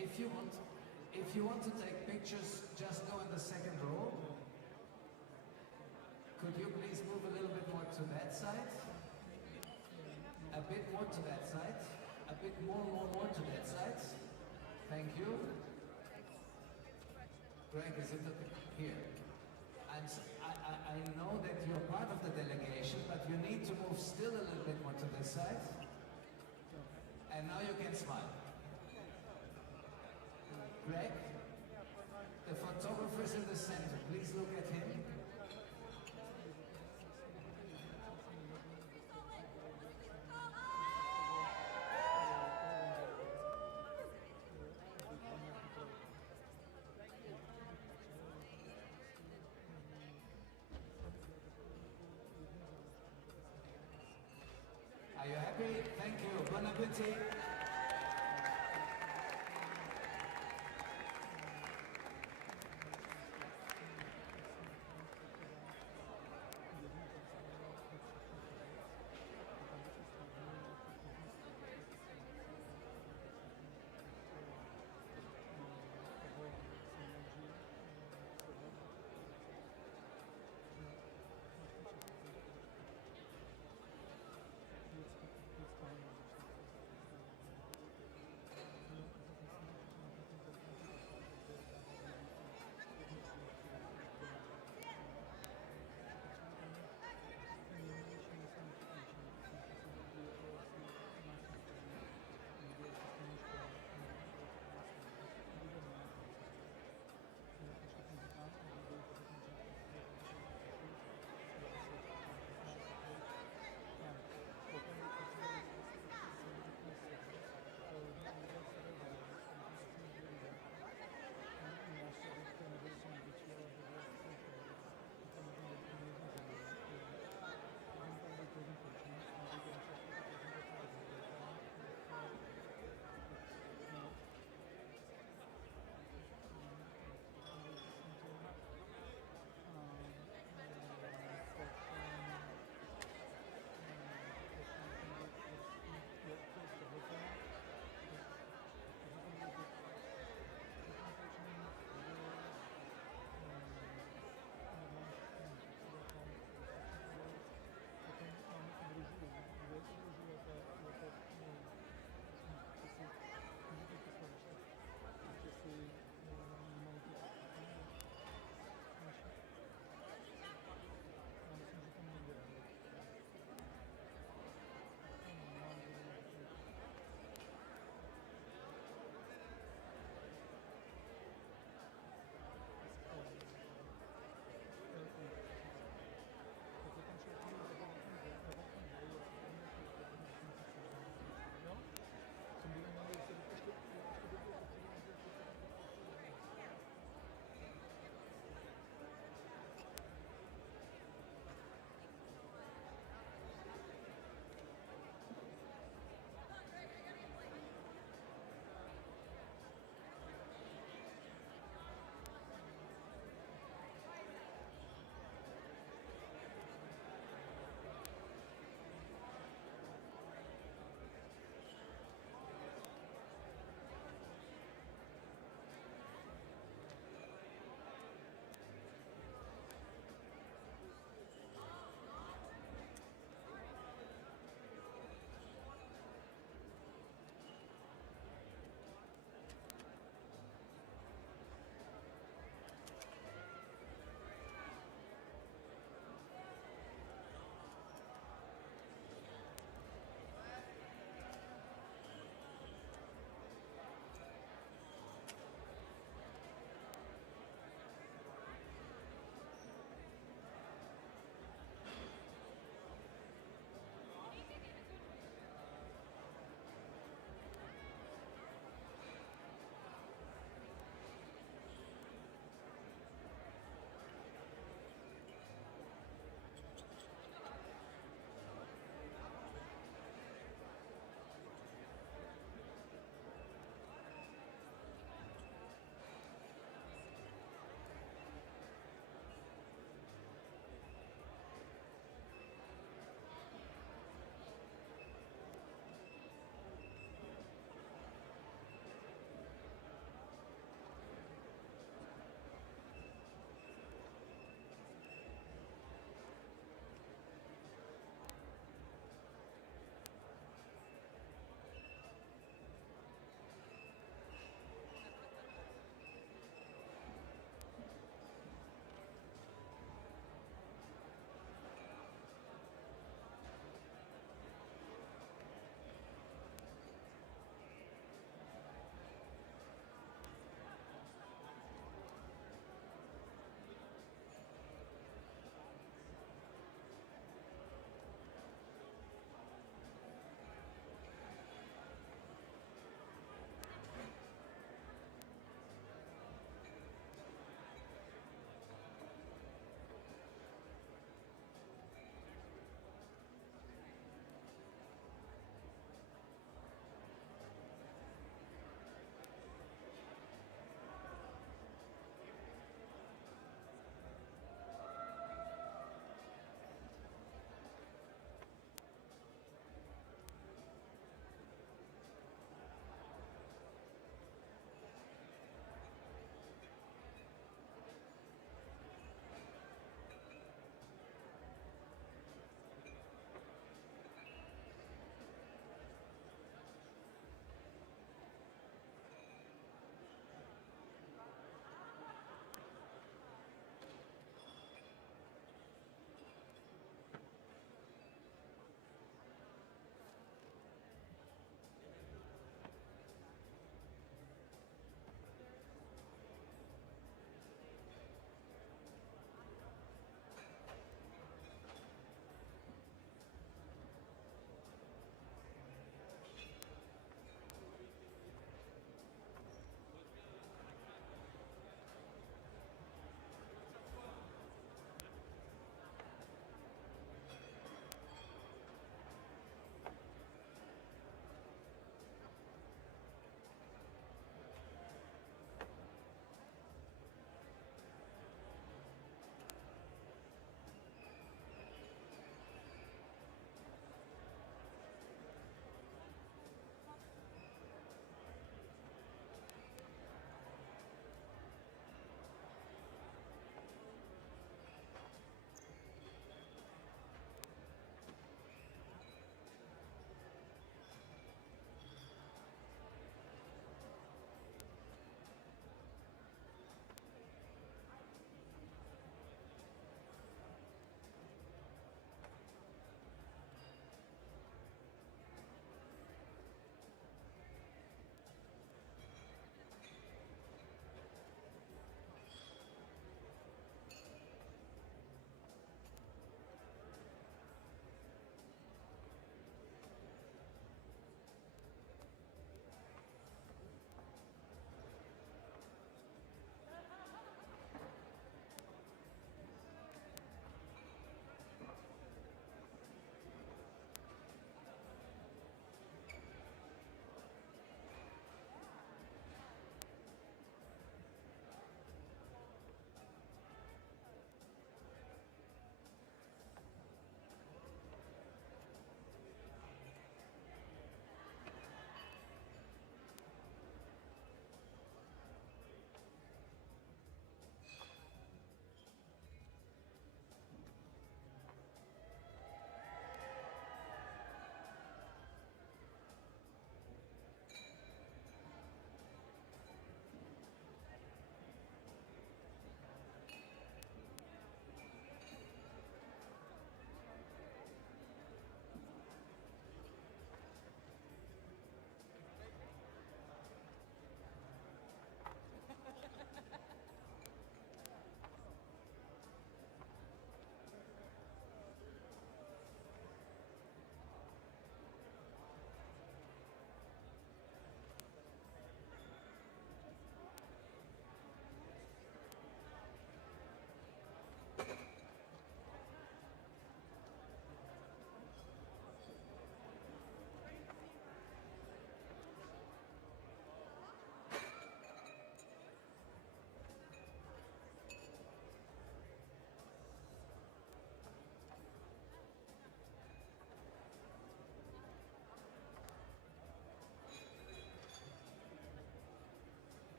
If you want to take pictures, just go in the second row. Could you please move a little bit more to that side? A bit more to that side. A bit more to that side. Thank you. Greg, is it here? I know that you're part of the delegation, but you need to move still a little bit more to this side. And now you can smile. Greg, the photographer's in the center. Please look at him. Are you happy? Thank you. Bon appetit.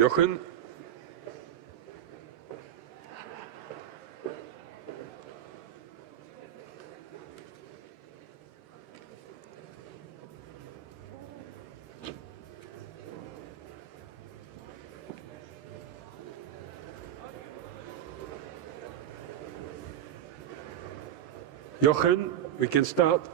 Jochen? Jochen, we can start.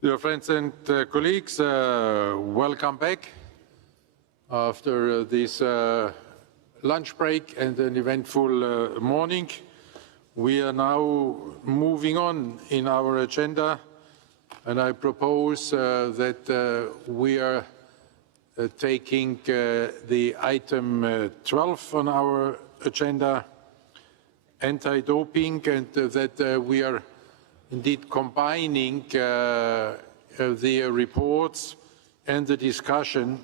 Dear friends and colleagues, welcome back after this lunch break and an eventful morning. We are now moving on in our agenda, and I propose that we are taking the item 12 on our agenda, anti-doping, and that we are indeed combining the reports and the discussion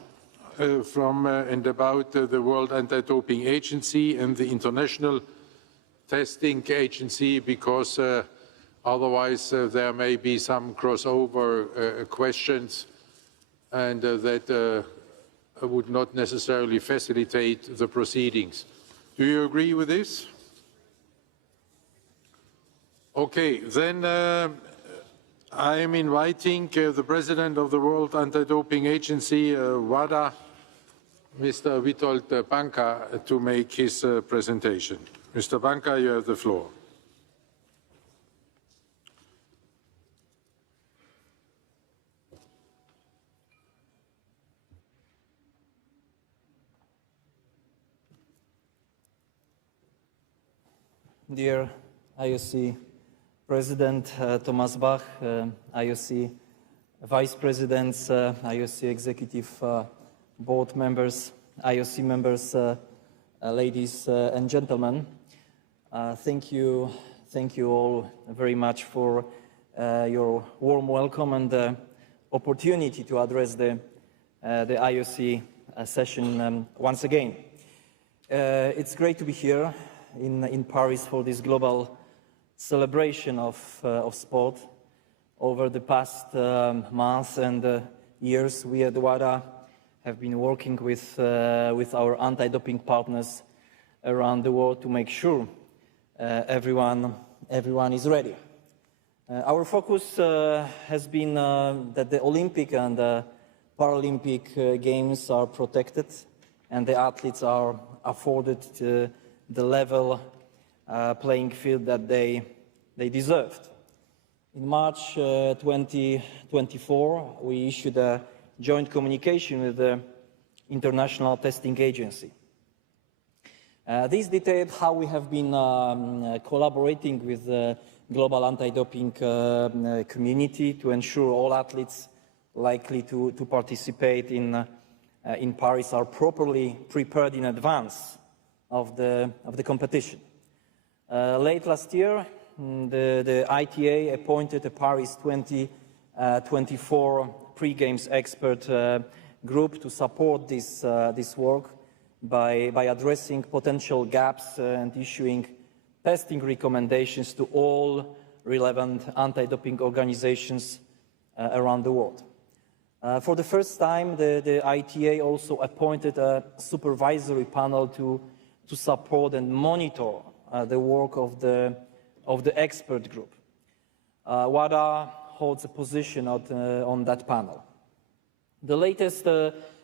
from and about the World Anti-Doping Agency and the International Testing Agency, because otherwise there may be some crossover questions, and that would not necessarily facilitate the proceedings. Do you agree with this? Okay, then I am inviting the President of the World Anti-Doping Agency, WADA, Mr. Witold Banka, to make his presentation. Mr. Banka, you have the floor. Dear IOC President Thomas Bach, IOC Vice Presidents, IOC Executive Board members, IOC members, ladies and gentlemen, thank you all very much for your warm welcome and the opportunity to address the IOC session once again. It's great to be here in Paris for this global celebration of sport. Over the past months and years, we at WADA have been working with our anti-doping partners around the world to make sure everyone is ready. Our focus has been that the Olympic and Paralympic Games are protected and the athletes are afforded the level playing field that they deserved. In March 2024, we issued a joint communication with the International Testing Agency. This detailed how we have been collaborating with the global anti-doping community to ensure all athletes likely to participate in Paris are properly prepared in advance of the competition. Late last year, the ITA appointed a Paris 2024 pre-games expert group to support this work by addressing potential gaps and issuing testing recommendations to all relevant anti-doping organizations around the world. For the first time, the ITA also appointed a supervisory panel to support and monitor the work of the expert group. WADA holds a position on that panel. The latest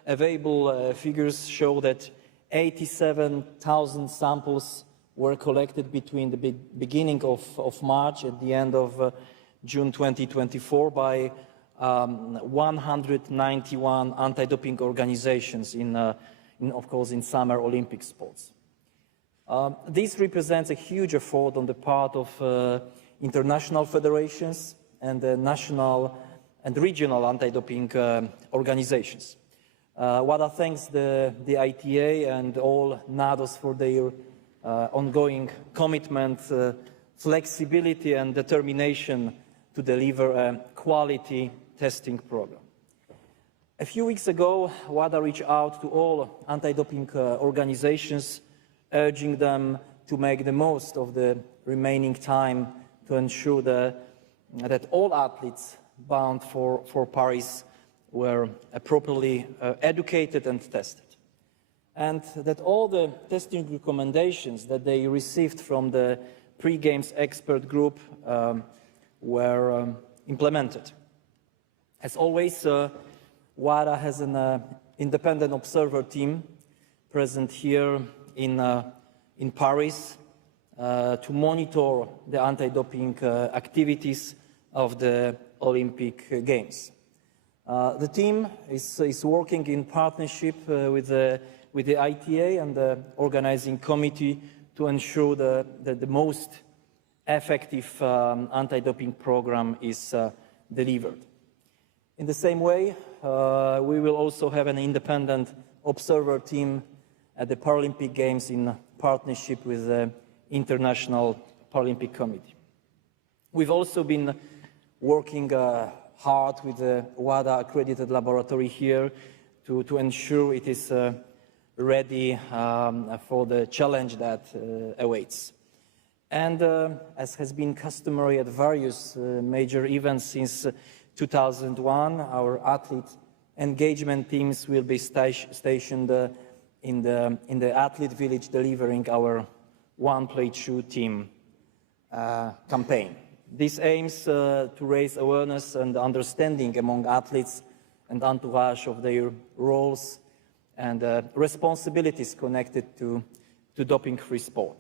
available figures show that 87,000 samples were collected between the beginning of March and the end of June 2024 by 191 anti-doping organizations of course, in Summer Olympic sports. This represents a huge effort on the part of international federations and national and regional anti-doping organizations. WADA thanks the ITA and all NADOs for their ongoing commitment, flexibility and determination to deliver a quality testing program. A few weeks ago, WADA reached out to all anti-doping organizations, urging them to make the most of the remaining time to ensure that all athletes bound for Paris were properly educated and tested, and that all the testing recommendations that they received from the pre-games expert group were implemented. As always, WADA has an independent observer team present here in Paris to monitor the anti-doping activities of the Olympic Games. The team is working in partnership with the ITA and the organizing committee to ensure that the most effective anti-doping program is delivered. In the same way, we will also have an independent observer team at the Paralympic Games in partnership with the International Paralympic Committee. We've also been working hard with the WADA accredited laboratory here to ensure it is ready for the challenge that awaits. And as has been customary at various major events since 2001, our athlete engagement teams will be stationed in the athlete village, delivering our One Play True team campaign. This aims to raise awareness and understanding among athletes and entourage of their roles and responsibilities connected to doping-free sport.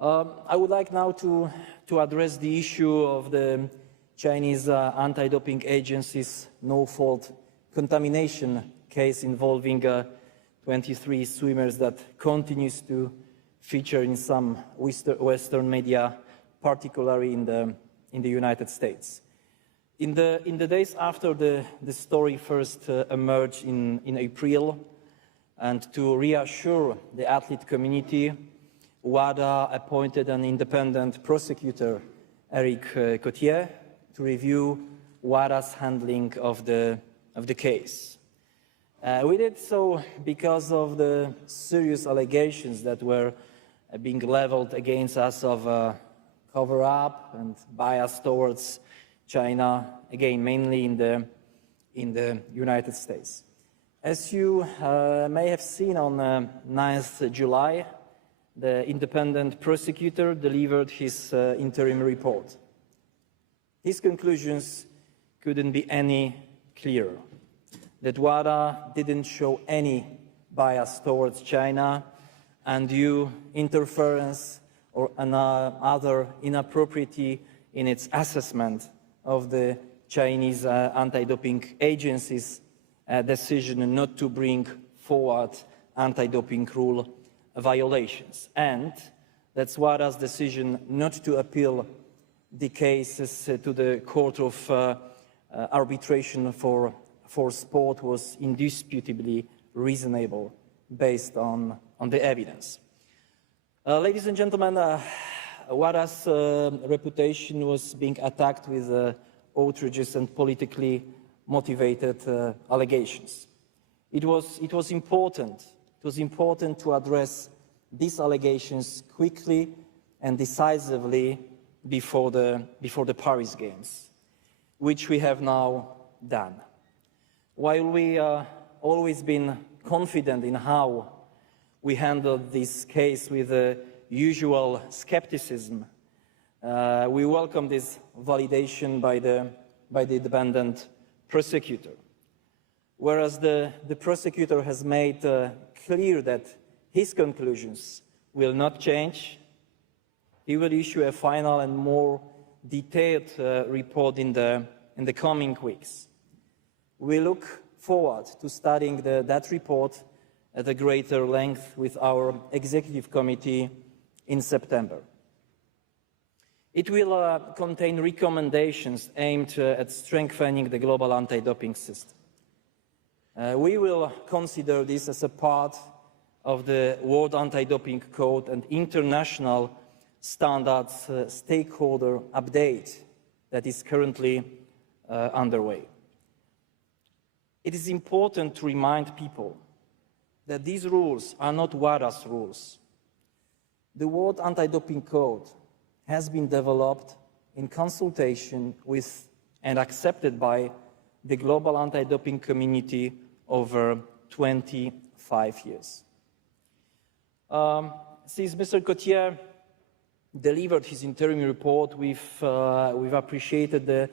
I would like now to address the issue of the Chinese anti-doping agency's no-fault contamination case involving 23 swimmers that continues to feature in some Western media, particularly in the United States. In the days after the story first emerged in April, and to reassure the athlete community, WADA appointed an independent prosecutor, Eric Cotier, to review WADA's handling of the case. We did so because of the serious allegations that were being leveled against us of cover-up and bias towards China, again, mainly in the United States. As you may have seen on 9th July, the independent prosecutor delivered his interim report. His conclusions couldn't be any clearer. That WADA didn't show any bias towards China, undue interference or other inappropriacy in its assessment of the Chinese anti-doping agency's decision not to bring forward anti-doping rule violations. And that's WADA's decision not to appeal the cases to the Court of Arbitration for Sport was indisputably reasonable based on the evidence. Ladies and gentlemen, WADA's reputation was being attacked with outrageous and politically motivated allegations. It was important to address these allegations quickly and decisively before the Paris Games, which we have now done. While we always been confident in how we handled this case with the usual skepticism, we welcome this validation by the independent prosecutor. Whereas the prosecutor has made clear that his conclusions will not change, he will issue a final and more detailed report in the coming weeks. We look forward to studying that report at a greater length with our executive committee in September. It will contain recommendations aimed at strengthening the global anti-doping system. We will consider this as a part of the World Anti-Doping Code and international standards stakeholder update that is currently underway. It is important to remind people that these rules are not WADA's rules. The World Anti-Doping Code has been developed in consultation with and accepted by the global anti-doping community over 25 years. Since Mr. Cotier delivered his interim report, we've appreciated the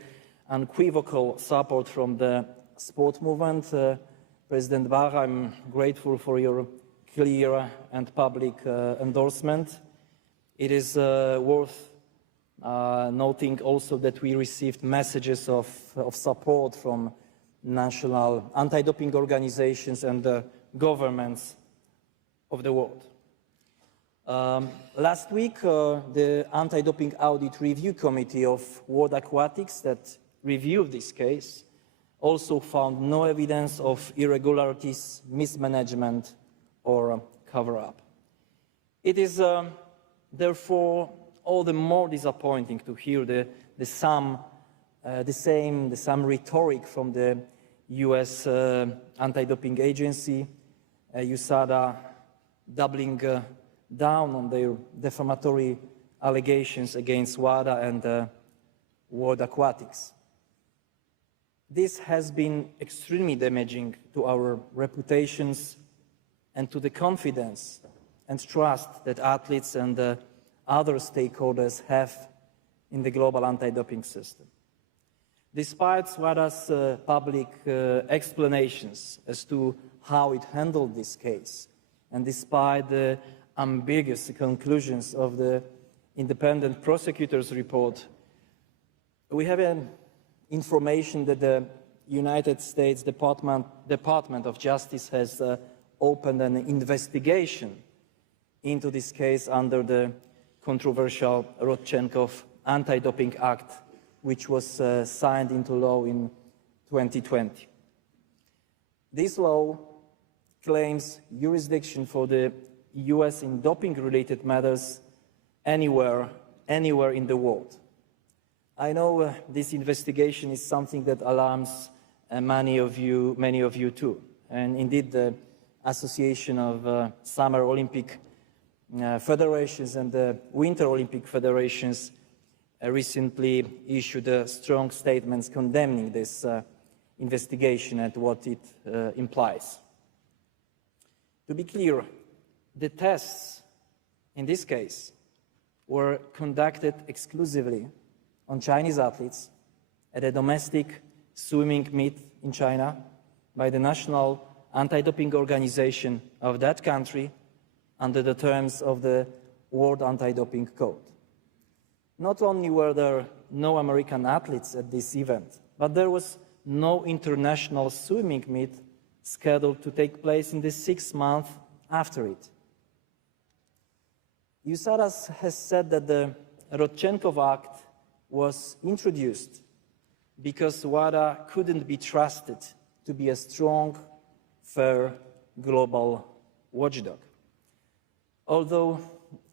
unequivocal support from the sport movement. President Bach, I'm grateful for your clear and public endorsement. It is worth noting also that we received messages of support from national anti-doping organizations and governments of the world. Last week, the Anti-Doping Audit Review Committee of World Aquatics that reviewed this case also found no evidence of irregularities, mismanagement, or cover-up. It is therefore all the more disappointing to hear the same rhetoric from the US anti-doping agency, USADA, doubling down on their defamatory allegations against WADA and World Aquatics. This has been extremely damaging to our reputations and to the confidence and trust that athletes and other stakeholders have in the global anti-doping system. Despite WADA's public explanations as to how it handled this case, and despite the ambiguous conclusions of the independent prosecutor's report, we have information that the United States Department of Justice has opened an investigation into this case under the controversial Rodchenkov Anti-Doping Act, which was signed into law in 2020. This law claims jurisdiction for the US in doping-related matters anywhere in the world. I know this investigation is something that alarms many of you too. And indeed, the Association of Summer Olympic Federations and the Winter Olympic Federations recently issued strong statements condemning this investigation and what it implies. To be clear, the tests in this case were conducted exclusively on Chinese athletes at a domestic swimming meet in China by the National Anti-Doping Organization of that country under the terms of the World Anti-Doping Code. Not only were there no American athletes at this event, but there was no international swimming meet scheduled to take place in the 6 months after it. USADA has said that the Rodchenkov Act was introduced because WADA couldn't be trusted to be a strong, fair, global watchdog. Although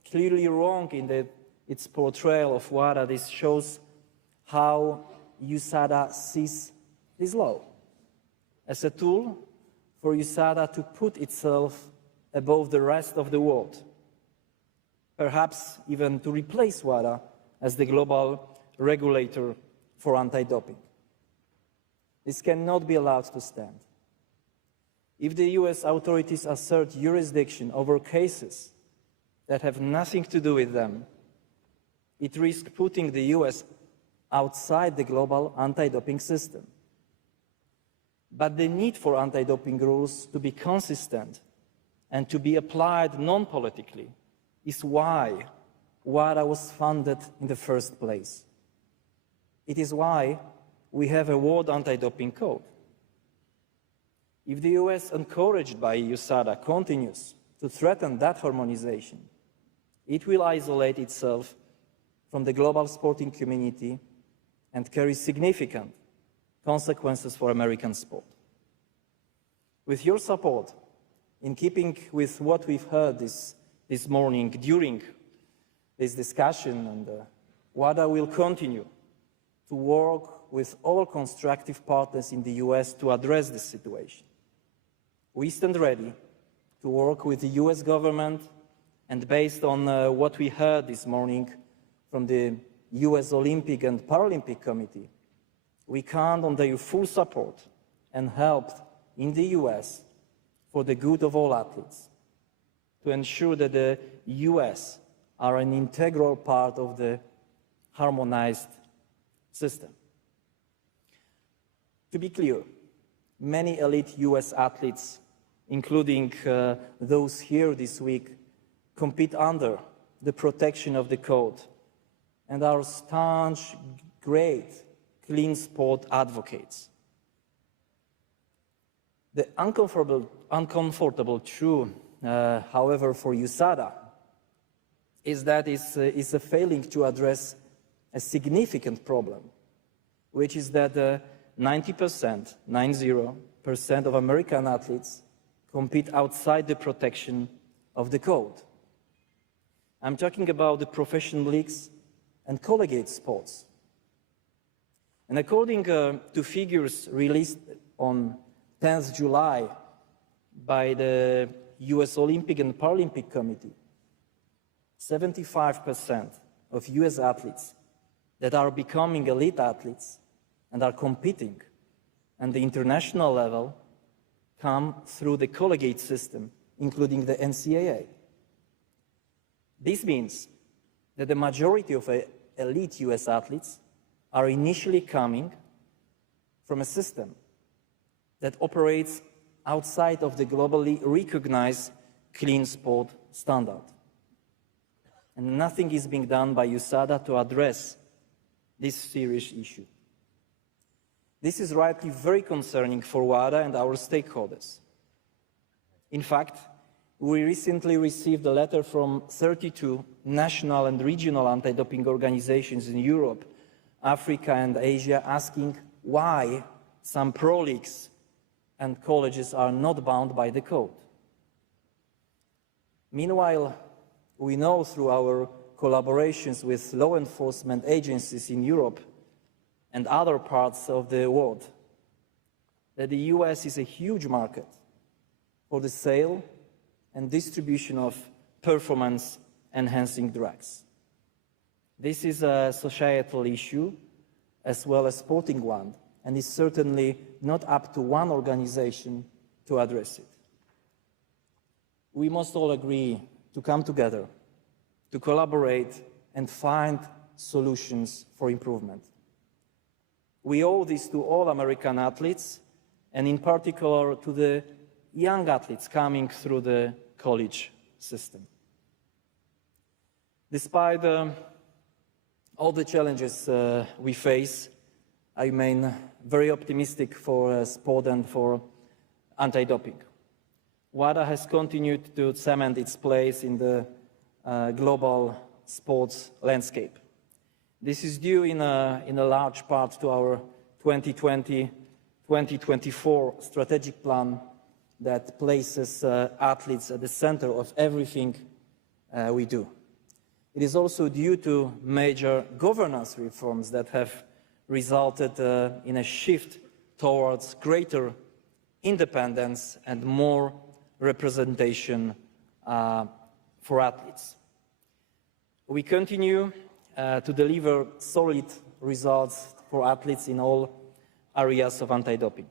clearly wrong in its portrayal of WADA, this shows how USADA sees this law as a tool for USADA to put itself above the rest of the world, perhaps even to replace WADA as the global regulator for anti-doping. This cannot be allowed to stand. If the US authorities assert jurisdiction over cases that have nothing to do with them, it risks putting the US outside the global anti-doping system. But the need for anti-doping rules to be consistent and to be applied non-politically is why WADA was funded in the first place. It is why we have a World Anti-Doping Code. If the US, encouraged by USADA, continues to threaten that harmonization, it will isolate itself from the global sporting community and carry significant consequences for American sport. With your support, in keeping with what we've heard this morning during this discussion, and WADA will continue to work with all constructive partners in the US to address this situation. We stand ready to work with the US government, and based on what we heard this morning from the US Olympic and Paralympic Committee, we count on their full support and help in the US for the good of all athletes, to ensure that the US are an integral part of the harmonized system. To be clear, many elite US athletes, including those here this week, compete under the protection of the code and are staunch, great, clean sport advocates. The uncomfortable truth, however, for USADA is that it's a failing to address a significant problem, which is that 90% of American athletes compete outside the protection of the code. I'm talking about the professional leagues and collegiate sports. And according to figures released on 10th July by the US Olympic and Paralympic Committee, 75% of US athletes that are becoming elite athletes and are competing at the international level come through the collegiate system, including the NCAA. This means that the majority of elite US athletes are initially coming from a system that operates outside of the globally recognized clean sport standard. And nothing is being done by USADA to address this serious issue. This is rightly very concerning for WADA and our stakeholders. In fact, we recently received a letter from 32 national and regional anti-doping organizations in Europe, Africa, and Asia asking why some pro leagues and colleges are not bound by the code. Meanwhile, we know through our collaborations with law enforcement agencies in Europe and other parts of the world that the US is a huge market for the sale and distribution of performance-enhancing drugs. This is a societal issue as well as a sporting one, and is certainly not up to one organization to address it. We must all agree to come together, to collaborate and find solutions for improvement. We owe this to all American athletes, and in particular to the young athletes coming through the college system. Despite all the challenges we face, I remain very optimistic for sport and for anti-doping. WADA has continued to cement its place in the global sports landscape. This is due in a large part to our 2020-2024 strategic plan that places athletes at the center of everything we do. It is also due to major governance reforms that have resulted in a shift towards greater independence, and more representation for athletes. We continue to deliver solid results for athletes in all areas of anti-doping.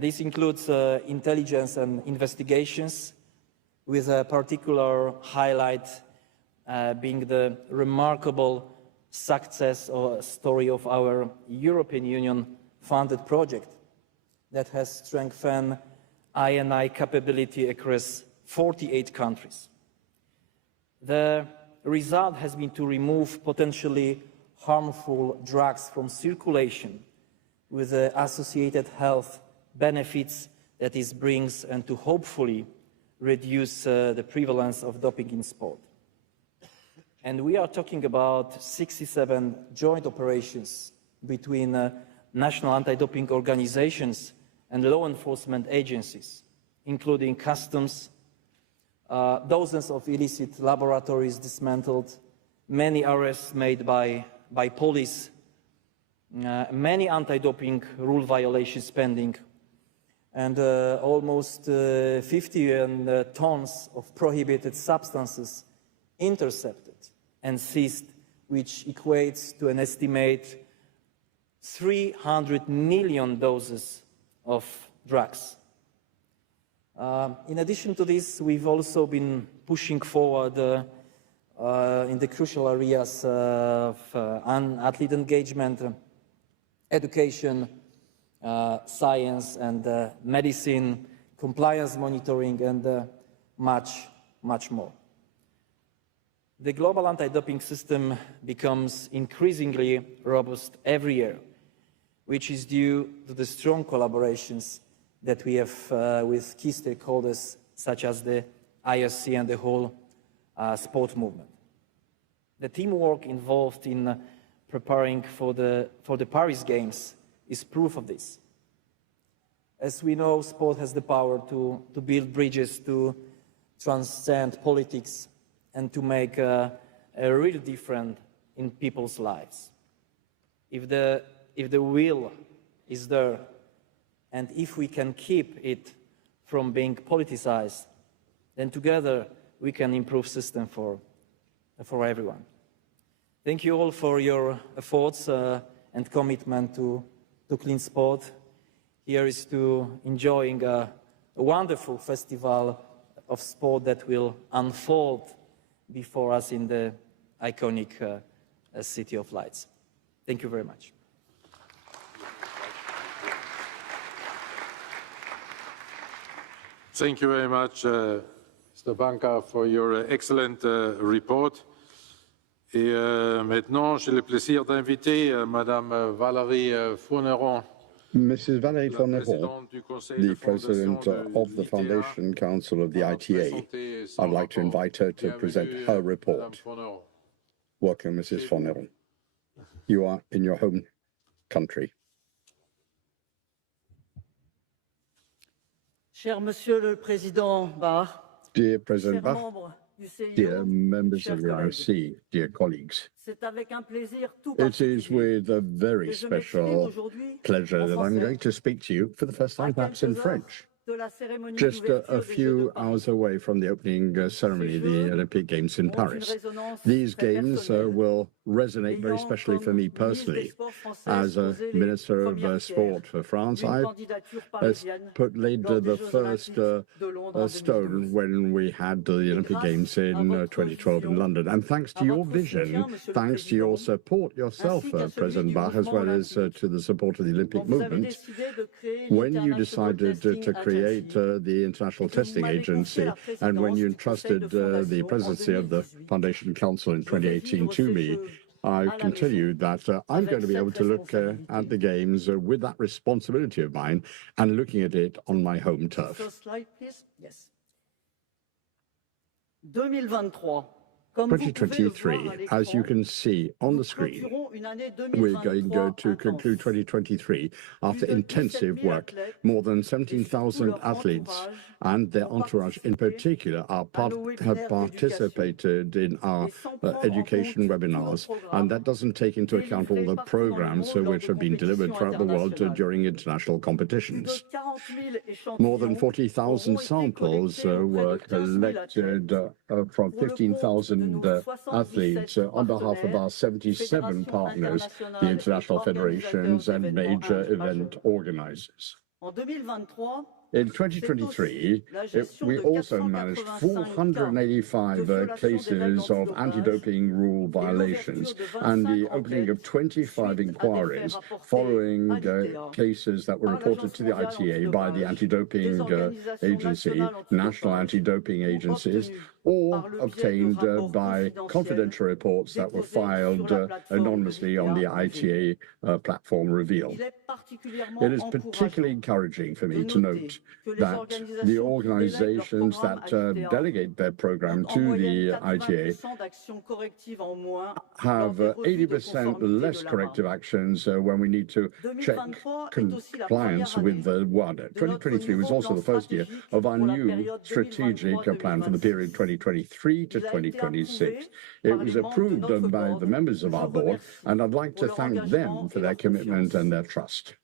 This includes intelligence and investigations, with a particular highlight being the remarkable success or story of our European Union-funded project that has strengthened I&I capability across 48 countries. The result has been to remove potentially harmful drugs from circulation with the associated health benefits that this brings, and to hopefully reduce the prevalence of doping in sport. And we are talking about 67 joint operations between national anti-doping organizations and law enforcement agencies, including customs, dozens of illicit laboratories dismantled, many arrests made by police, many anti-doping rule violations pending, and almost 50 tons of prohibited substances intercepted and seized, which equates to an estimate 300 million doses of drugs. In addition to this, we've also been pushing forward in the crucial areas of athlete engagement, education, science and medicine, compliance monitoring, and much more. The global anti-doping system becomes increasingly robust every year, which is due to the strong collaborations that we have with key stakeholders such as the IOC and the whole sport movement. The teamwork involved in preparing for the Paris Games is proof of this. As we know, sport has the power to build bridges, to transcend politics, and to make a real difference in people's lives. If the will is there, and if we can keep it from being politicized, then together we can improve system for everyone. Thank you all for your efforts and commitment to clean sport. Here is to enjoying a wonderful festival of sport that will unfold before us in the iconic City of Lights. Thank you very much. Thank you very much, Mr. Banca, for your excellent report. Et maintenant, j'ai le plaisir d'inviter Madame Valérie Fourneron, Mrs. Valérie Fourneron, the President of the Foundation Council of the ITA. I'd like to invite her to present her report. Welcome, Mrs. Fourneron. You are in your home country. Cher Monsieur le Président Bach, Dear President Bach, dear members of the IOC, dear colleagues, it is with a very special pleasure that I'm going to speak to you for the first time, perhaps in French. Just a few hours away from the opening ceremony of the Olympic Games in Paris. These games will resonate very specially for me personally. As a Minister of Sport for France, I laid the first stone when we had the Olympic Games in 2012 in London. And thanks to your vision, thanks to your support yourself, President Bach, as well as to the support of the Olympic movement, when you decided to create the International Testing Agency, and when you entrusted the presidency of the Foundation Council in 2018 to me, I can tell you that I'm going to be able to look at the Games with that responsibility of mine and looking at it on my home turf. First slide, please. Yes. 2023, as you can see on the screen, we're going to conclude 2023 after intensive work. More than 17,000 athletes and their entourage in particular have participated in our education webinars, and that doesn't take into account all the programs which have been delivered throughout the world during international competitions. More than 40,000 samples were collected from 15,000 athletes on behalf of our 77 partners, the international federations and major event organizers. In 2023, we also managed 485 cases of anti-doping rule violations and the opening of 25 inquiries following cases that were reported to the ITA by the anti-doping agency, national anti-doping agencies, or obtained by confidential reports that were filed anonymously on the ITA platform Reveal. It is particularly encouraging for me to note that the organizations that delegate their program to the ITA have 80% less corrective actions when we need to check compliance with the WADA. 2023 was also the first year of our new strategic plan for the period 2023 to 2026. It was approved by the members of our board, and I'd like to thank them for their commitment and their trust.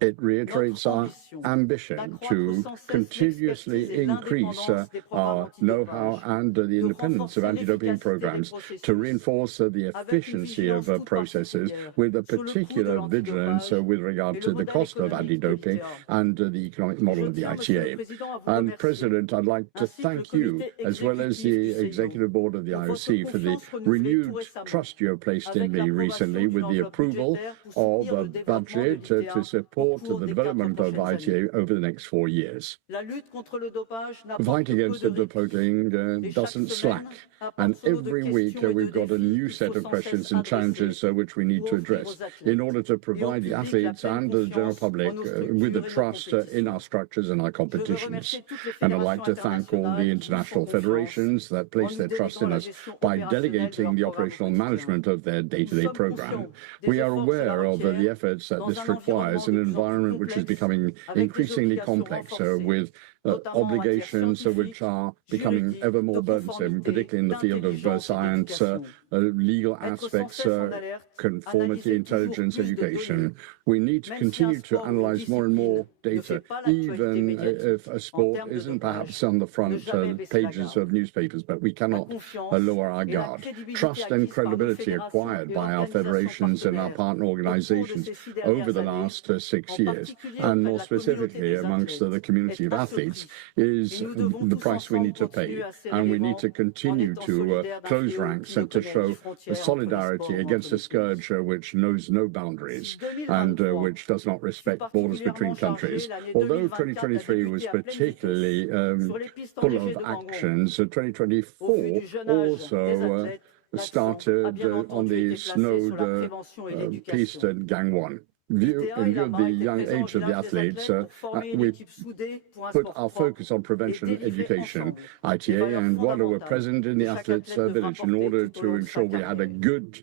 It reiterates our ambition to continuously increase our know-how and the independence of anti-doping programs, to reinforce the efficiency of processes with a particular vigilance with regard to the cost of anti-doping and the economic model of the ITA. And President, I'd like to thank you, as well as the Executive Board of the IOC, for the renewed trust you have placed in me recently with the approval of a budget to support the development of ITA over the next 4 years. The fight against the doping doesn't slack, and every week we've got a new set of questions and challenges which we need to address in order to provide the athletes and the general public with the trust in our structures and our competitions. And I'd like to thank all the international federations that place their trust in us by delegating the operational management of their day-to-day program. We are aware of the efforts that this requires in an environment which is becoming increasingly complex, with obligations which are becoming ever more burdensome, particularly in the field of science, legal aspects, conformity, intelligence, education. We need to continue to analyze more and more data, even if a sport isn't perhaps on the front pages of newspapers, but we cannot lower our guard. Trust and credibility acquired by our federations and our partner organizations over the last 6 years, and more specifically amongst the community of athletes, is the price we need to pay. And we need to continue to close ranks and to show solidarity against a scourge which knows no boundaries and which does not respect borders between countries. Although 2023 was particularly full of actions, 2024 also started on the snowed piste and Gang 1. In view of the young age of the athletes, we put our focus on prevention and education. ITA and WADA were present in the athletes' village in order to ensure we had a good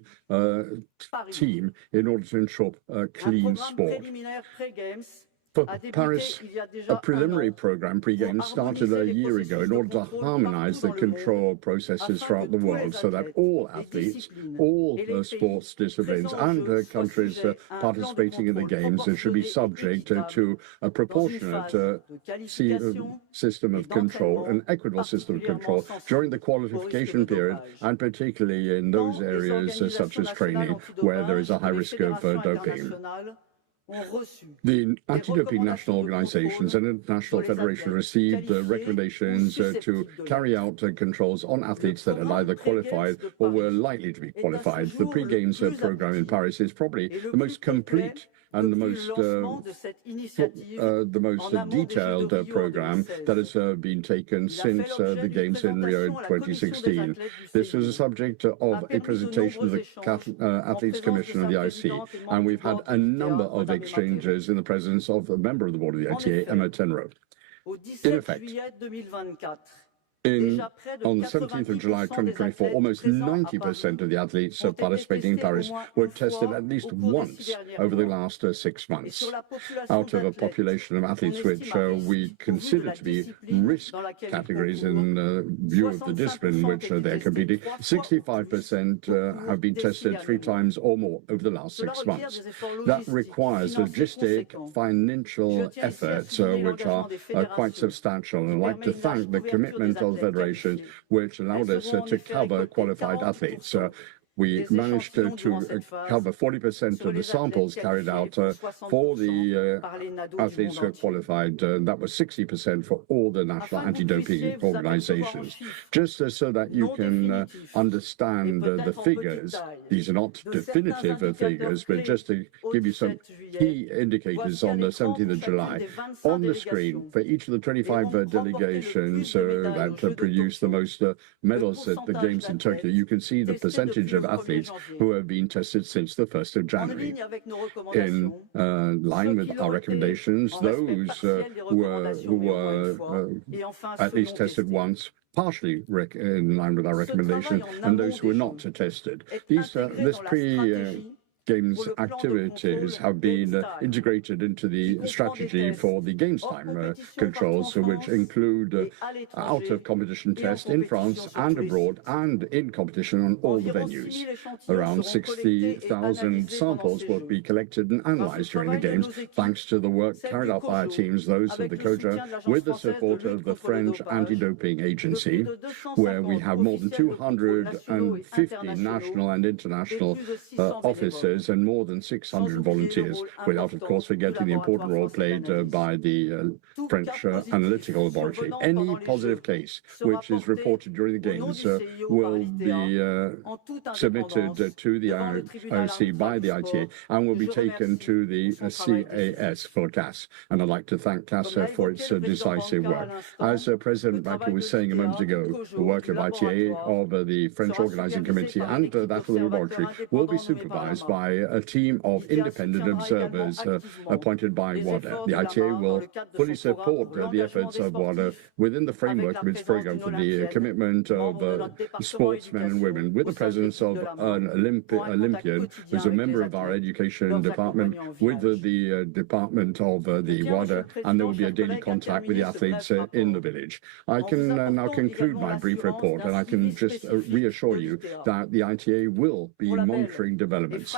team in order to ensure clean sport. For Paris, a preliminary program pre-game started a year ago in order to harmonize the control processes throughout the world so that all athletes, all sports disciplines and countries participating in the games should be subject to a proportionate system of control, an equitable system of control during the qualification period, and particularly in those areas such as training where there is a high risk of doping. The anti-doping national organizations and international federations received recommendations to carry out controls on athletes that had either qualified or were likely to be qualified. The pre-games program in Paris is probably the most complete and the most detailed program that has been taken since the Games in Rio 2016. This was a subject of a presentation of the Athletes Commission of the IOC, and we've had a number of exchanges in the presence of a member of the board of the ITA, Emma Tenro. In effect, On the 17th of July 2024, almost 90% of the athletes participating in Paris were tested at least once over the last 6 months. Out of a population of athletes which we consider to be risk categories in view of the discipline in which they're competing, 65% have been tested 3 times or more over the last 6 months. That requires logistic, financial efforts which are quite substantial. And I'd like to thank the commitment of federations which allowed us to cover qualified athletes. We managed to cover 40% of the samples carried out for the athletes who are qualified. That was 60% for all the national anti-doping organizations. Just so that you can understand the figures, these are not definitive figures, but just to give you some key indicators on the 17th of July. On the screen, for each of the 25 delegations that produced the most medals at the Games in Tokyo, you can see the percentage of athletes who have been tested since the 1st of January. In line with our recommendations, those who were at least tested once, partially in line with our recommendation, and those who were not tested. This Games activities have been integrated into the strategy for the Games time controls, which include out-of-competition tests in France and abroad and in competition on all the venues. Around 60,000 samples will be collected and analyzed during the Games, thanks to the work carried out by our teams, those of the COJA, with the support of the French Anti-Doping Agency, where we have more than 250 national and international officers and more than 600 volunteers, without, of course, forgetting the important role played by the French Analytical Laboratory. Any positive case which is reported during the Games will be submitted to the IOC by the ITA and will be taken to the CAS for CAS. And I'd like to thank CAS for its decisive work. As President Baker was saying a moment ago, the work of ITA, of the French Organizing Committee and that of the laboratory will be supervised by a team of independent observers appointed by WADA. The ITA will fully support the efforts of WADA within the framework of its program for the commitment of sportsmen and women, with the presence of an Olympian who's a member of our education department, with the department of the WADA, and there will be a daily contact with the athletes in the village. I can now conclude my brief report, and I can just reassure you that the ITA will be monitoring developments.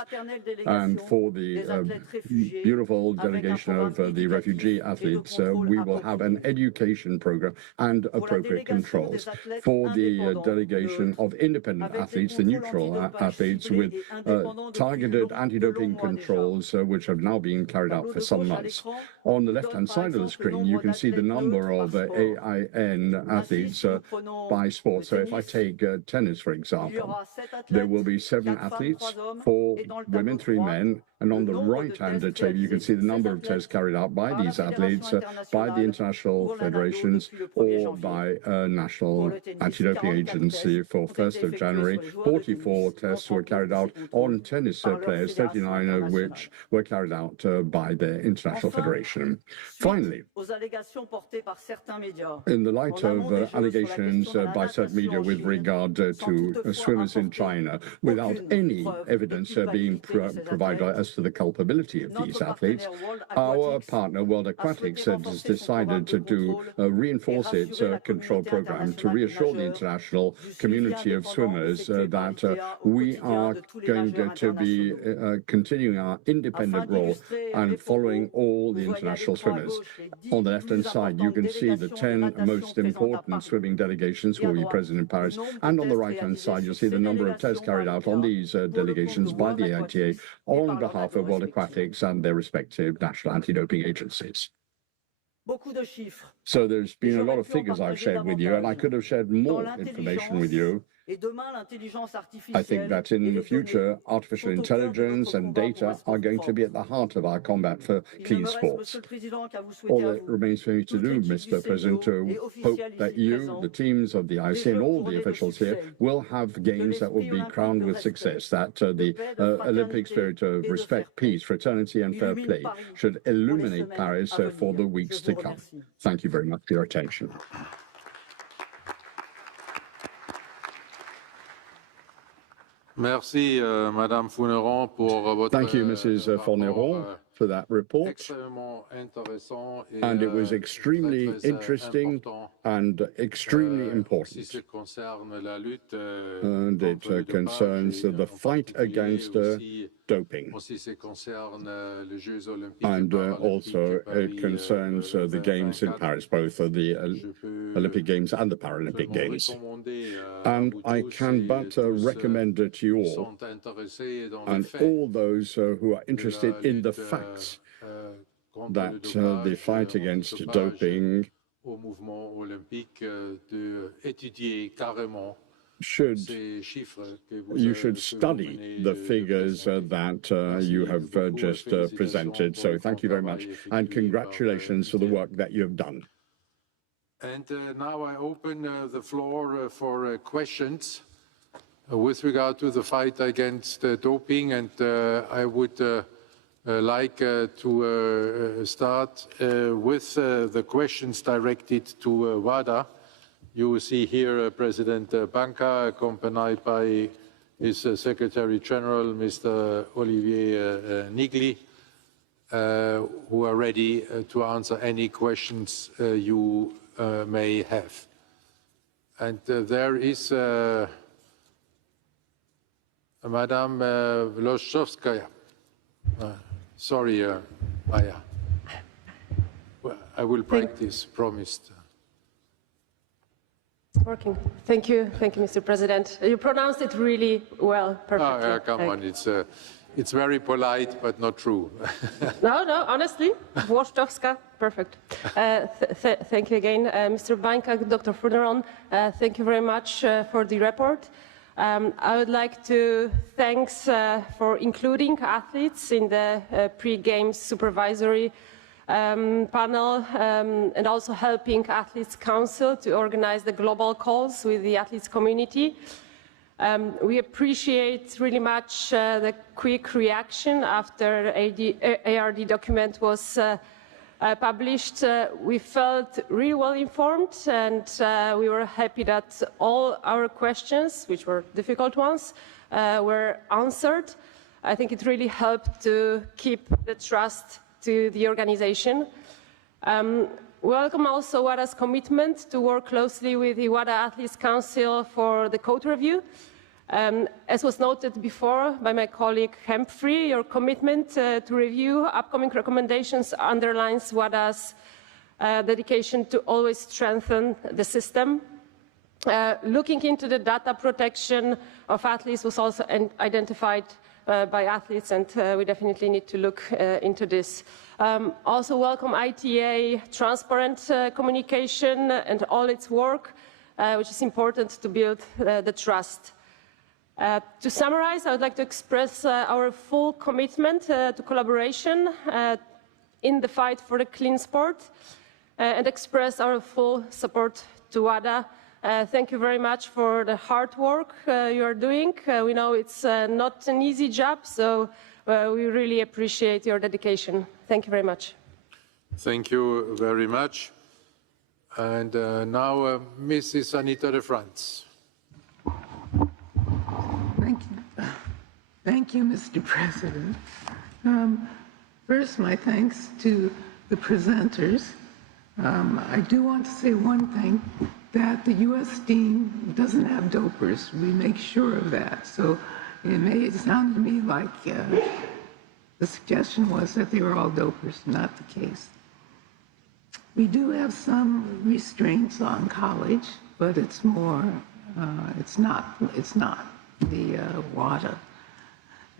And for the beautiful delegation of the refugee athletes, we will have an education program and appropriate controls. For the delegation of independent athletes, the neutral athletes, with targeted anti-doping controls, which have now been carried out for some months. On the left-hand side of the screen, you can see the number of AIN athletes by sport. So if I take tennis, for example, there will be 7 athletes, 4 women, 3 men, and on the right-hand table, you can see the number of tests carried out by these athletes, by the international federations, or by a national anti-doping agency. For 1st of January, 44 tests were carried out on tennis players, 39 of which were carried out by the international federation. Finally, in the light of allegations by certain media with regard to swimmers in China, without any evidence being provided as to the culpability of these athletes, our partner, World Aquatics, has decided to reinforce its control program to reassure the international community of swimmers that we are going to be continuing our independent role and following all the international swimmers. On the left-hand side, you can see the 10 most important swimming delegations who will be present in Paris, and on the right-hand side, you'll see the number of tests carried out on these delegations by the ITA on behalf of World Aquatics and their respective national anti-doping agencies. So there's been a lot of figures I've shared with you, and I could have shared more information with you. I think that in the future, artificial intelligence and data are going to be at the heart of our combat for clean sports. All that remains for me to do, Mr. President, to hope that you, the teams of the IOC and all the officials here, will have games that will be crowned with success, that the Olympic spirit of respect, peace, fraternity and fair play should illuminate Paris for the weeks to come. Thank you very much for your attention. Merci, Madame Founeron, pour votre Thank you, Mrs. Founeron, for that report. extrêmement intéressant et And it was extremely très interesting important. and extremely Si important. ce concerne la lutte And it contre le concerns dopage et the en fight particulier against doping. aussi ce concerne les Jeux olympiques And et also paralympiques it concerns the Games in Paris, both the Olympic Games and the Paralympic Games. And I can but recommend to you all, sont intéressés dans and les faits all those who are interested in the facts, that the fight against doping au mouvement olympique d'étudier carrément ces chiffres que you should study the figures that you have just presented. So thank you very much, and congratulations for the work that you have done. And now I open the floor for questions with regard to the fight against doping, and I would like to start with the questions directed to WADA. You see here President Banca, accompanied by his Secretary General, Mr. Olivier Nigli, who are ready to answer any questions you may have. And there is Madame Vloshevskaya. Sorry, Maya. I will practice, promised. It's working. Thank you, Mr. President. You pronounced it really well, perfectly. Oh, yeah, come on, it's very polite, but not true. No, honestly, Włoszczowska, perfect. Thank you again, Mr. Banka, Dr. Founeron. Thank you very much for the report. I would like to thank for including athletes in the pre-games supervisory panel and also helping Athletes Council to organize the global calls with the athletes community. We appreciate really much the quick reaction after ARD document was published. We felt really well informed, and we were happy that all our questions, which were difficult ones, were answered. I think it really helped to keep the trust to the organization. Welcome also WADA's commitment to work closely with the WADA Athletes Council for the code review. As was noted before by my colleague Humphrey, your commitment to review upcoming recommendations underlines WADA's dedication to always strengthen the system. Looking into the data protection of athletes was also identified by athletes, and we definitely need to look into this. Also welcome ITA transparent communication and all its work, which is important to build the trust. To summarize, I would like to express our full commitment to collaboration in the fight for the clean sport and express our full support to WADA. Thank you very much for the hard work you are doing. We know it's not an easy job, so we really appreciate your dedication. Thank you very much. Thank you very much. And now Mrs. Anita de France. Thank you, Mr. President. First, my thanks to the presenters. I do want to say one thing, that the U.S. team doesn't have dopers. We make sure of that. So it may sound to me like the suggestion was that they were all dopers, not the case. We do have some restraints on college, but it's more, it's not the WADA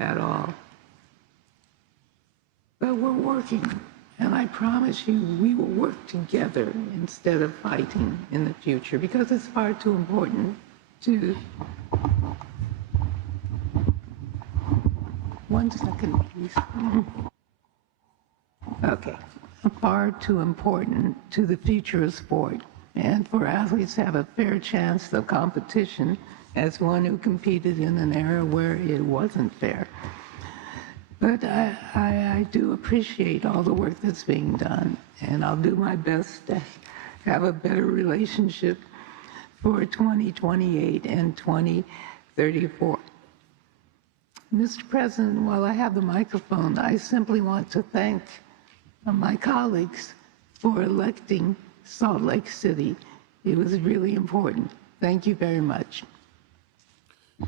at all. But we're working, and I promise you we will work together instead of fighting in the future, because it's far too important to... One second, please. Okay. Far too important to the future of sport, and for athletes to have a fair chance of competition as one who competed in an era where it wasn't fair. But I do appreciate all the work that's being done, and I'll do my best to have a better relationship for 2028 and 2034. Mr. President, while I have the microphone, I simply want to thank my colleagues for electing Salt Lake City. It was really important. Thank you very much.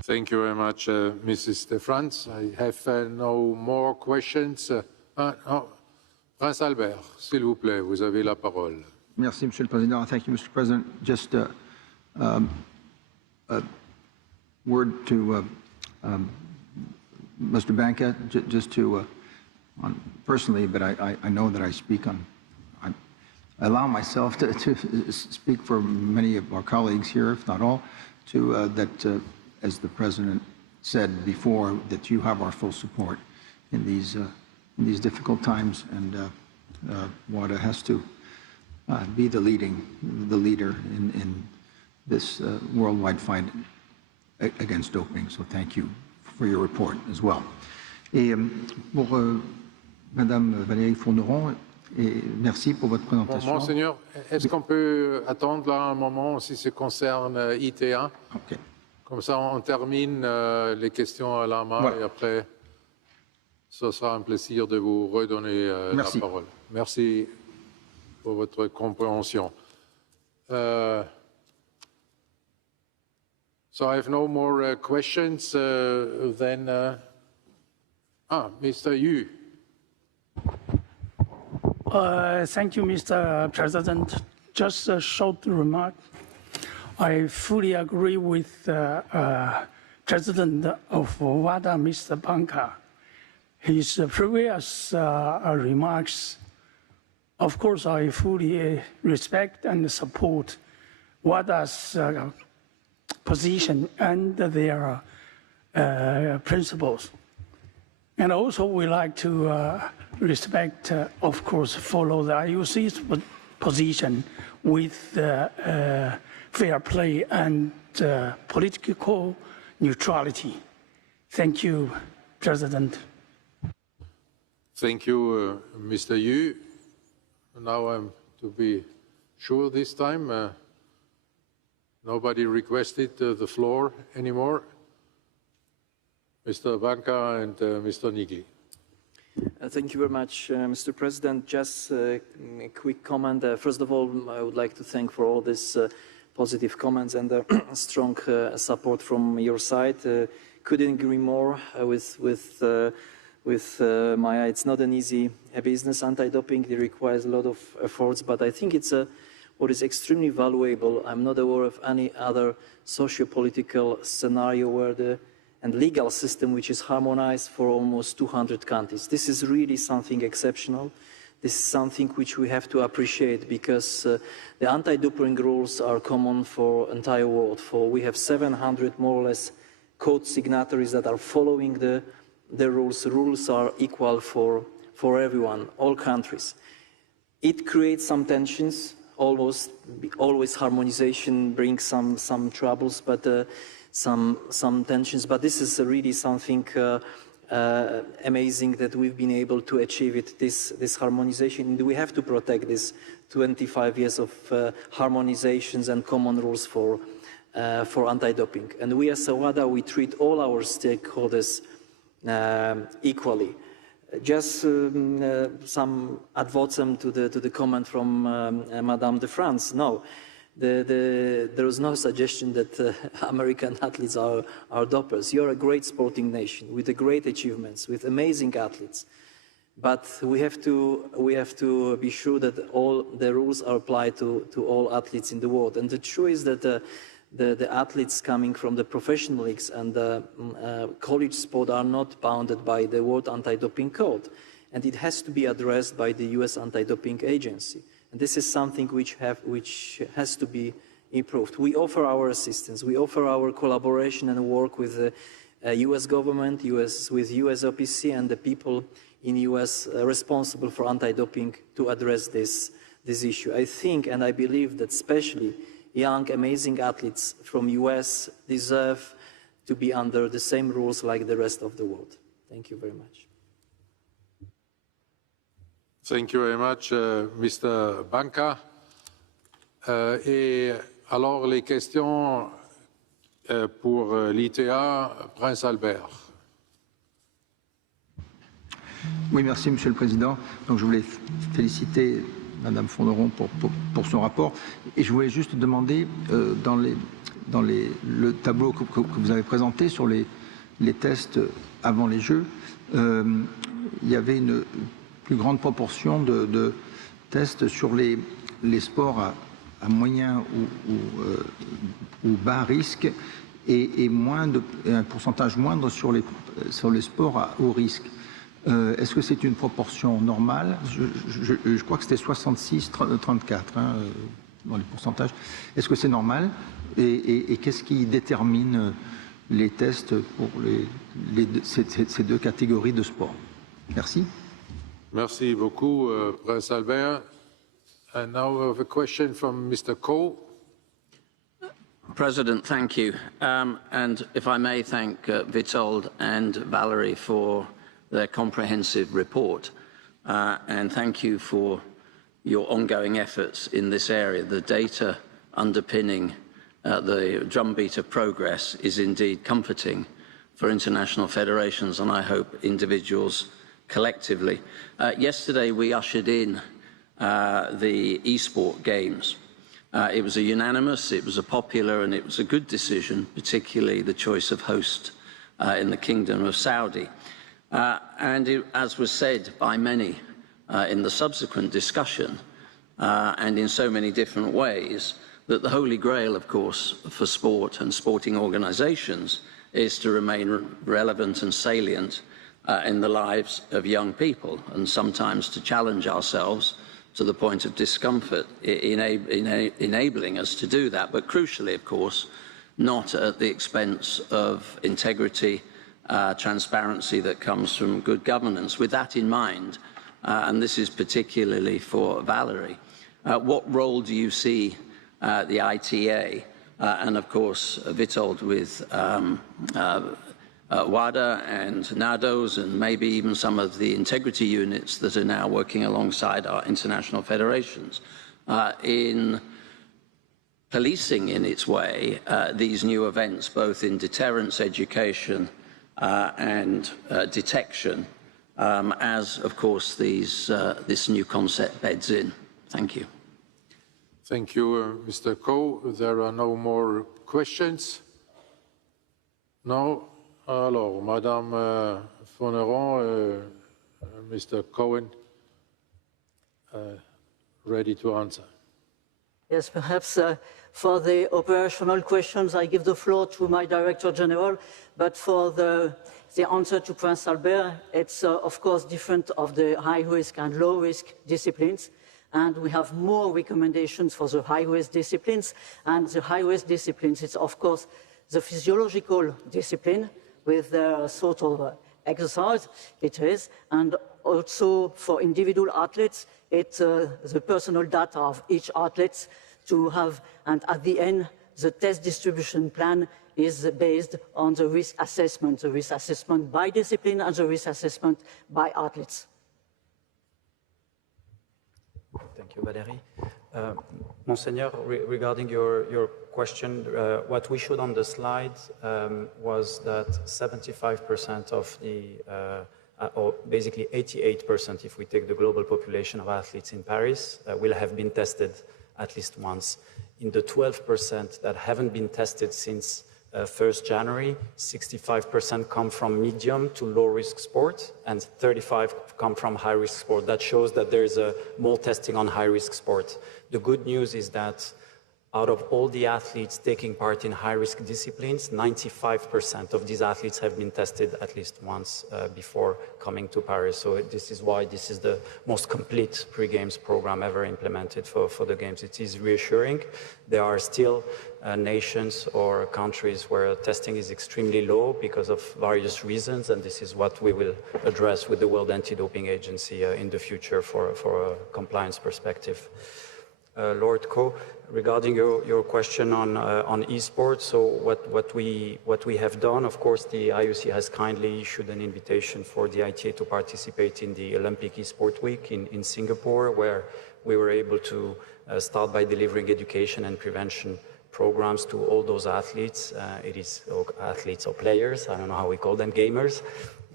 Thank you very much, Mrs. De France. I have no more questions. Prince Albert, s'il vous plaît, vous avez la parole. Merci, Monsieur le Président. Thank you, Mr. President. Just a word to Mr. Banca, just to, personally, but I know that I speak on, I allow myself to speak for many of our colleagues here, if not all, that, as the President said before, that you have our full support in these difficult times, and WADA has to be the leader in this worldwide fight against doping. So thank you for your report as well. Et pour Madame Valérie Fourneron, et merci pour votre présentation. Monseigneur, est-ce qu'on peut attendre là un moment si ça concerne ITA? Okay. Comme ça, on termine les questions à la main voilà. Et après, ce sera un plaisir de vous redonner la parole. Merci pour votre compréhension. So I have no more questions. Then, Mr. Yu. Thank you, Mr. President. Just a short remark. I fully agree with President of WADA, Mr. Banca. His previous remarks, of course, I fully respect and support WADA's position and their principles. And also we like to respect, of course, follow the IOC's position with fair play and political neutrality. Thank you, President. Thank you, Mr. Yu. Now I'm to be sure this time. Nobody requested the floor anymore. Mr. Banca and Mr. Nigli. Thank you very much, Mr. President. Just a quick comment. First of all, I would like to thank for all these positive comments and strong support from your side. Couldn't agree more with Maya. It's not an easy business. Anti-doping, it requires a lot of efforts, but I think it's what is extremely valuable. I'm not aware of any other socio-political scenario where and legal system which is harmonized for almost 200 countries. This is really something exceptional. This is something which we have to appreciate because the anti-doping rules are common for the entire world. We have 700 more or less code signatories that are following the rules. The rules are equal for everyone, all countries. It creates some tensions. Always harmonization brings some troubles, but some tensions. But this is really something amazing that we've been able to achieve it. This harmonization, and we have to protect this 25 years of harmonizations and common rules for anti-doping. And we as WADA, we treat all our stakeholders equally. Just some ad vocem to the comment from Madame de France. No, there is no suggestion that American athletes are dopers. You're a great sporting nation with great achievements, with amazing athletes. But we have to be sure that all the rules are applied to all athletes in the world. And the truth is that the athletes coming from the professional leagues and the college sport are not bounded by the World Anti-Doping Code. And it has to be addressed by the US Anti-Doping Agency. And this is something which has to be improved. We offer our assistance, we offer our collaboration and work with the US government, with US OPC and the people in US responsible for anti-doping to address this issue. I think and I believe that especially young, amazing athletes from US deserve to be under the same rules like the rest of the world. Thank you very much. Thank you very much, Mr. Banca. Et alors, les questions pour l'ITA, Prince Albert. Oui, merci Monsieur le Président. Donc je voulais féliciter Madame Fonderon pour son rapport. Et je voulais juste demander, dans le tableau que vous avez présenté sur les tests avant les Jeux, il y avait une plus grande proportion de tests sur les sports à moyen ou bas risque et un pourcentage moindre sur les sports à haut risque. Est-ce que c'est une proportion normale? Je crois que c'était 66-34 dans les pourcentages. Est-ce que c'est normal? Et qu'est-ce qui détermine les tests pour ces deux catégories de sport? Merci. Merci beaucoup, Prince Albert. And now we have a question from Mr. Coe. President, thank you. And if I may thank Witold and Valerie for their comprehensive report. And thank you for your ongoing efforts in this area. The data underpinning the drumbeat of progress is indeed comforting for international federations and I hope individuals collectively. Yesterday we ushered in the Esports Games. It was a unanimous, it was a popular and it was a good decision, particularly the choice of host in the Kingdom of Saudi. As was said by many in the subsequent discussion and in so many different ways, that the holy grail, of course, for sport and sporting organisations is to remain relevant and salient in the lives of young people and sometimes to challenge ourselves to the point of discomfort, enabling us to do that, but crucially, of course, not at the expense of integrity, transparency that comes from good governance. With that in mind, and this is particularly for Valerie, what role do you see the ITA and, of course, Witold with WADA and NADOs and maybe even some of the integrity units that are now working alongside our international federations in policing in its way these new events, both in deterrence, education and detection, as, of course, this new concept beds in. Thank you. Thank you, Mr. Coe. There are no more questions. No? Alors, Madame Fonderon, Mr. Cohen, ready to answer. Yes, perhaps for the operational questions, I give the floor to my Director General, but for the answer to Prince Albert, it's of course different of the high-risk and low-risk disciplines, and we have more recommendations for the high-risk disciplines, and the high-risk disciplines, it's of course the physiological discipline, with their sort of exercise, it is, and also for individual athletes, it's the personal data of each athlete to have, and at the end, the test distribution plan is based on the risk assessment by discipline and the risk assessment by athletes. Thank you, Valérie. Monseigneur, regarding your question, what we showed on the slide was that 75% of the, or basically 88% if we take the global population of athletes in Paris, will have been tested at least once. In the 12% that haven't been tested since 1st January, 65% come from medium to low-risk sport, and 35% come from high-risk sport. That shows that there is more testing on high-risk sport. The good news is that out of all the athletes taking part in high-risk disciplines, 95% of these athletes have been tested at least once before coming to Paris. So this is why this is the most complete pre-games program ever implemented for the Games. It is reassuring. There are still nations or countries where testing is extremely low because of various reasons, and this is what we will address with the World Anti-Doping Agency in the future for a compliance perspective. Lord Coe, regarding your question on esports, so what we have done, of course, the IOC has kindly issued an invitation for the ITA to participate in the Olympic Esports Week in Singapore, where we were able to start by delivering education and prevention programs to all those athletes. It is athletes or players, I don't know how we call them, gamers,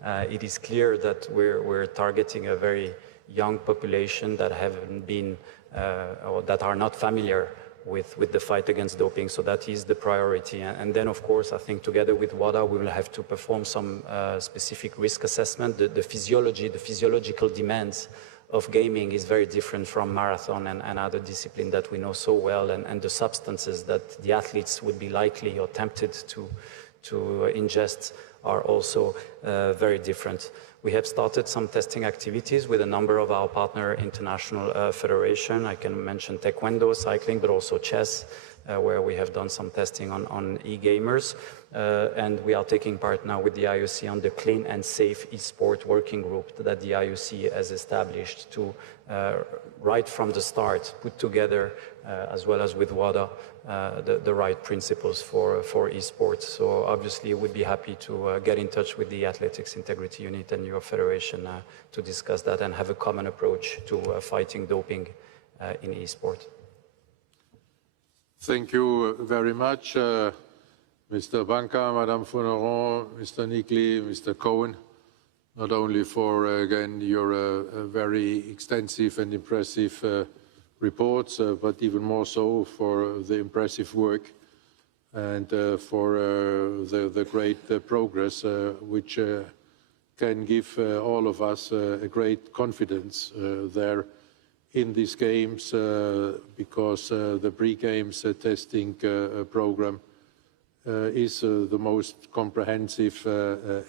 It is clear that we're targeting a very young population that haven't been or that are not familiar with the fight against doping, so that is the priority. And then, of course, I think together with WADA, we will have to perform some specific risk assessment. The physiological demands of gaming is very different from marathon and other disciplines that we know so well, and the substances that the athletes would be likely or tempted to ingest are also very different. We have started some testing activities with a number of our partner international federation. I can mention Taekwondo, cycling, but also chess, where we have done some testing on e-gamers. And we are taking part now with the IOC on the clean and safe esport working group that the IOC has established to, right from the start, put together, as well as with WADA, the right principles for esports. So obviously we'd be happy to get in touch with the Athletics Integrity Unit and your federation to discuss that and have a common approach to fighting doping in esports. Thank you very much, Mr. Banca, Madame Fourneron, Mr. Nikli, Mr. Cohen, not only for, again, your very extensive and impressive reports, but even more so for the impressive work and for the great progress, which can give all of us a great confidence there in these games, because the pre-games testing program is the most comprehensive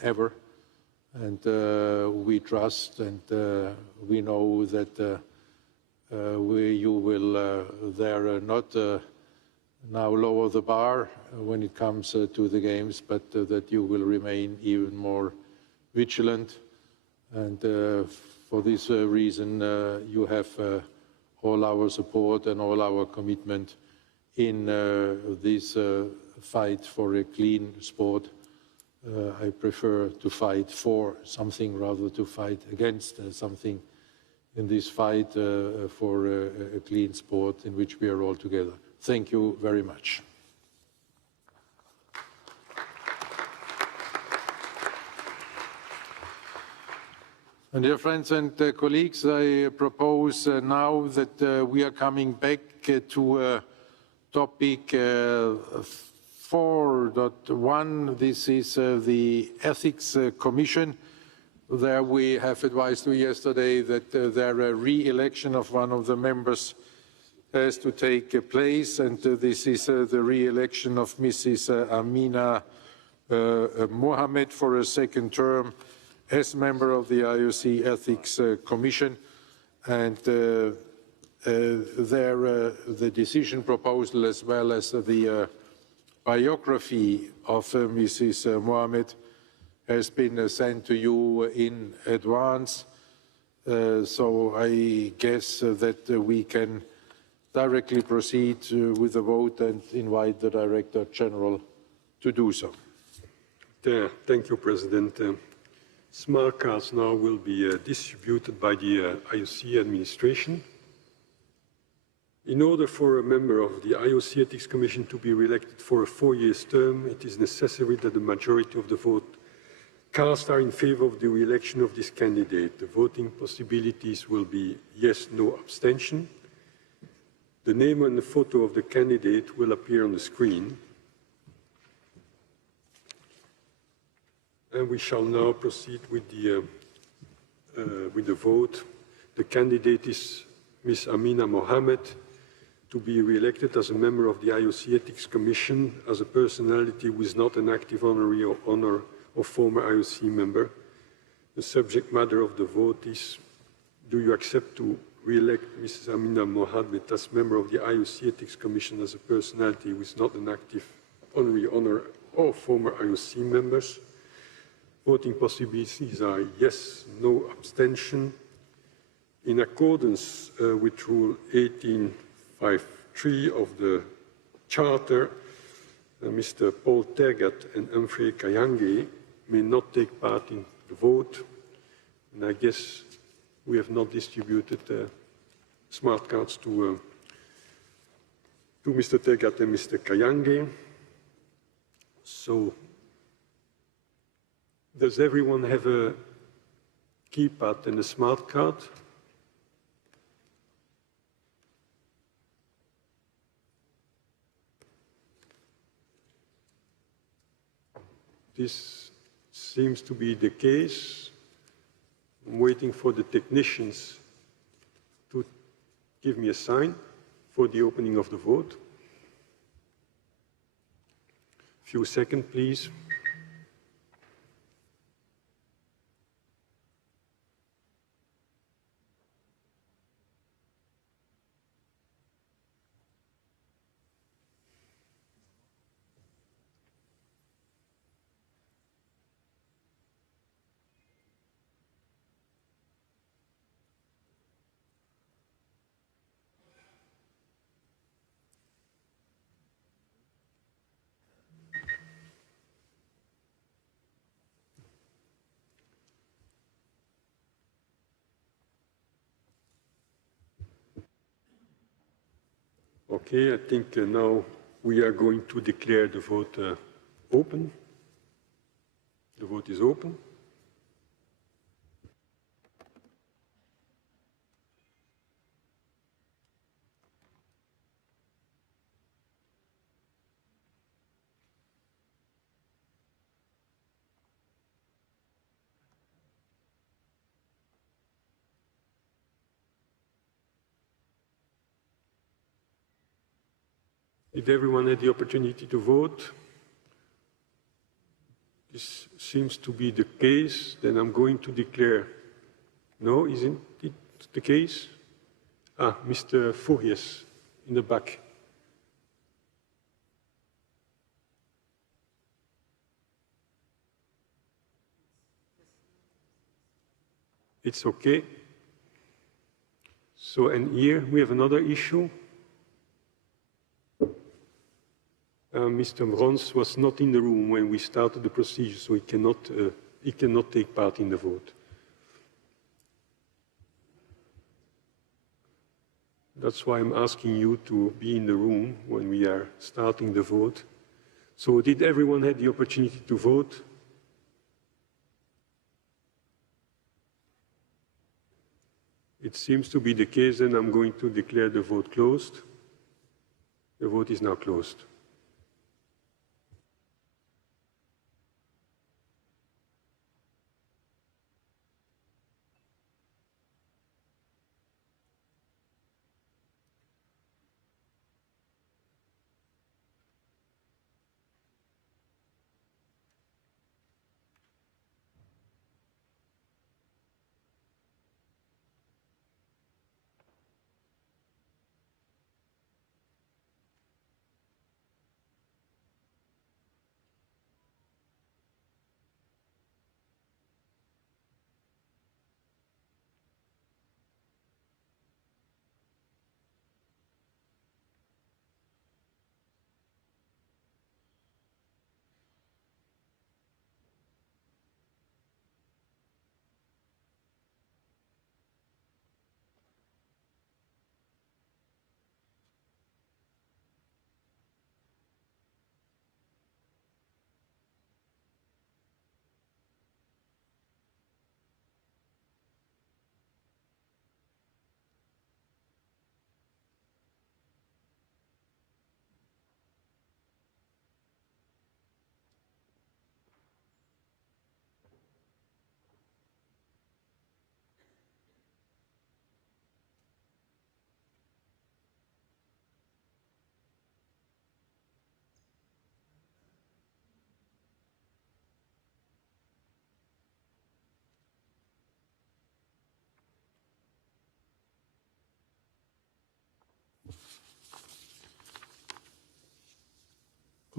ever. And we trust and we know that you will there not now lower the bar when it comes to the games, but that you will remain even more vigilant. And for this reason, you have all our support and all our commitment in this fight for a clean sport. I prefer to fight for something rather to fight against something in this fight for a clean sport in which we are all together. Thank you very much. And dear friends and colleagues, I propose now that we are coming back to topic 4.1. This is the Ethics Commission. There we have advised you yesterday that their re-election of one of the members has to take place, and this is the re-election of Mrs. Amina Mohammed for a second term as member of the IOC Ethics Commission. And the decision proposal, as well as the biography of Mrs. Mohammed, has been sent to you in advance. So I guess that we can directly proceed with the vote and invite the Director General to do so. Thank you, President. Smart cards now will be distributed by the IOC administration. In order for a member of the IOC Ethics Commission to be re-elected for a 4-year term, it is necessary that the majority of the vote cast are in favor of the re-election of this candidate. The voting possibilities will be yes, no, abstention. The name and the photo of the candidate will appear on the screen. And we shall now proceed with the vote. The candidate is Ms. Amina Mohammed, to be re-elected as a member of the IOC Ethics Commission as a personality who is not an active honorary or former IOC member. The subject matter of the vote is, do you accept to re-elect Mrs. Amina Mohammed as member of the IOC Ethics Commission as a personality who is not an active honorary or former IOC members? Voting possibilities are yes, no, abstention. In accordance with Rule 18.5.3 of the Charter, Mr. Paul Tergat and Humphrey Kayange may not take part in the vote. And I guess we have not distributed smart cards to Mr. Tergat and Mr. Kayange. So Does everyone have a keypad and a smart card? This seems to be the case. I'm waiting for the technicians to give me a sign for the opening of the vote. A few seconds, please. Okay, I think now we are going to declare the vote open. The vote is open. Did everyone have the opportunity to vote? This seems to be the case. Then I'm going to declare. No, isn't it the case? Ah, Mr. Furias in the back. It's okay. So, and here we have another issue. Mr. Brons was not in the room when we started the procedure, so he cannot take part in the vote. That's why I'm asking you to be in the room when we are starting the vote. So did everyone have the opportunity to vote? It seems to be the case, and I'm going to declare the vote closed. The vote is now closed.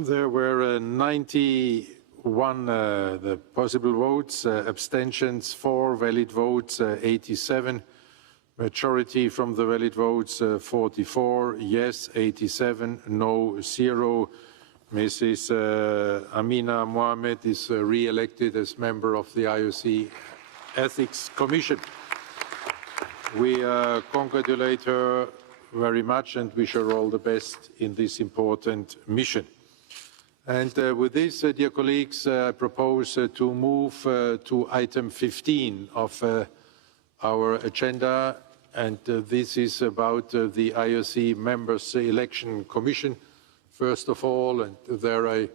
There were 91 the possible votes, abstentions 4, valid votes 87, majority from the valid votes 44, yes 87, no 0. Mrs. Amina Mohamed is re-elected as member of the IOC Ethics Commission. We congratulate her very much and wish her all the best in this important mission. And with this, dear colleagues, I propose to move to item 15 of our agenda, and this is about the IOC Members Election Commission. First of all, and there I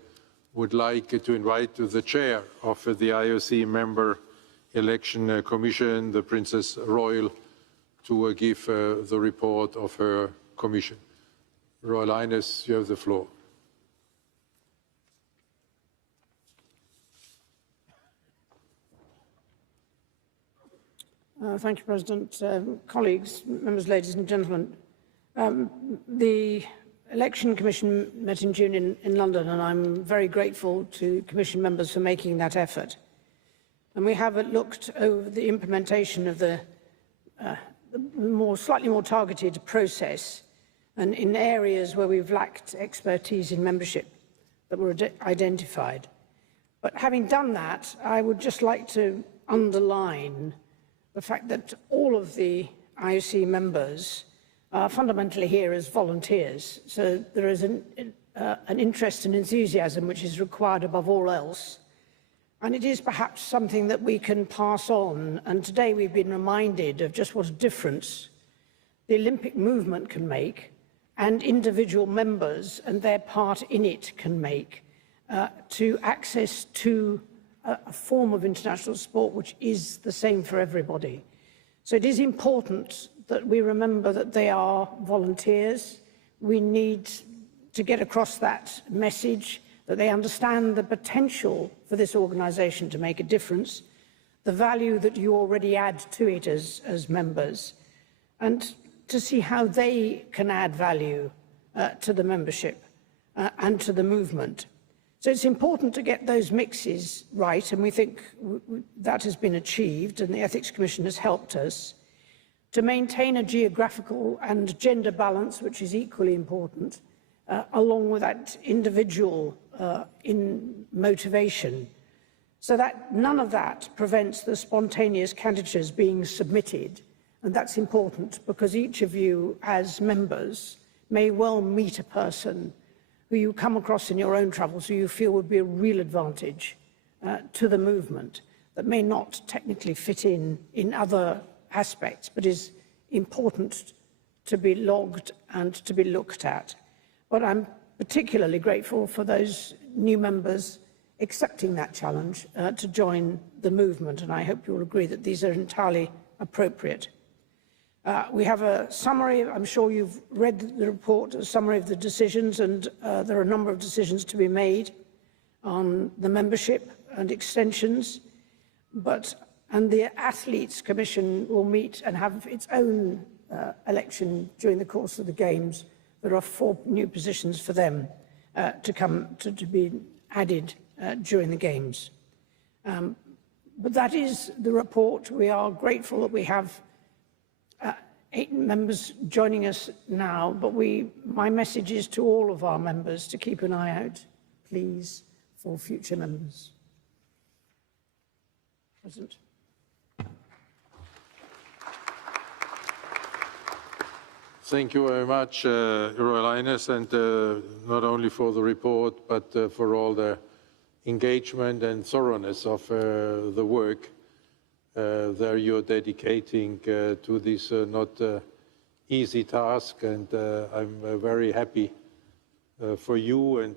would like to invite the chair of the IOC Member Election Commission, the Princess Royal, to give the report of her commission. Royal Highness, you have the floor. Thank you, President. Colleagues, members, ladies and gentlemen. The Election Commission met in June in London, and I'm very grateful to Commission members for making that effort. And we have looked over the implementation of the slightly more targeted process, and in areas where we've lacked expertise in membership that were identified. But having done that, I would just like to underline the fact that all of the IOC members are fundamentally here as volunteers. So there is an interest and enthusiasm which is required above all else. And it is perhaps something that we can pass on. And today we've been reminded of just what a difference the Olympic movement can make and individual members and their part in it can make to access to a form of international sport which is the same for everybody. So it is important that we remember that they are volunteers. We need to get across that message, that they understand the potential for this organisation to make a difference, the value that you already add to it as members, and to see how they can add value to the membership and to the movement. So it's important to get those mixes right, and we think that has been achieved, and the Ethics Commission has helped us to maintain a geographical and gender balance, which is equally important, along with that individual in motivation, so that none of that prevents the spontaneous candidatures being submitted. And that's important because each of you as members may well meet a person who you come across in your own travels who you feel would be a real advantage to the movement that may not technically fit in other aspects, but is important to be logged and to be looked at. But I'm particularly grateful for those new members accepting that challenge to join the movement, and I hope you'll agree that these are entirely appropriate. We have a summary. I'm sure you've read the report, a summary of the decisions, and there are a number of decisions to be made on the membership and extensions. And the Athletes Commission will meet and have its own election during the course of the Games. There are 4 new positions for them to be added during the Games. But that is the report. We are grateful that we have 8 members joining us now, but my message is to all of our members to keep an eye out, please, for future members. President. Thank you very much, Royal Highness, and not only for the report, but for all the engagement and thoroughness of the work that you're dedicating to this not easy task. And I'm very happy for you and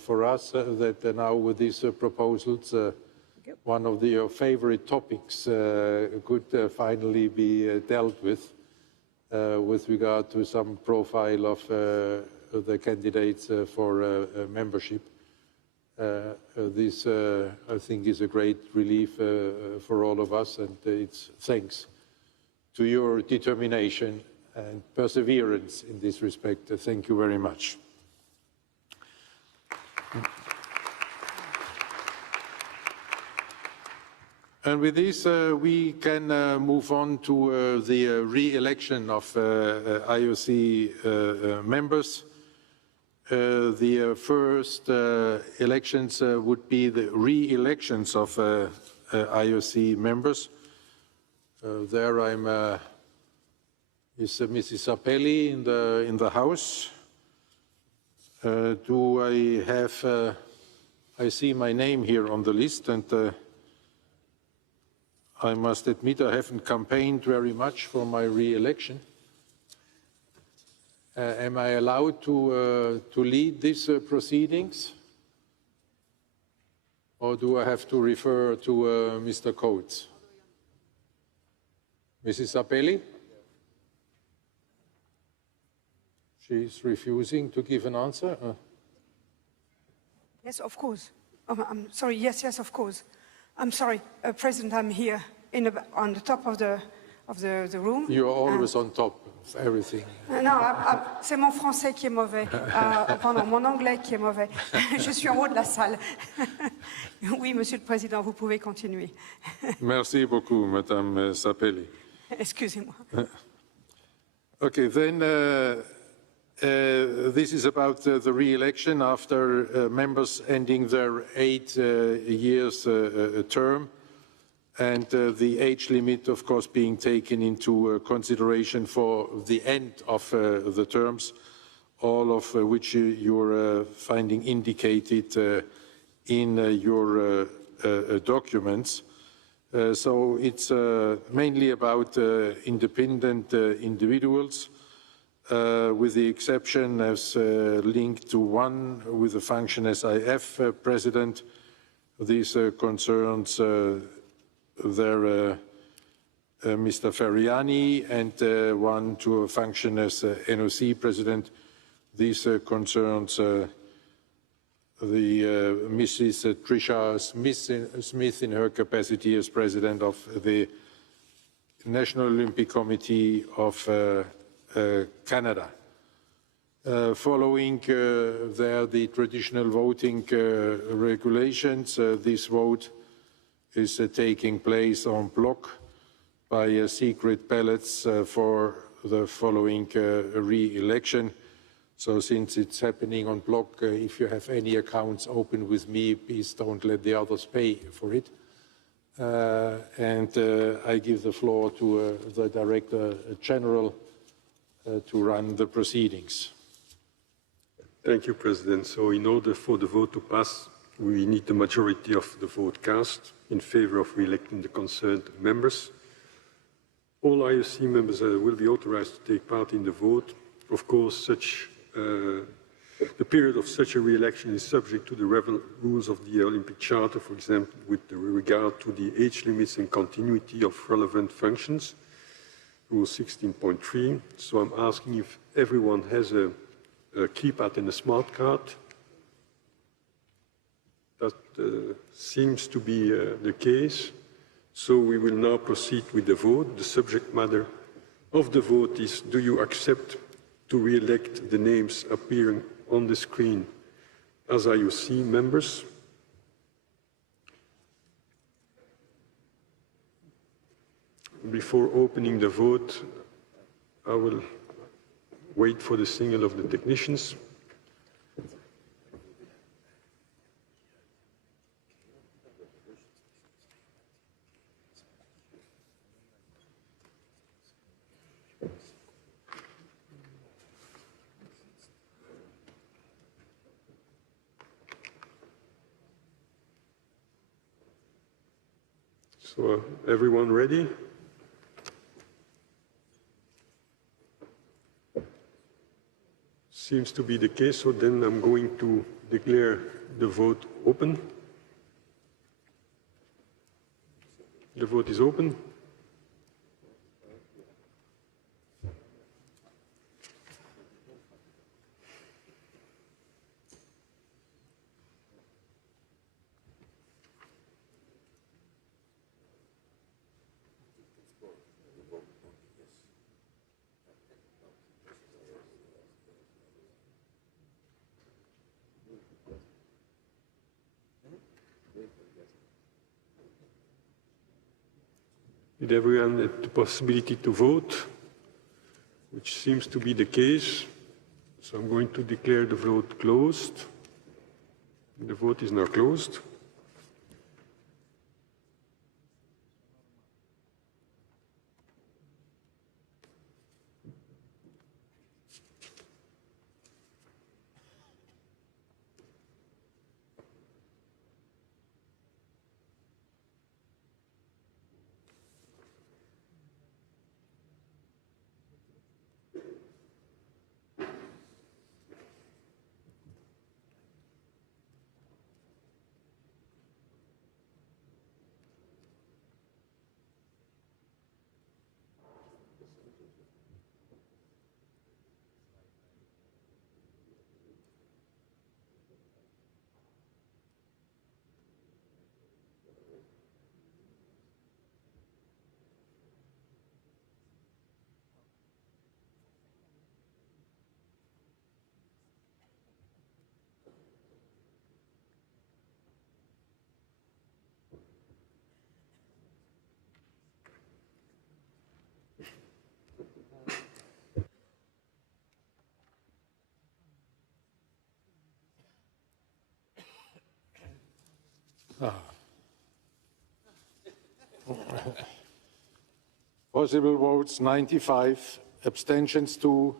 for us that now with these proposals, one of your favorite topics could finally be dealt with regard to some profile of the candidates for membership. This, I think, is a great relief for all of us, and it's thanks to your determination and perseverance in this respect. Thank you very much. And with this, we can move on to the re-election of IOC members. The first elections would be the re-elections of IOC members. There is Mrs. Appelli in the House. Do I have I see my name here on the list, and I must admit I haven't campaigned very much for my re-election. Am I allowed to lead these proceedings? Or do I have to refer to Mr. Coates? Mrs. Sapelli? She's refusing to give an answer? Yes, of course. Oh, I'm sorry. Yes, yes, of course. I'm sorry, President. I'm here on the top of the room. You're always on top of everything. Non, c'est mon français qui est mauvais. Pardon, mon anglais qui est mauvais. Je suis en haut de la salle. Oui, Monsieur le Président, vous pouvez continuer. Merci beaucoup, Madame Sapelli. Excusez-moi. Okay, then this is about the re-election after members ending their 8 years term, and the age limit, of course, being taken into consideration for the end of the terms, all of which you're finding indicated in your documents. So it's mainly about independent individuals, with the exception as linked to one with the function as IF president. This concerns their Mr. Ferriani, and one to a function as NOC president. This concerns the Mrs. Tricia Smith in her capacity as president of the National Olympic Committee of Canada. Following the traditional voting regulations, this vote is taking place en bloc by secret ballots for the following re-election. So since it's happening on block, if you have any accounts open with me, please don't let the others pay for it. And I give the floor to the Director General to run the proceedings. Thank you, President. So in order for the vote to pass, we need the majority of the vote cast in favor of re-electing the concerned members. All IOC members will be authorized to take part in the vote. Of course, the period of such a re-election is subject to the rules of the Olympic Charter, for example, with regard to the age limits and continuity of relevant functions, Rule 16.3. So I'm asking if everyone has a keypad and a smart card. That seems to be the case. So we will now proceed with the vote. The subject matter of the vote is, do you accept to re-elect the names appearing on the screen as IOC members? Before opening the vote, I will wait for the signal of the technicians. So, everyone ready? Seems to be the case, so then I'm going to declare the vote open. The vote is open. Did everyone have the possibility to vote? Which seems to be the case. So I'm going to declare the vote closed. The vote is now closed. Possible votes 95, abstentions 2,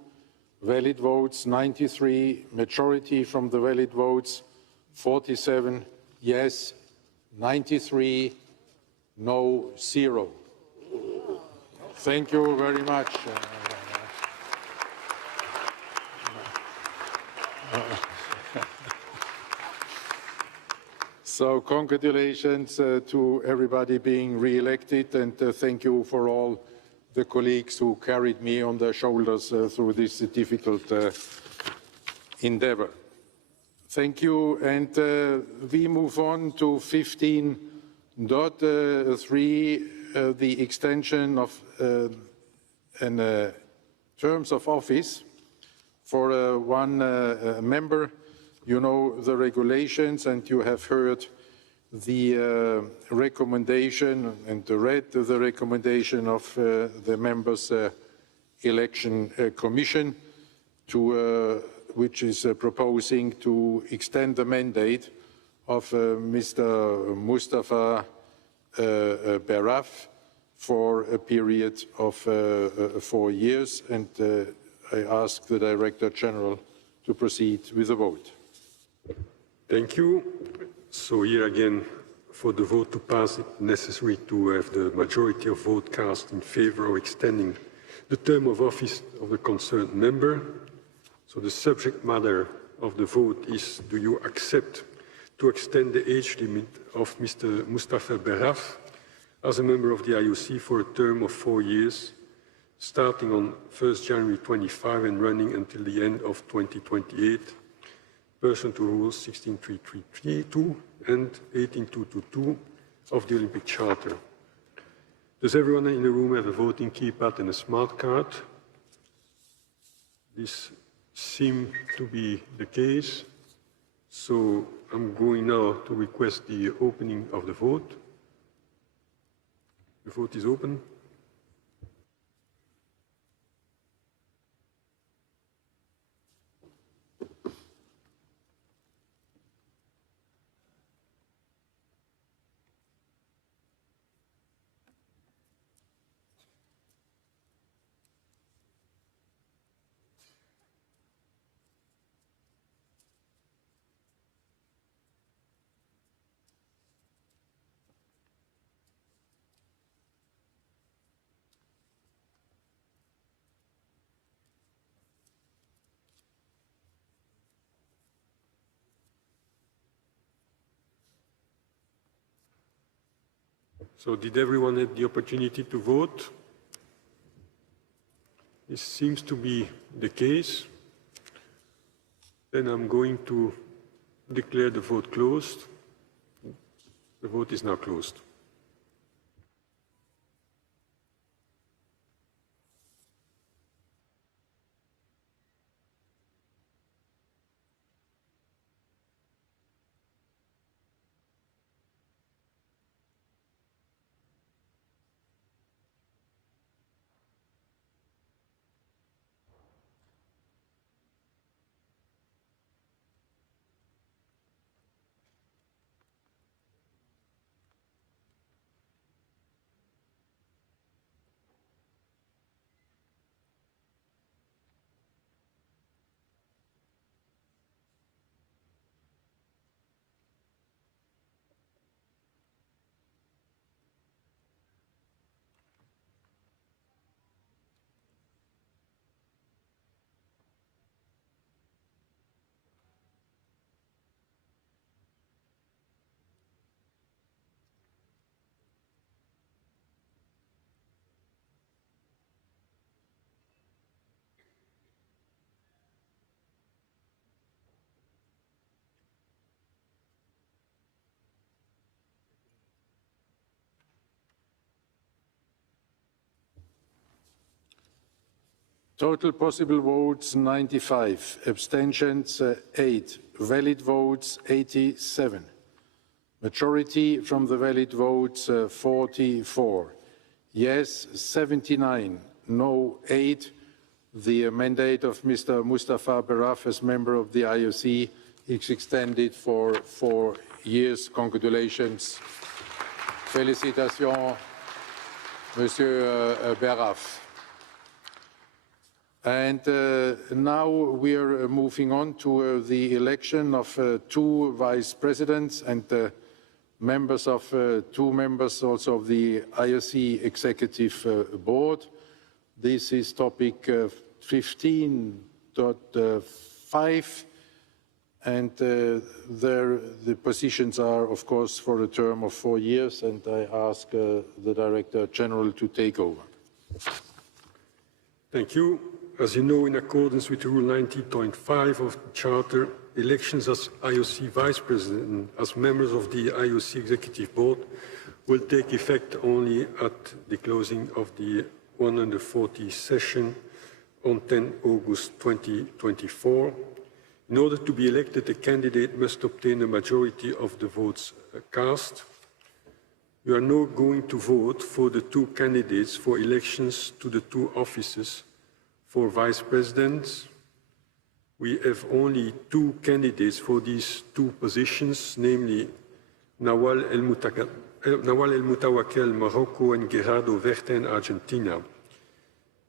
valid votes 93, majority from the valid votes 47, yes 93, no 0. Thank you very much. So congratulations to everybody being re-elected, and thank you for all the colleagues who carried me on their shoulders through this difficult endeavor. Thank you, and we move on to 15.3, the extension of terms of office for one member. You know the regulations, and you have heard the recommendation and read the recommendation of the members' election commission, which is proposing to extend the mandate of Mr. Mustafa Beraf for a period of 4 years, and I ask the Director General to proceed with the vote. Thank you. So here again, for the vote to pass, it's necessary to have the majority of votes cast in favor of extending the term of office of the concerned member. So the subject matter of the vote is, do you accept to extend the age limit of Mr. Mustafa Beraf as a member of the IOC for a term of 4 years, starting on 1st January 25 and running until the end of 2028, pursuant to Rules 16.3.3.2 and 18.2.2.2 of the Olympic Charter. Does everyone in the room have a voting keypad and a smart card? This seems to be the case. So I'm going now to request the opening of the vote. The vote is open. So did everyone have the opportunity to vote? This seems to be the case. Then I'm going to declare the vote closed. The vote is now closed. Total possible votes 95, abstentions 8, valid votes 87. Majority from the valid votes 44, yes 79, no 8. The mandate of Mr. Mustafa Beraf as member of the IOC is extended for 4 years. Congratulations. Félicitations, Monsieur Beraf. And now we are moving on to the election of 2 vice presidents and members of 2 members also of the IOC Executive Board. This is topic 15.5, and the positions are, of course, for a term of 4 years, and I ask the Director General to take over. Thank you. As you know, in accordance with Rule 90.5 of the Charter, elections as IOC Vice President and as members of the IOC Executive Board will take effect only at the closing of the 140th session on 10 August 2024. In order to be elected, a candidate must obtain a majority of the votes cast. You are now going to vote for the 2 candidates for elections to the 2 offices for Vice Presidents. We have only 2 candidates for these 2 positions, namely Nawal El Moutawakel, Morocco, and Gerardo Verten, Argentina.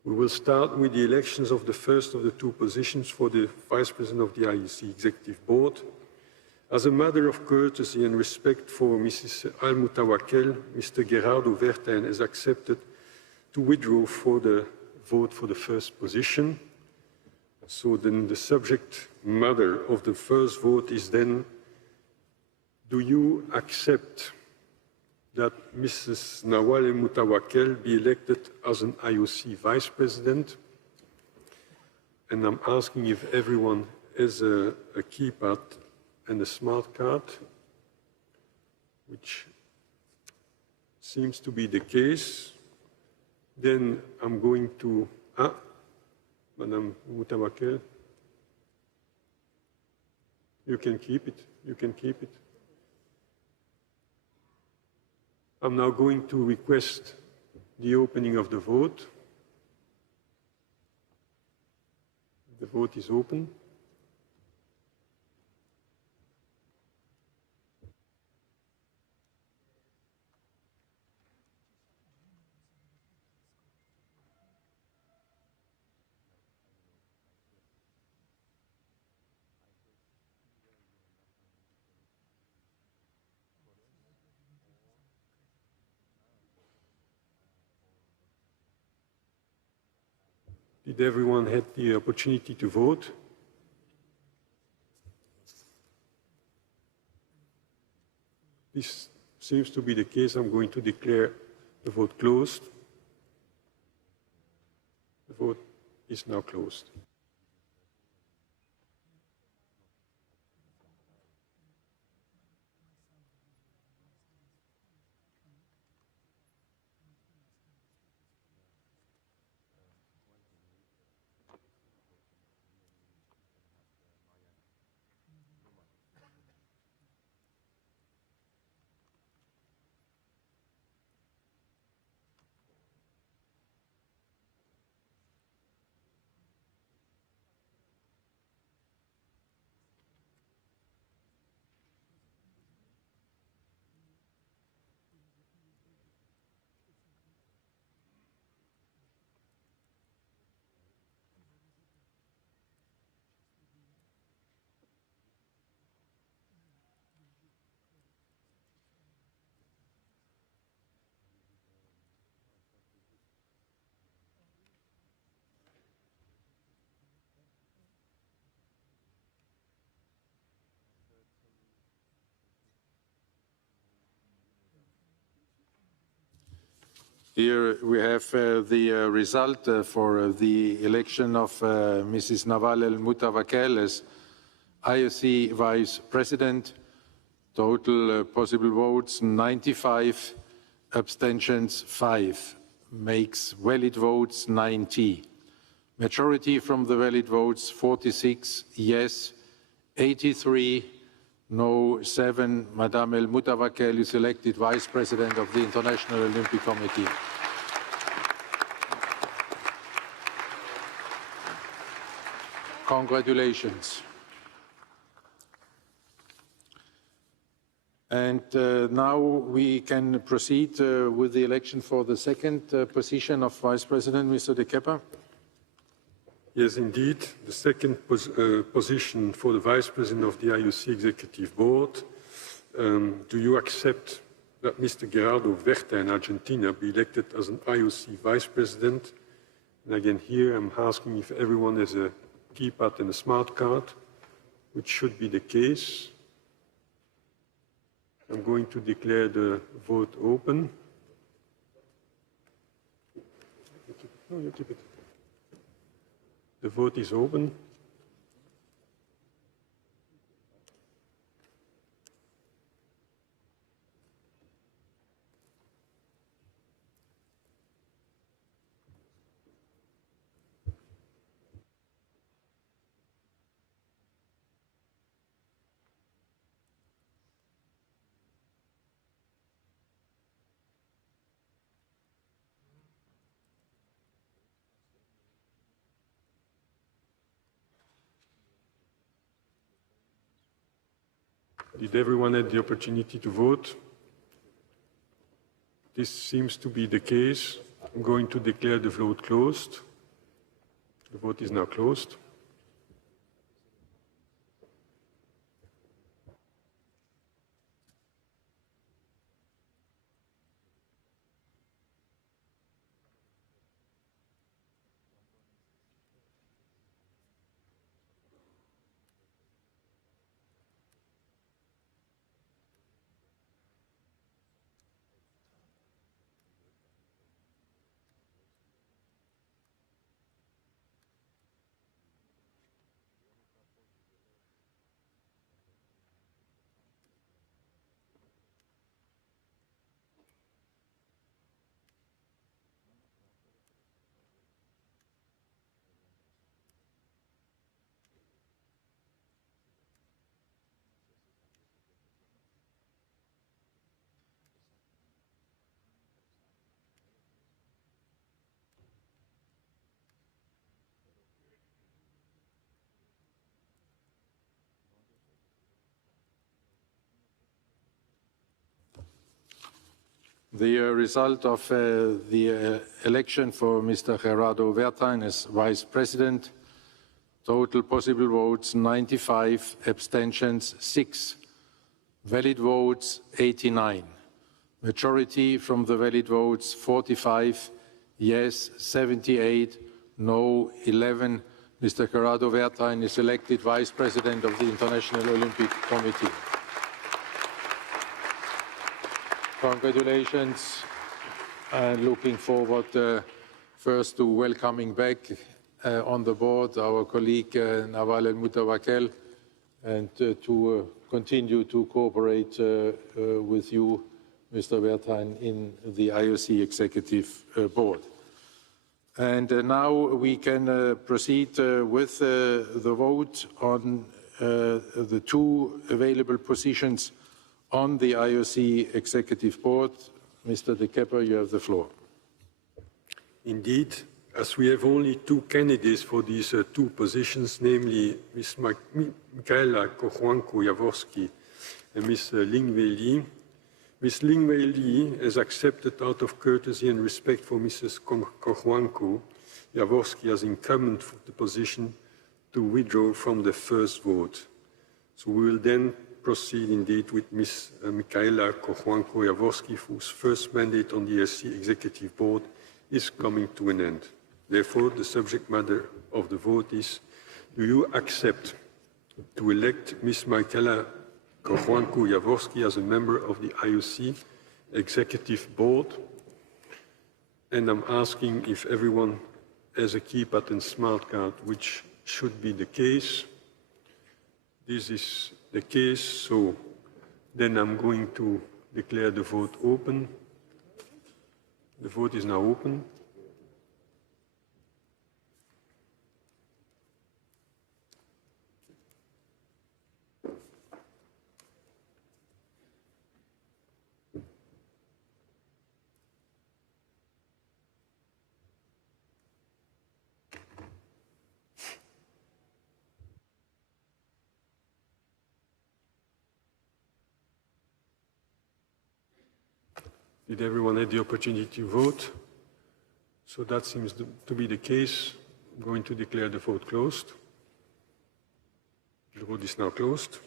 We will start with the elections of the first of the 2 positions for the Vice President of the IOC Executive Board. As a matter of courtesy and respect for Mrs. Al Moutawakel, Mr. Gerardo Verten has accepted to withdraw for the vote for the first position. So then the subject matter of the first vote is then, do you accept that Mrs. Nawal El Moutawakel be elected as an IOC Vice President? And I'm asking if everyone has a keypad and a smart card, which seems to be the case. Then I'm going to, Madame Moutawakel, you can keep it, you can keep it. I'm now going to request the opening of the vote. The vote is open. Did everyone have the opportunity to vote? This seems to be the case. I'm going to declare the vote closed. The vote is now closed. Here we have the result for the election of Mrs. Nawal El Moutawakel as IOC Vice President. Total possible votes 95, abstentions 5, makes valid votes 90. Majority from the valid votes 46, yes 83, no 7. Madame El Moutawakel is elected Vice President of the International Olympic Committee. Congratulations. And now we can proceed with the election for the second position of Vice President, Mr. De Kepper. Yes, indeed. The second position for the Vice President of the IOC Executive Board. Do you accept that Mr. Gerardo Verta in Argentina be elected as an IOC Vice President? And again, here I'm asking if everyone has a keypad and a smart card, which should be the case. I'm going to declare the vote open. No, you keep it. The vote is open. Did everyone have the opportunity to vote? This seems to be the case. I'm going to declare the vote closed. The vote is now closed. The result of the election for Mr. Gerardo Vertain as Vice President, total possible votes 95, abstentions 6, valid votes 89. Majority from the valid votes 45, yes 78, no 11. Mr. Gerardo Vertain is elected Vice President of the International Olympic Committee. Congratulations, and looking forward first to welcoming back on the board our colleague Nawal El-Moutawakel, and to continue to cooperate with you, Mr. Vertain, in the IOC Executive Board. And now we can proceed with the vote on the two available positions on the IOC Executive Board. Mr. De Kepper, you have the floor. Indeed, as we have only two candidates for these two positions, namely Ms. Michaela Kochwanko-Jaworski and Ms. Lingwei Li. Ms. Lingwei Li has accepted out of courtesy and respect for Mrs. Kochwanko-Jaworski as incumbent for the position to withdraw from the first vote. So we will then proceed indeed with Ms. Michaela Kochwanko-Jaworski, whose first mandate on the IOC Executive Board is coming to an end. Therefore, the subject matter of the vote is, do you accept to elect Ms. Michaela Kochwanko-Jaworski as a member of the IOC Executive Board? And I'm asking if everyone has a keypad and smart card, which should be the case. This is the case, so then I'm going to declare the vote open. The vote is now open. Did everyone have the opportunity to vote? So that seems to be the case. I'm going to declare the vote closed. The vote is now closed.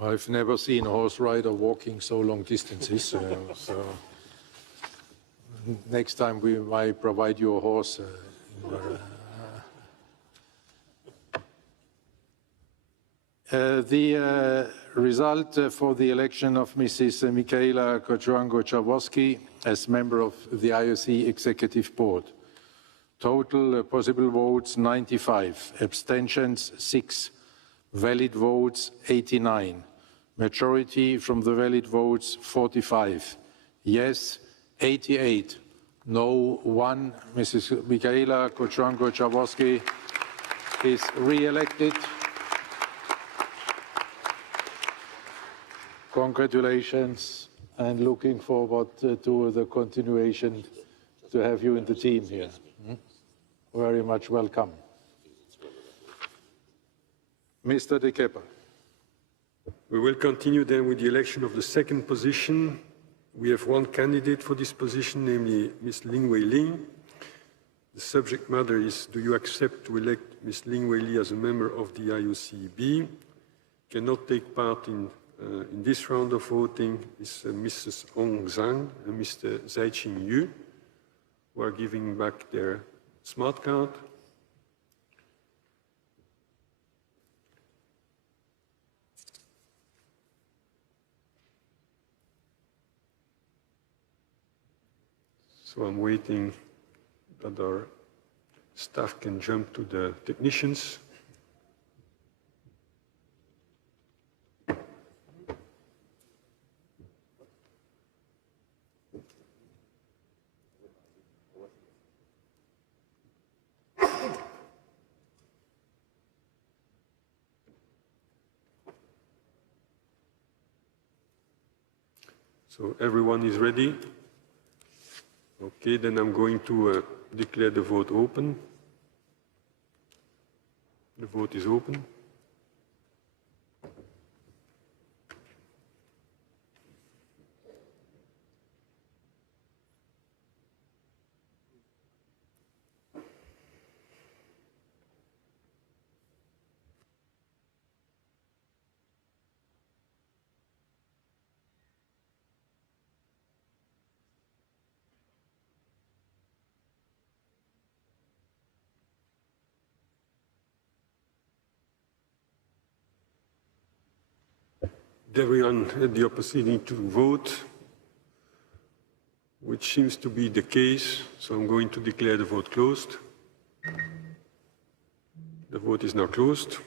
I've never seen a horse rider walking so long distances. So next time we might provide you a horse. The result for the election of Mrs. Michaela Kochuango-Chawoski as member of the IOC Executive Board. Total possible votes 95, abstentions 6, valid votes 89, majority from the valid votes 45, yes 88, no 1. Mrs. Michaela Kochuango-Chawoski is re-elected. Congratulations, and looking forward to the continuation to have you in the team here. Very much welcome. Mr. De Kepper. We will continue then with the election of the second position. We have one candidate for this position, namely Ms. Ling Wei Ling. The subject matter is, do you accept to elect Ms. Ling Wei Ling as a member of the IOCB? Cannot take part in this round of voting is Mrs. Ong Zhang and Mr. Zaiqing Yu, who are giving back their smart card. So I'm waiting that our staff can jump to the technicians. So everyone is ready? Okay, then I'm going to declare the vote open. The vote is open. Everyone had the opportunity to vote, which seems to be the case, so I'm going to declare the vote closed. The vote is now closed.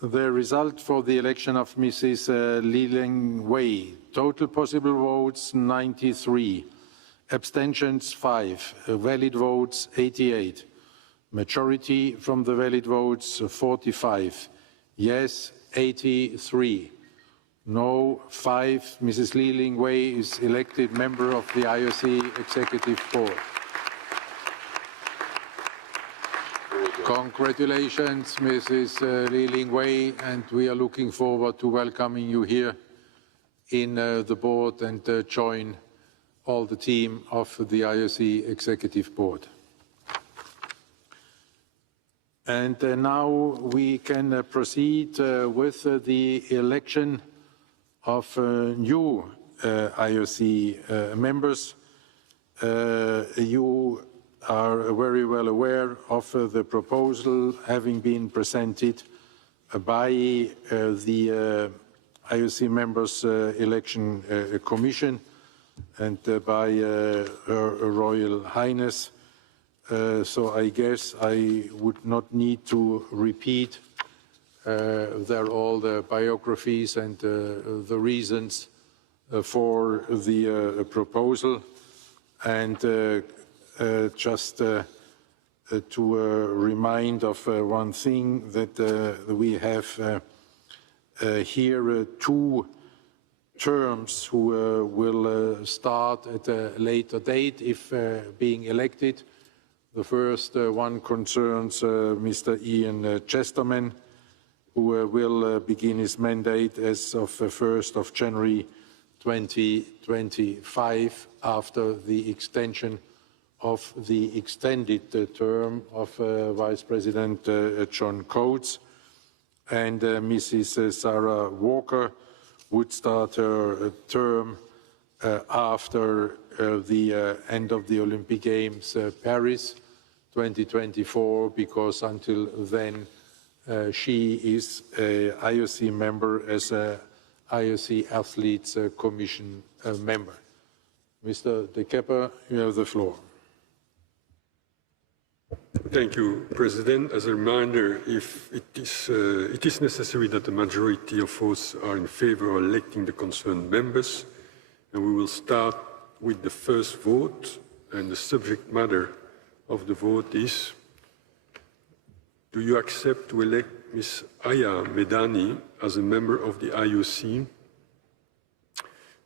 The result for the election of Mrs. Li Wei. Total possible votes 93. Abstentions 5. Valid votes 88. Majority from the valid votes 45. Yes 83. No 5. Mrs. Li Wei is elected member of the IOC Executive Board. Congratulations, Mrs. Li Wei, and we are looking forward to welcoming you here in the board and join all the team of the IOC Executive Board. And now we can proceed with the election of new IOC members. You are very well aware of the proposal having been presented by the IOC Members Election Commission and by Her Royal Highness. So I guess I would not need to repeat all the biographies and the reasons for the proposal. And just to remind of one thing, that we have here two terms who will start at a later date if being elected. The first one concerns Mr. Ian Chesterman, who will begin his mandate as of 1st of January 2025 after the extension of the extended term of Vice President John Coates, and Mrs. Sarah Walker would start her term after the end of the Olympic Games Paris 2024, because until then she is an IOC member as an IOC Athletes Commission member. Mr. De Kepper, you have the floor. Thank you, President. As a reminder, if it is necessary that the majority of votes are in favor of electing the concerned members, and we will start with the first vote, and the subject matter of the vote is: do you accept to elect Ms. Aya Medani as a member of the IOC,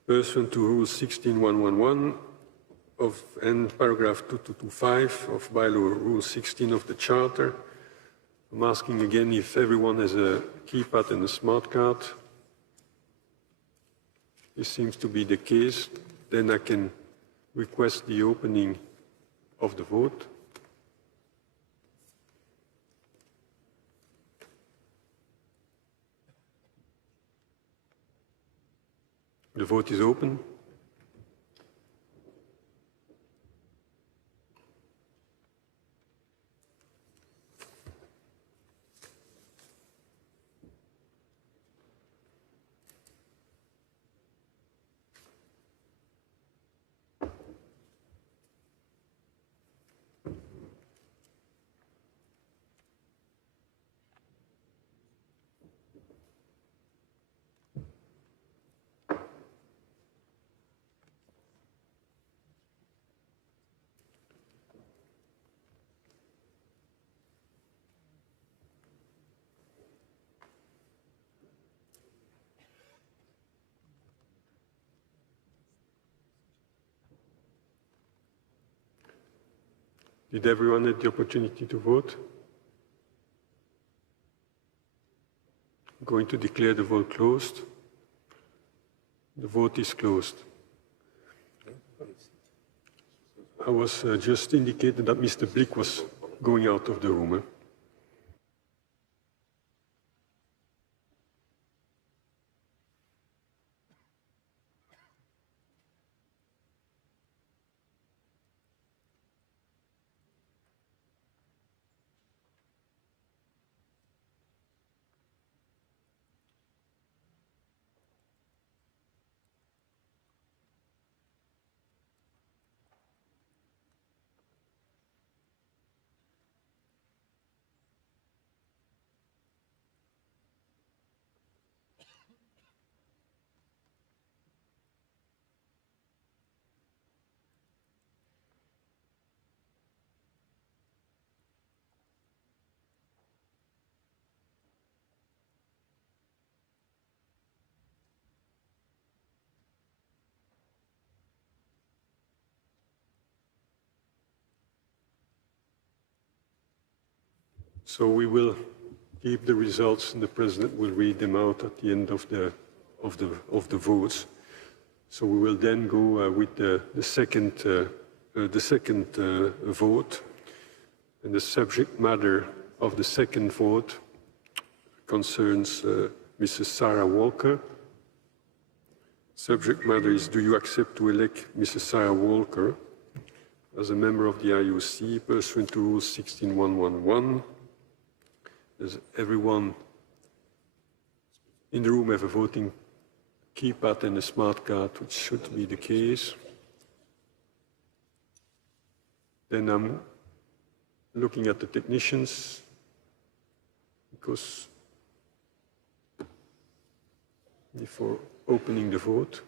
pursuant to Rule 16.111 and paragraph 2225 of bylaw Rule 16 of the Charter? I'm asking again if everyone has a keypad and a smart card. This seems to be the case. Then I can request the opening of the vote. The vote is open. Did everyone have the opportunity to vote? I'm going to declare the vote closed. The vote is closed. I was just indicated that Mr. Blick was going out of the room. So we will keep the results, and the President will read them out at the end of the votes. So we will then go with the second vote, and the subject matter of the second vote concerns Mrs. Sarah Walker. Subject matter is: do you accept to elect Mrs. Sarah Walker as a member of the IOC pursuant to Rule 16.111? Does everyone in the room have a voting keypad and a smart card, which should be the case? Then I'm looking at the technicians, because before opening the vote.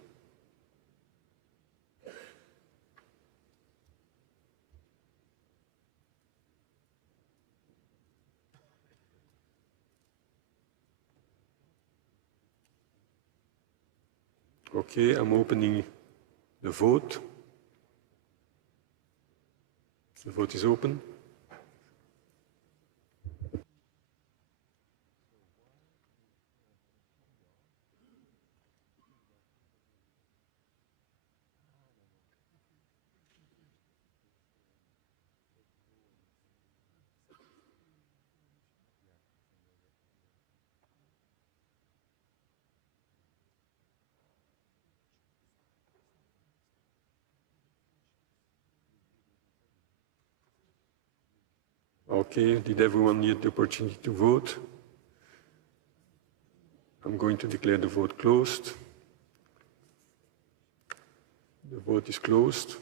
Okay, I'm opening the vote. The vote is open. Okay, did everyone get the opportunity to vote? I'm going to declare the vote closed. The vote is closed.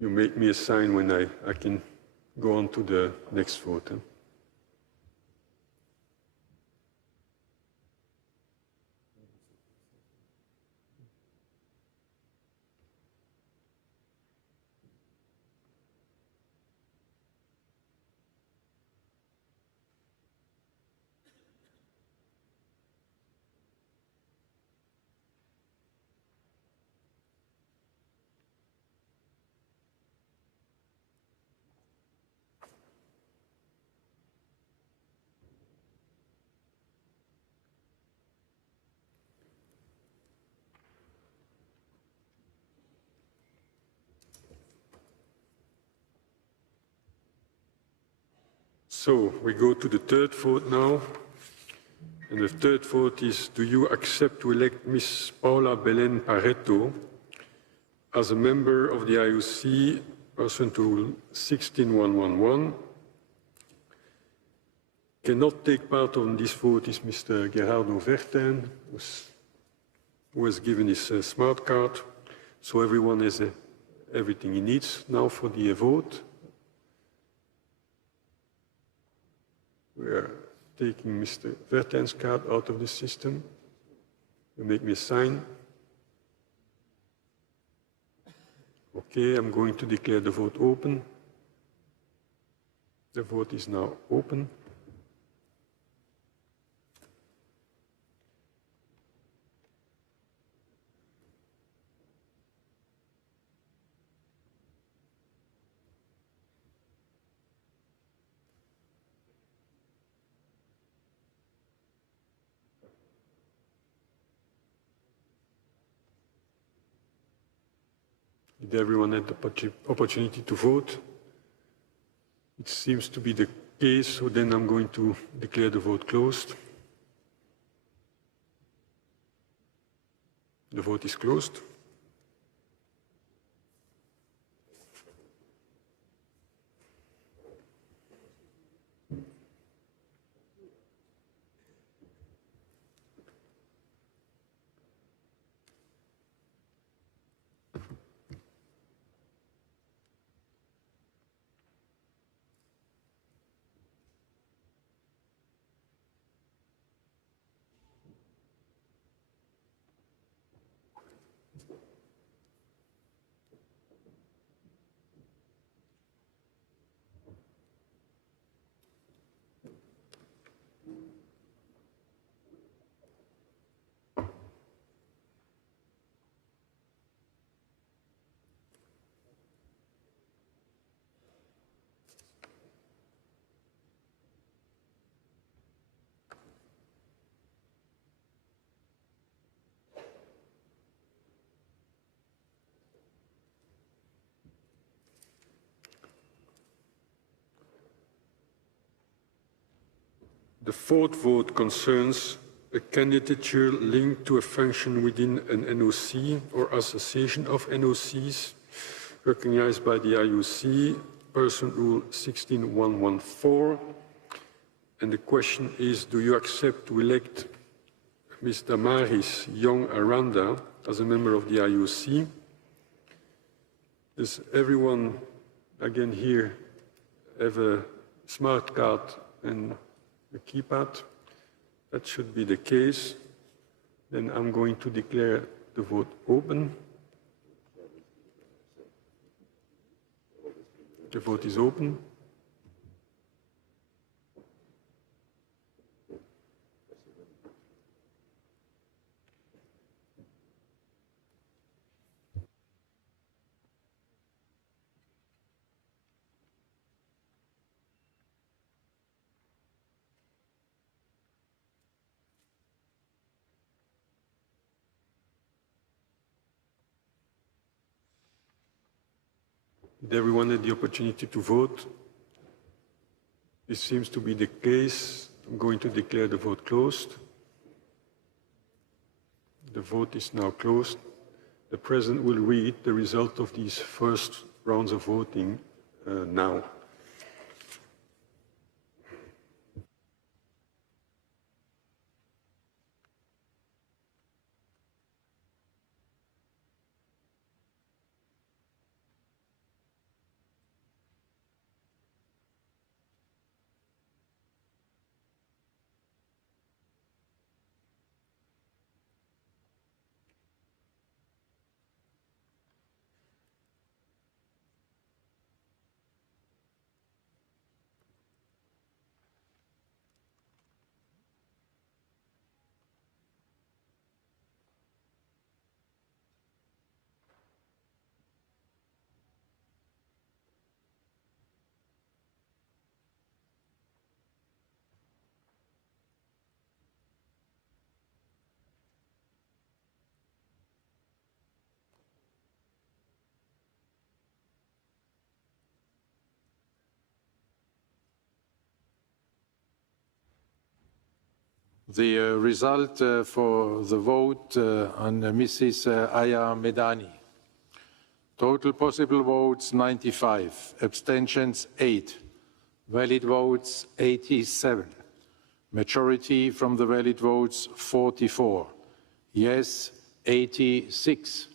You make me a sign when I can go on to the next vote. So we go to the third vote now. And the third vote is: do you accept to elect Ms. Paula Belén Pareto as a member of the IOC pursuant to Rule 16.111? Cannot take part on this vote is Mr. Gerardo Vertein, who has given his smart card. So everyone has everything he needs now for the vote. We are taking Mr. Vertein's card out of the system. You make me a sign. Okay, I'm going to declare the vote open. The vote is now open. Did everyone have the opportunity to vote? It seems to be the case, so then I'm going to declare the vote closed. The vote is closed. The fourth vote concerns a candidature linked to a function within an NOC or association of NOCs recognized by the IOC, Person Rule 16114. And the question is, do you accept to elect Ms. Damaris Young Aranda as a member of the IOC? Does everyone, again here, have a smart card and a keypad? That should be the case. Then I'm going to declare the vote open. The vote is open. Did everyone have the opportunity to vote? This seems to be the case. I'm going to declare the vote closed. The vote is now closed. The President will read the result of these first rounds of voting now. The result for the vote on Mrs. Aya Medani. Total possible votes 95, abstentions 8, valid votes 87, majority from the valid votes 44, yes 86,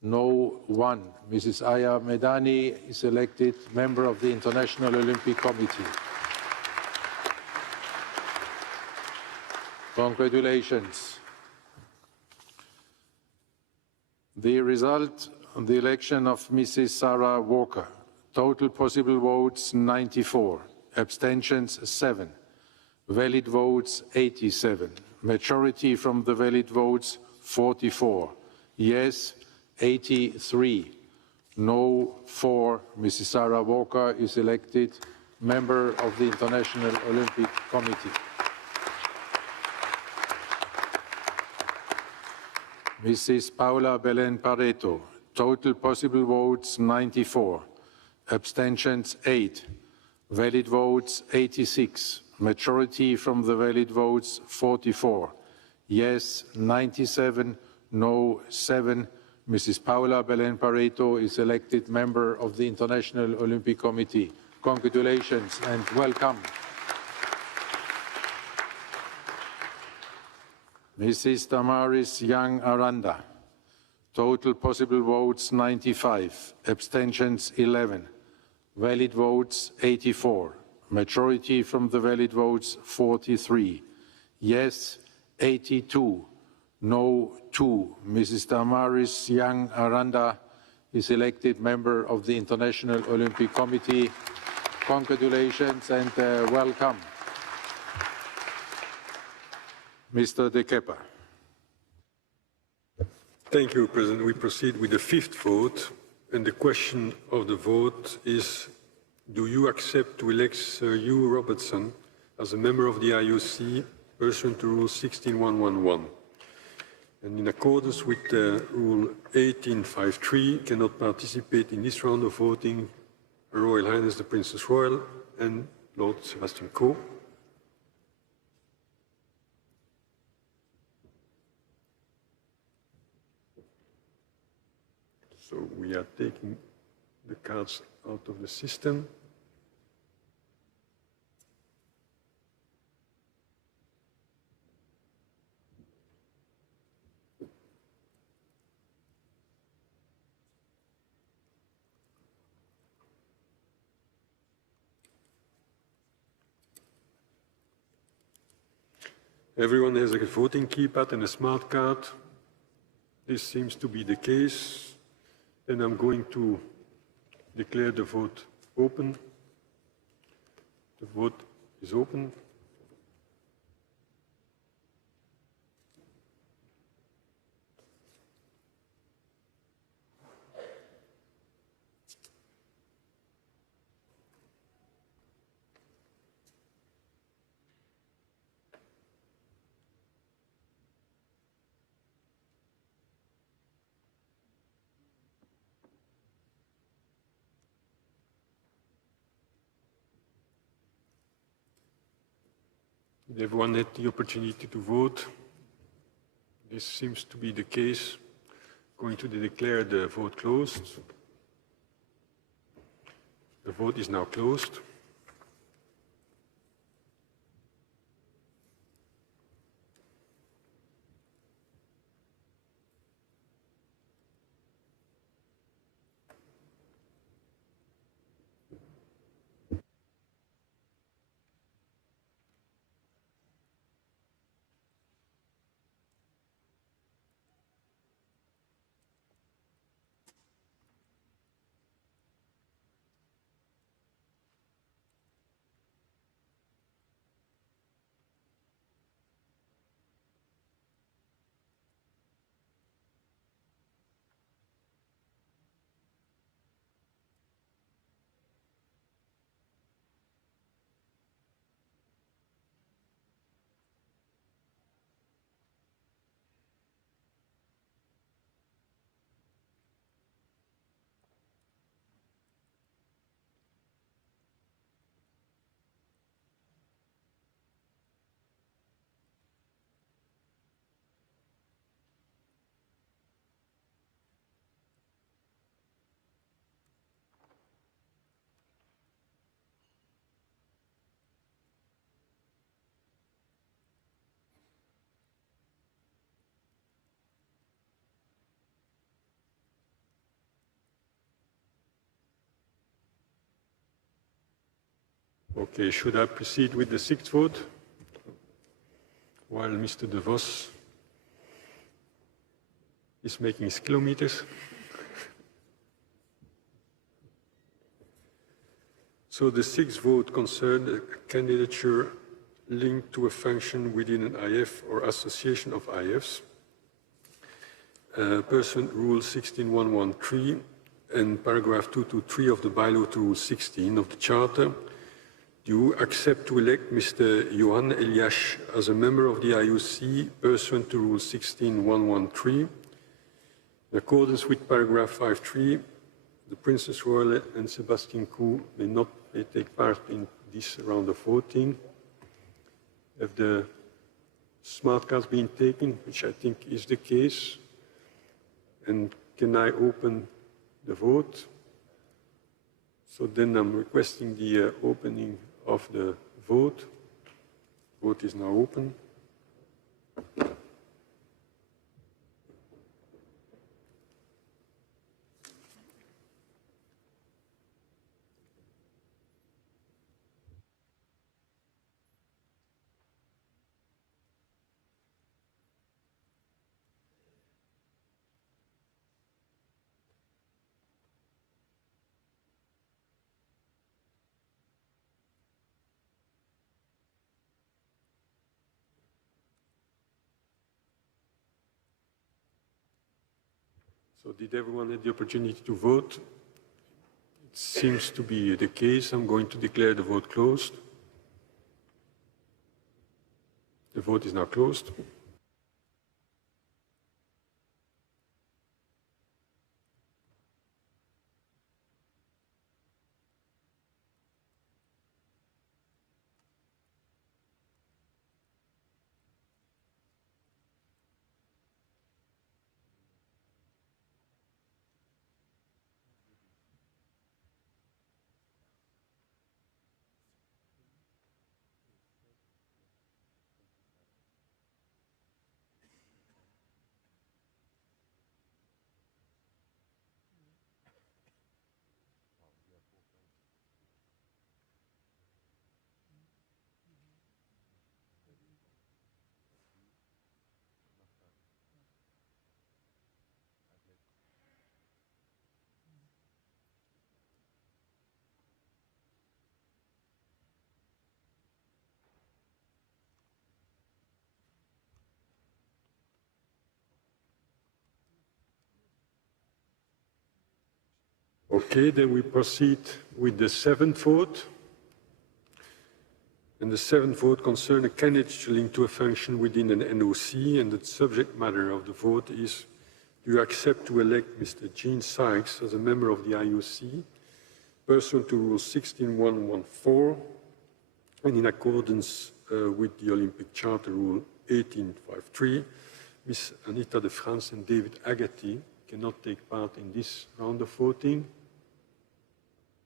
no 1. Mrs. Aya Medani is elected member of the International Olympic Committee. Congratulations. The result on the election of Mrs. Sarah Walker. Total possible votes 94, abstentions 7, valid votes 87, majority from the valid votes 44, yes 83, no 4. Mrs. Sarah Walker is elected member of the International Olympic Committee. Mrs. Paula Belén Pareto, total possible votes 94, abstentions 8, valid votes 86, majority from the valid votes 44, yes 97, no 7. Mrs. Paula Belén Pareto is elected member of the International Olympic Committee. Congratulations and welcome. Mrs. Damaris Young Aranda, total possible votes 95, abstentions 11, valid votes 84, majority from the valid votes 43, yes 82, no 2. Mrs. Damaris Young Aranda is elected member of the International Olympic Committee. Congratulations and welcome. Mr. De Kepper. Thank you, President. We proceed with the fifth vote, and the question of the vote is, do you accept to elect Sir Hugh Robertson as a member of the IOC pursuant to Rule 16111? And in accordance with Rule 1853, cannot participate in this round of voting Her Royal Highness the Princess Royal and Lord Sebastian Coe. So we are taking the cards out of the system. Everyone has a voting keypad and a smart card. This seems to be the case. Then I'm going to declare the vote open. The vote is open. Everyone had the opportunity to vote. This seems to be the case. Going to declare the vote closed. The vote is now closed. Okay, should I proceed with the sixth vote? While Mr. De Vos is making his kilometers. So the sixth vote concerned a candidature linked to a function within an IF or association of IFs. Pursuant Rule 16113 and paragraph 223 of the bylaw to Rule 16 of the Charter, you accept to elect Mr. Johan Elias as a member of the IOC pursuant to Rule 16113. In accordance with paragraph 5.3, the Princess Royal and Sebastian Coe may not take part in this round of voting. Have the smart cards been taken, which I think is the case? And can I open the vote? So then I'm requesting the opening of the vote. Vote is now open. So did everyone have the opportunity to vote? It seems to be the case. I'm going to declare the vote closed. The vote is now closed. Okay, then we proceed with the seventh vote. And the seventh vote concerns a candidate linked to a function within an NOC, and the subject matter of the vote is: do you accept to elect Mr. Gene Sykes as a member of the IOC, pursuant to Rule 16.114, and in accordance with the Olympic Charter Rule 1853, Ms. Anita de France and David Agati cannot take part in this round of voting.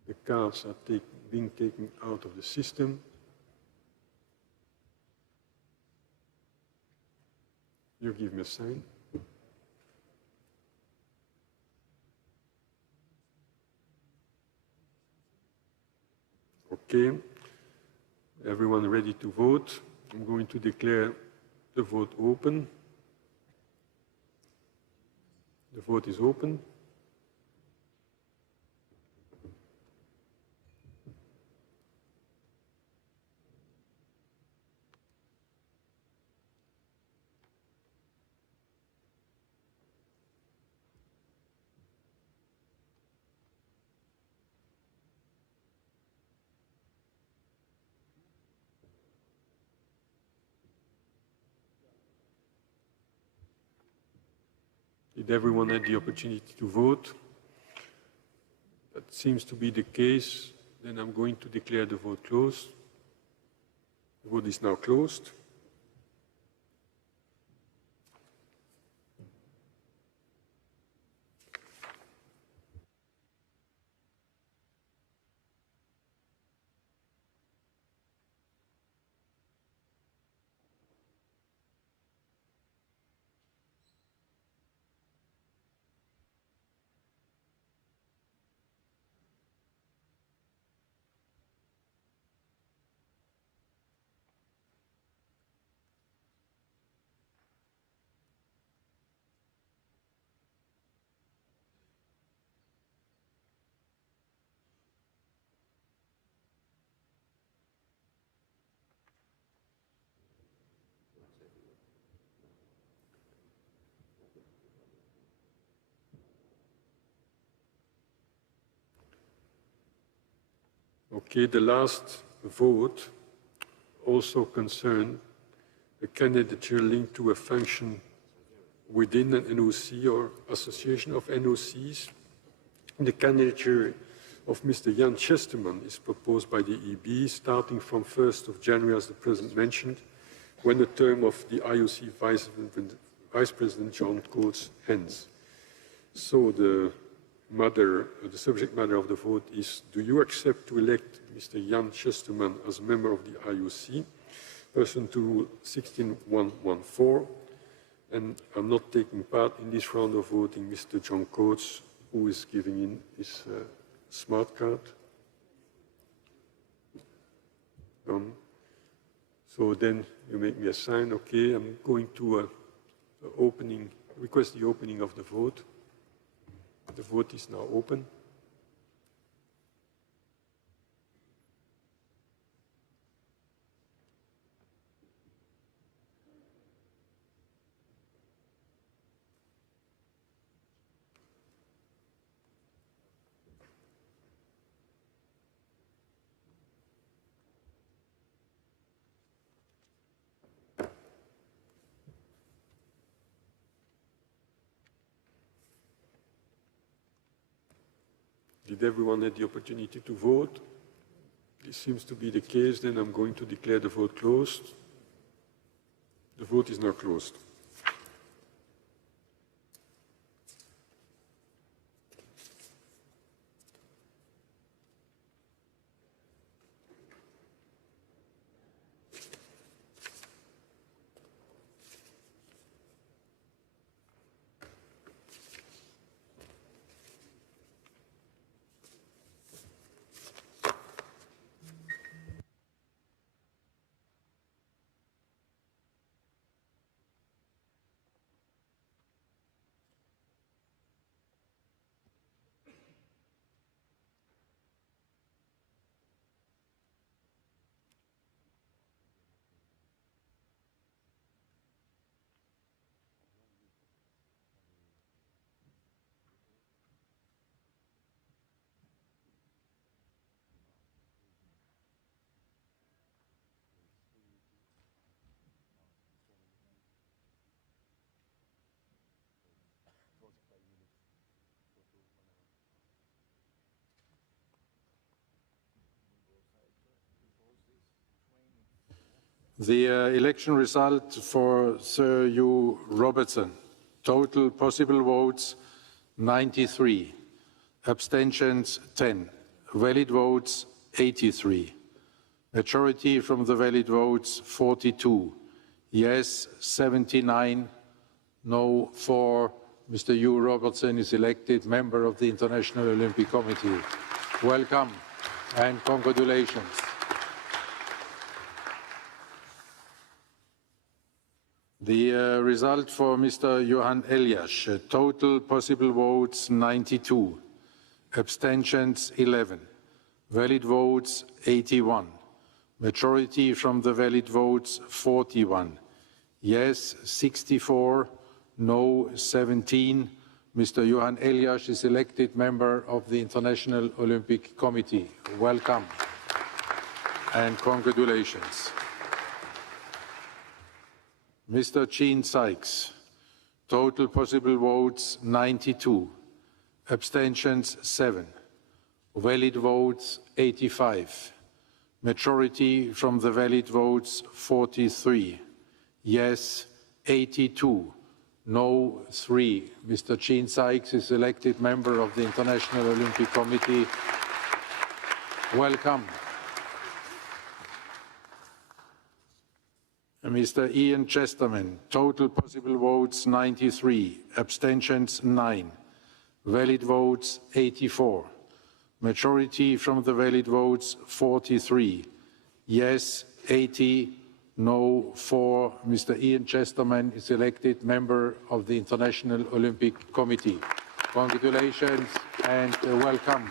The cards are being taken out of the system. You give me a sign. Okay. Everyone ready to vote? I'm going to declare the vote open. The vote is open. Did everyone have the opportunity to vote? That seems to be the case. Then I'm going to declare the vote closed. The vote is now closed. Okay, the last vote also concerned a candidature linked to a function within an NOC or association of NOCs. The candidature of Mr. Jan Chesterman is proposed by the EB starting from 1st of January, as the President mentioned, when the term of the IOC Vice President John Coates ends. So the subject matter of the vote is: do you accept to elect Mr. Jan Chesterman as a member of the IOC, pursuant to Rule 16.114? And I'm not taking part in this round of voting Mr. John Coates, who is giving in his smart card. So then you make me a sign. Okay, I'm going to request the opening of the vote. The vote is now open. Did everyone have the opportunity to vote? This seems to be the case. Then I'm going to declare the vote closed. The vote is now closed. The election result for Sir Hugh Robertson. Total possible votes 93. Abstentions 10. Valid votes 83. Majority from the valid votes 42. Yes 79. No 4. Mr. Hugh Robertson is elected member of the International Olympic Committee. Welcome and congratulations. The result for Mr. Johan Elias, total possible votes 92, abstentions 11, valid votes 81, majority from the valid votes 41, yes 64, no 17. Mr. Johan Elias is elected member of the International Olympic Committee. Welcome and congratulations. Mr. Gene Sykes, total possible votes 92, abstentions 7, valid votes 85, majority from the valid votes 43, yes 82, no 3. Mr. Gene Sykes is elected member of the International Olympic Committee. Welcome. Mr. Ian Chesterman, total possible votes 93, abstentions 9, valid votes 84, majority from the valid votes 43, yes 80, no 4. Mr. Ian Chesterman is elected member of the International Olympic Committee. Congratulations and welcome.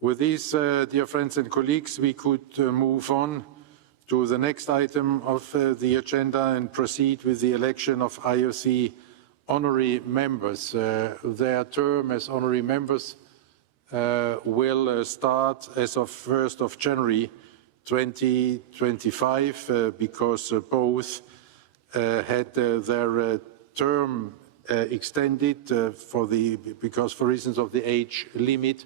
With this, dear friends and colleagues, we could move on to the next item of the agenda and proceed with the election of IOC honorary members. Their term as honorary members will start as of 1st of January 2025 because both had their term extended for reasons of the age limit.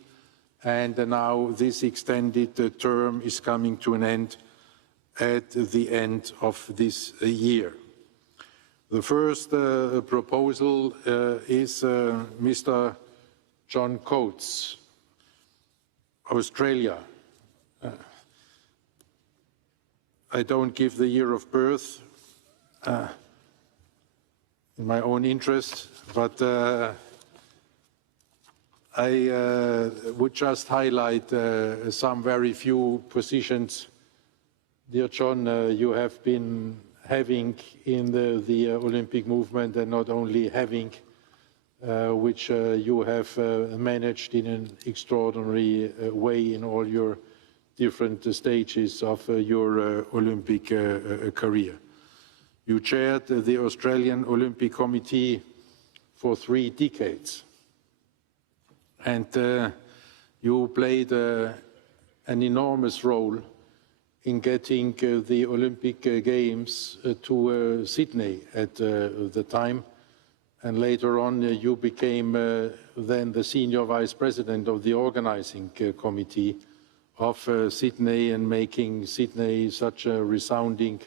And now this extended term is coming to an end at the end of this year. The first proposal is Mr. John Coates, Australia. I don't give the year of birth in my own interest, but I would just highlight some very few positions, dear John, you have been having in the Olympic movement, and not only having, which you have managed in an extraordinary way in all your different stages of your Olympic career. You chaired the Australian Olympic Committee for 3 decades. And you played an enormous role in getting the Olympic Games to Sydney at the time. And later on, you became then the senior vice president of the organizing committee of Sydney, and making Sydney such a resounding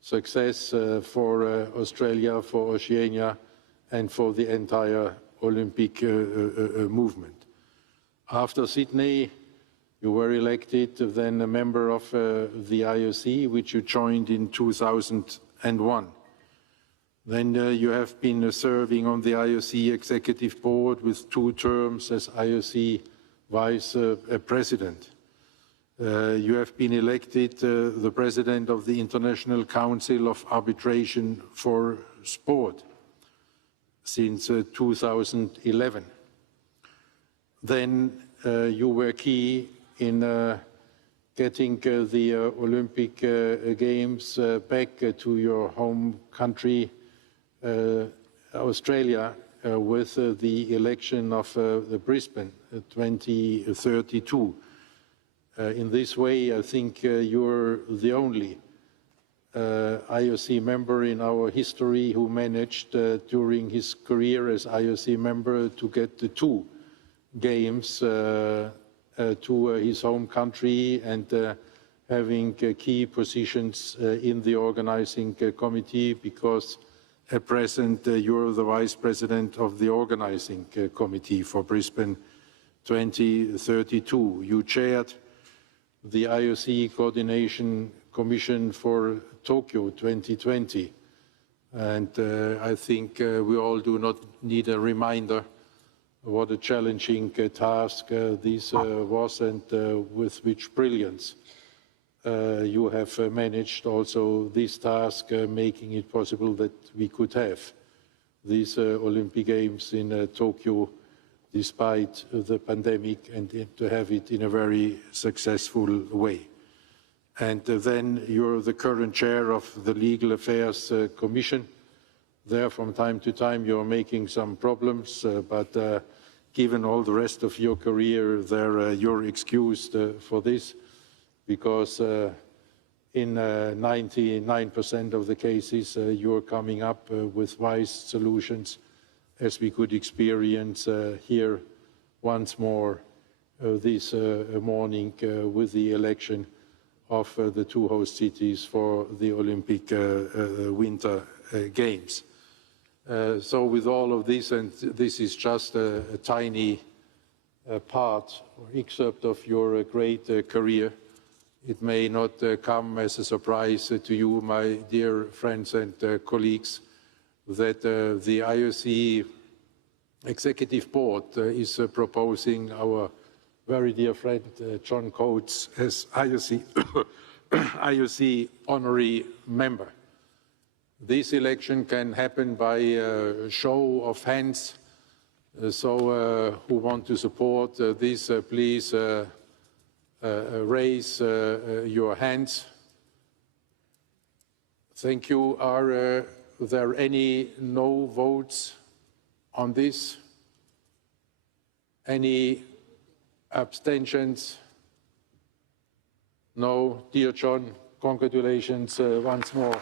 success for Australia, for Oceania, and for the entire Olympic movement. After Sydney, you were elected then a member of the IOC, which you joined in 2001. Then you have been serving on the IOC Executive Board with 2 terms as IOC Vice President. You have been elected the President of the International Council of Arbitration for Sport since 2011. Then you were key in getting the Olympic Games back to your home country, Australia, with the election of the Brisbane 2032. In this way, I think you're the only IOC member in our history who managed during his career as IOC member to get the 2 games to his home country, and having key positions in the organizing committee, because at present you're the vice president of the organizing committee for Brisbane 2032. You chaired the IOC Coordination Commission for Tokyo 2020. And I think we all do not need a reminder what a challenging task this was, and with which brilliance you have managed also this task, making it possible that we could have these Olympic Games in Tokyo despite the pandemic, and to have it in a very successful way. And then you're the current chair of the Legal Affairs Commission. There, from time to time, you're making some problems, but given all the rest of your career there, you're excused for this, because in 99% of the cases, you're coming up with wise solutions, as we could experience here once more this morning with the election of the two host cities for the Olympic Winter Games. So with all of this, and this is just a tiny part or excerpt of your great career, it may not come as a surprise to you, my dear friends and colleagues, that the IOC Executive Board is proposing our very dear friend John Coates as IOC honorary member. This election can happen by a show of hands. So who want to support this, please raise your hands. Thank you. Are there any no votes on this? Any abstentions? No. Dear John, congratulations once more.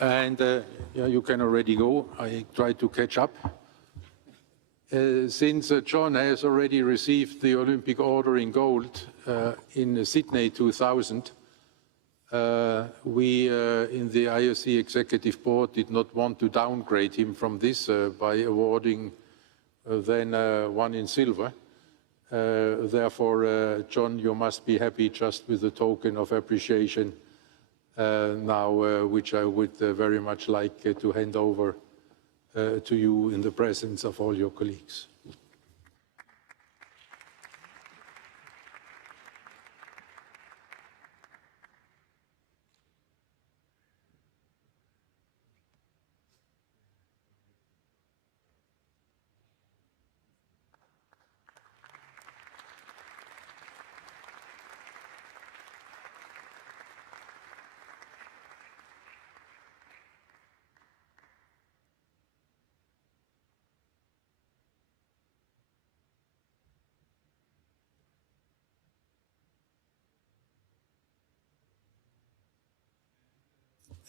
And yeah, you can already go. I try to catch up. Since John has already received the Olympic Order in Gold in Sydney 2000, we in the IOC Executive Board did not want to downgrade him from this by awarding then one in silver. Therefore, John, you must be happy just with the token of appreciation now, which I would very much like to hand over to you in the presence of all your colleagues.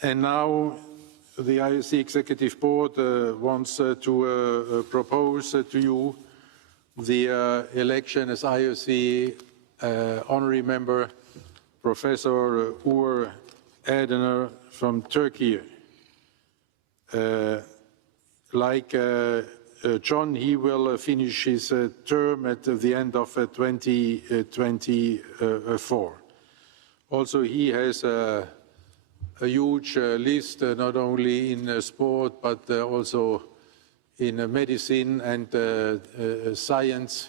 And now the IOC Executive Board wants to propose to you the election as IOC honorary member, Professor Uğur Erdener from Turkey. Like John, he will finish his term at the end of 2024. Also, he has a huge list, not only in sport, but also in medicine and science.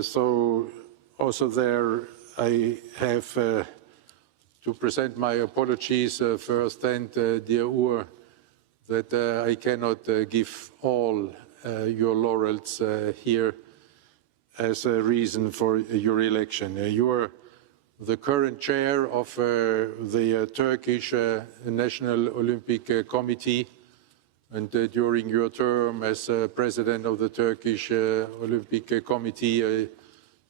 So also there I have to present my apologies first, and dear Uğur, that I cannot give all your laurels here as a reason for your election. You are the current chair of the Turkish National Olympic Committee, and during your term as president of the Turkish Olympic Committee,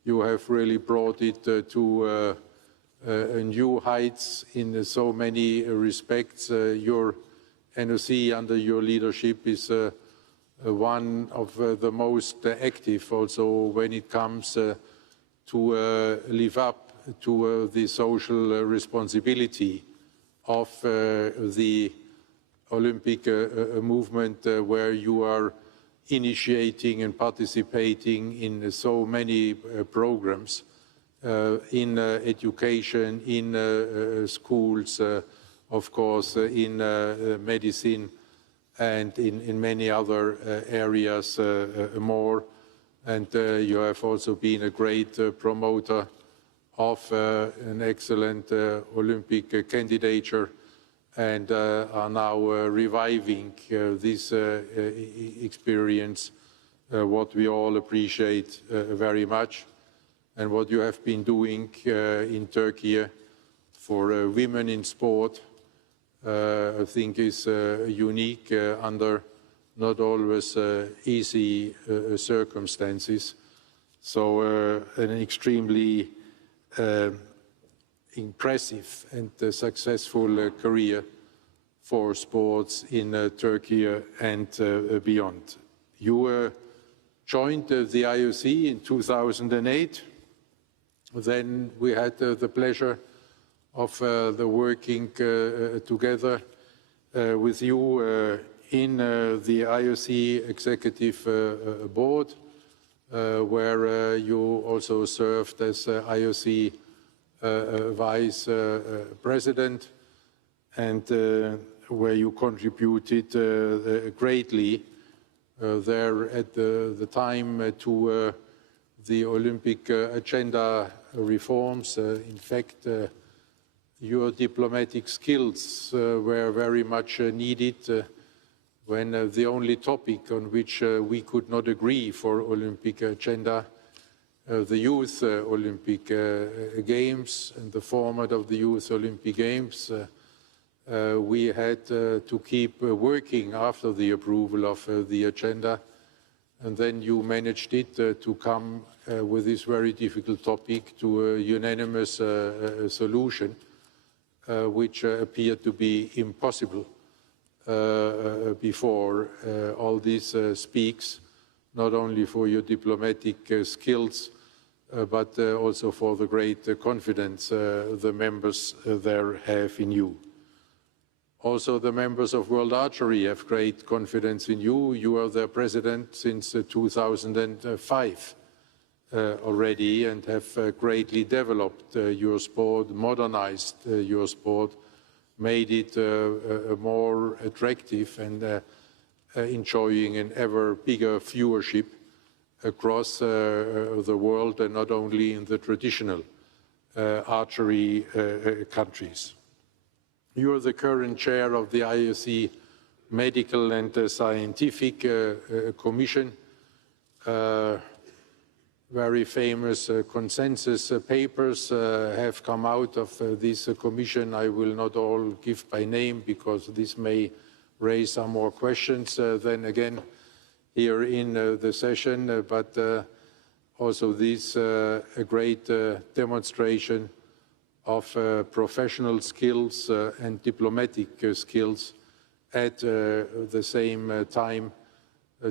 you have really brought it to new heights in so many respects. Your NOC under your leadership is one of the most active also when it comes to live up to the social responsibility of the Olympic movement, where you are initiating and participating in so many programs in education, in schools, of course, in medicine, and in many other areas more. And you have also been a great promoter of an excellent Olympic candidature, and are now reviving this experience, what we all appreciate very much, and what you have been doing in Turkey for women in sport, I think is unique under not always easy circumstances. So an extremely impressive and successful career for sports in Turkey and beyond. You joined the IOC in 2008. Then we had the pleasure of the working together with you in the IOC Executive Board, where you also served as IOC Vice President, and where you contributed greatly there at the time to the Olympic agenda reforms. In fact, your diplomatic skills were very much needed when the only topic on which we could not agree for Olympic agenda, the Youth Olympic Games and the format of the Youth Olympic Games, we had to keep working after the approval of the agenda. And then you managed it to come with this very difficult topic to a unanimous solution, which appeared to be impossible before. All this speaks not only for your diplomatic skills, but also for the great confidence the members there have in you. Also, the members of World Archery have great confidence in you. You are their president since 2005 already, and have greatly developed your sport, modernized your sport, made it more attractive, and enjoying an ever bigger viewership across the world, and not only in the traditional archery countries. You are the current chair of the IOC Medical and Scientific Commission. Very famous consensus papers have come out of this commission. I will not all give by name because this may raise some more questions then again here in the session, but also this a great demonstration of professional skills and diplomatic skills at the same time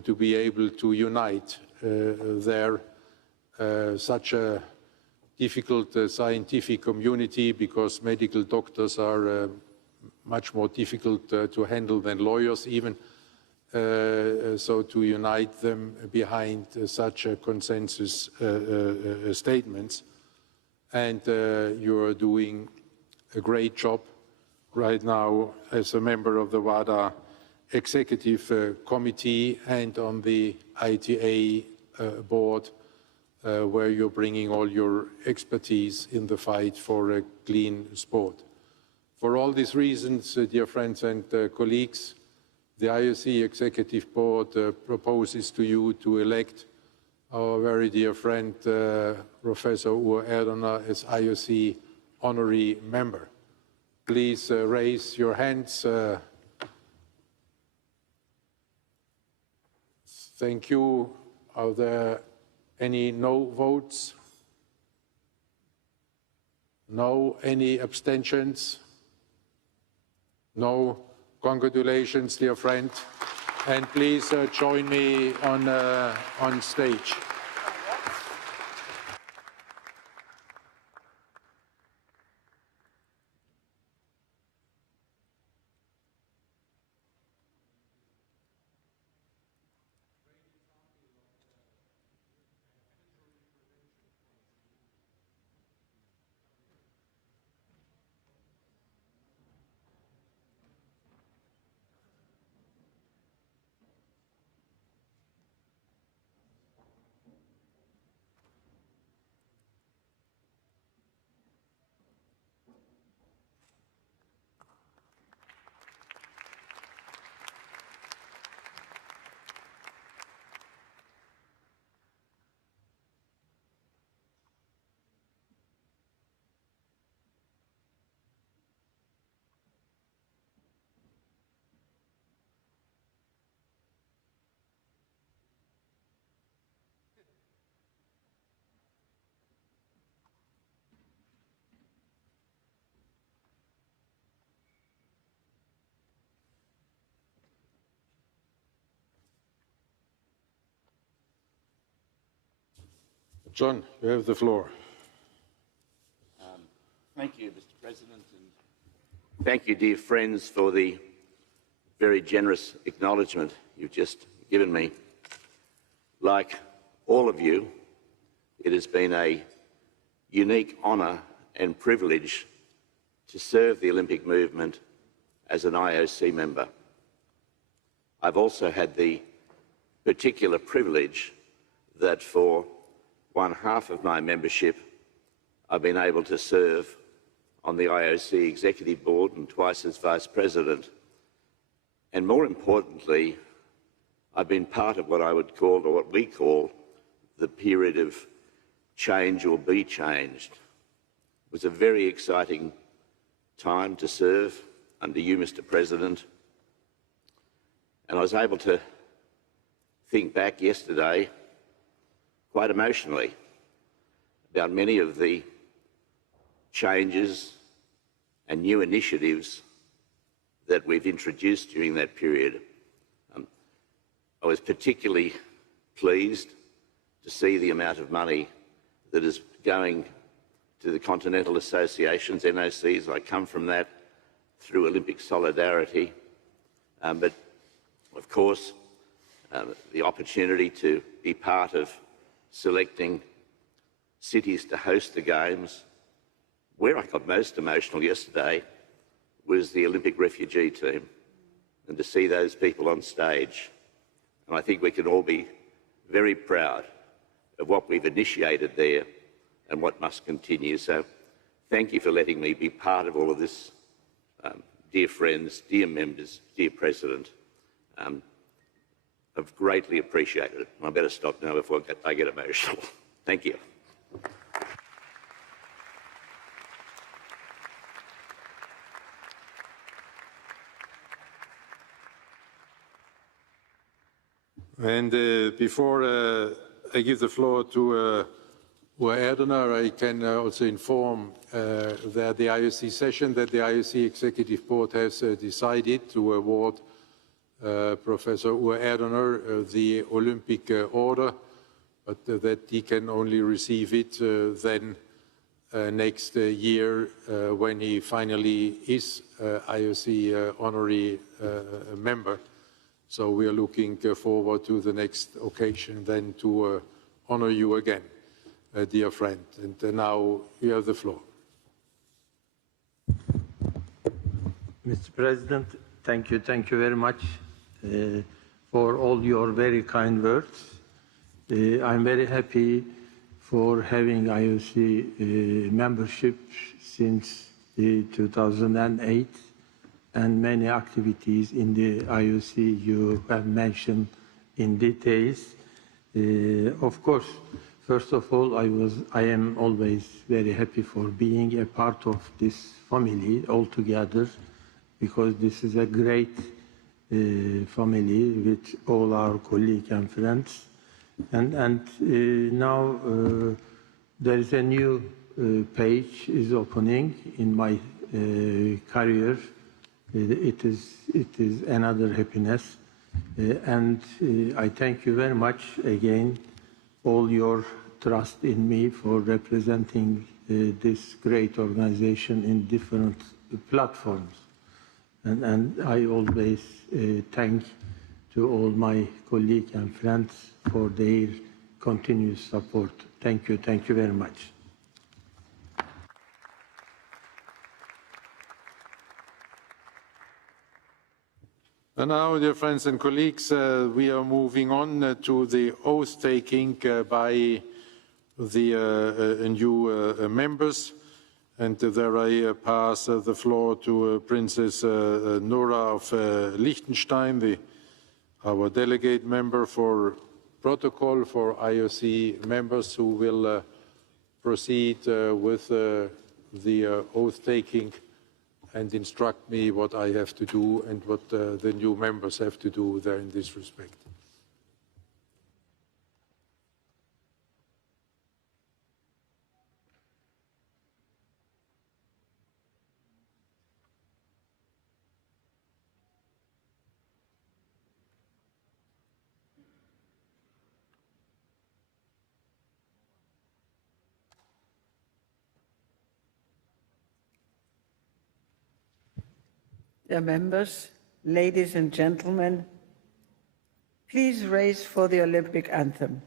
to be able to unite there such a difficult scientific community, because medical doctors are much more difficult to handle than lawyers even. So to unite them behind such a consensus statements. And you are doing a great job right now as a member of the WADA Executive Committee and on the ITA board, where you're bringing all your expertise in the fight for a clean sport. For all these reasons, dear friends and colleagues, the IOC Executive Board proposes to you to elect our very dear friend, Professor Uğur Erdoğan, as IOC honorary member. Please raise your hands. Thank you. Are there any no votes? No. Any abstentions? No. Congratulations, dear friend. And please join me on stage. John, you have the floor. Thank you, Mr. President, and thank you, dear friends, for the very generous acknowledgement you've just given me. Like all of you, it has been a unique honour and privilege to serve the Olympic movement as an IOC member. I've also had the particular privilege that for one half of my membership, I've been able to serve on the IOC Executive Board and twice as Vice President. And more importantly, I've been part of what I would call, or what we call, the period of change or be changed. It was a very exciting time to serve under you, Mr. President. And I was able to think back yesterday quite emotionally about many of the changes and new initiatives that we've introduced during that period. I was particularly pleased to see the amount of money that is going to the Continental Associations, NOCs. I come from that through Olympic Solidarity. But of course, the opportunity to be part of selecting cities to host the Games. Where I got most emotional yesterday was the Olympic refugee team, and to see those people on stage. And I think we can all be very proud of what we've initiated there and what must continue. So thank you for letting me be part of all of this, dear friends, dear members, dear President. I've greatly appreciated it. I better stop now before I get emotional. Thank you. And before I give the floor to Uwe Erdener, I can also inform that the IOC session, that the IOC Executive Board has decided to award Professor Uwe Erdener the Olympic Order, but that he can only receive it then next year when he finally is IOC honorary member. So we are looking forward to the next occasion then to honor you again, dear friend. And now you have the floor. Mr. President, thank you very much for all your very kind words. I'm very happy for having IOC membership since 2008, and many activities in the IOC you have mentioned in details. Of course, first of all, I am always very happy for being a part of this family altogether, because this is a great family with all our colleagues and friends. And now there is a new page is opening in my career. It is another happiness. And I thank you very much again, all your trust in me for representing this great organization in different platforms. And I always thank to all my colleagues and friends for their continuous support. Thank you very much. And now, dear friends and colleagues, we are moving on to the oath taking by the new members. And there I pass the floor to Princess Nora of Liechtenstein, our delegate member for protocol for IOC members who will proceed with the oath taking and instruct me what I have to do and what the new members have to do there in this respect. Dear members, ladies and gentlemen, please raise for the Olympic anthem.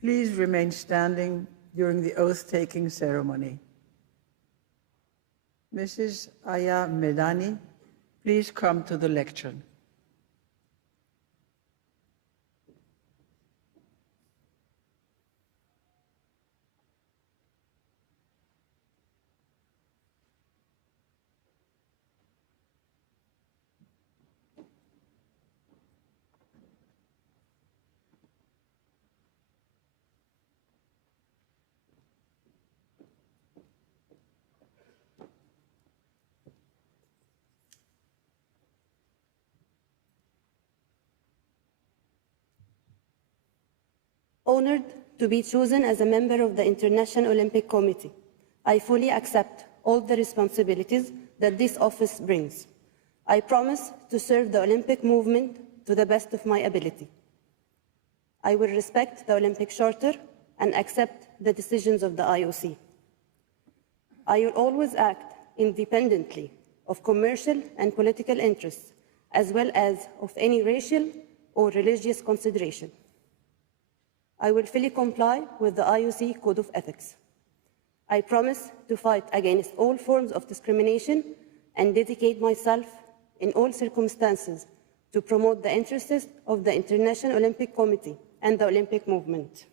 Please remain standing during the oath-taking ceremony. Mrs. Aya Medani, please come to the lectern. Honored to be chosen as a member of the International Olympic Committee, I fully accept all the responsibilities that this office brings. I promise to serve the Olympic movement to the best of my ability. I will respect the Olympic Charter and accept the decisions of the IOC. I will always act independently of commercial and political interests, as well as of any racial or religious consideration. I will fully comply with the IOC Code of Ethics. I promise to fight against all forms of discrimination and dedicate myself in all circumstances to promote the interests of the International Olympic Committee and the Olympic movement.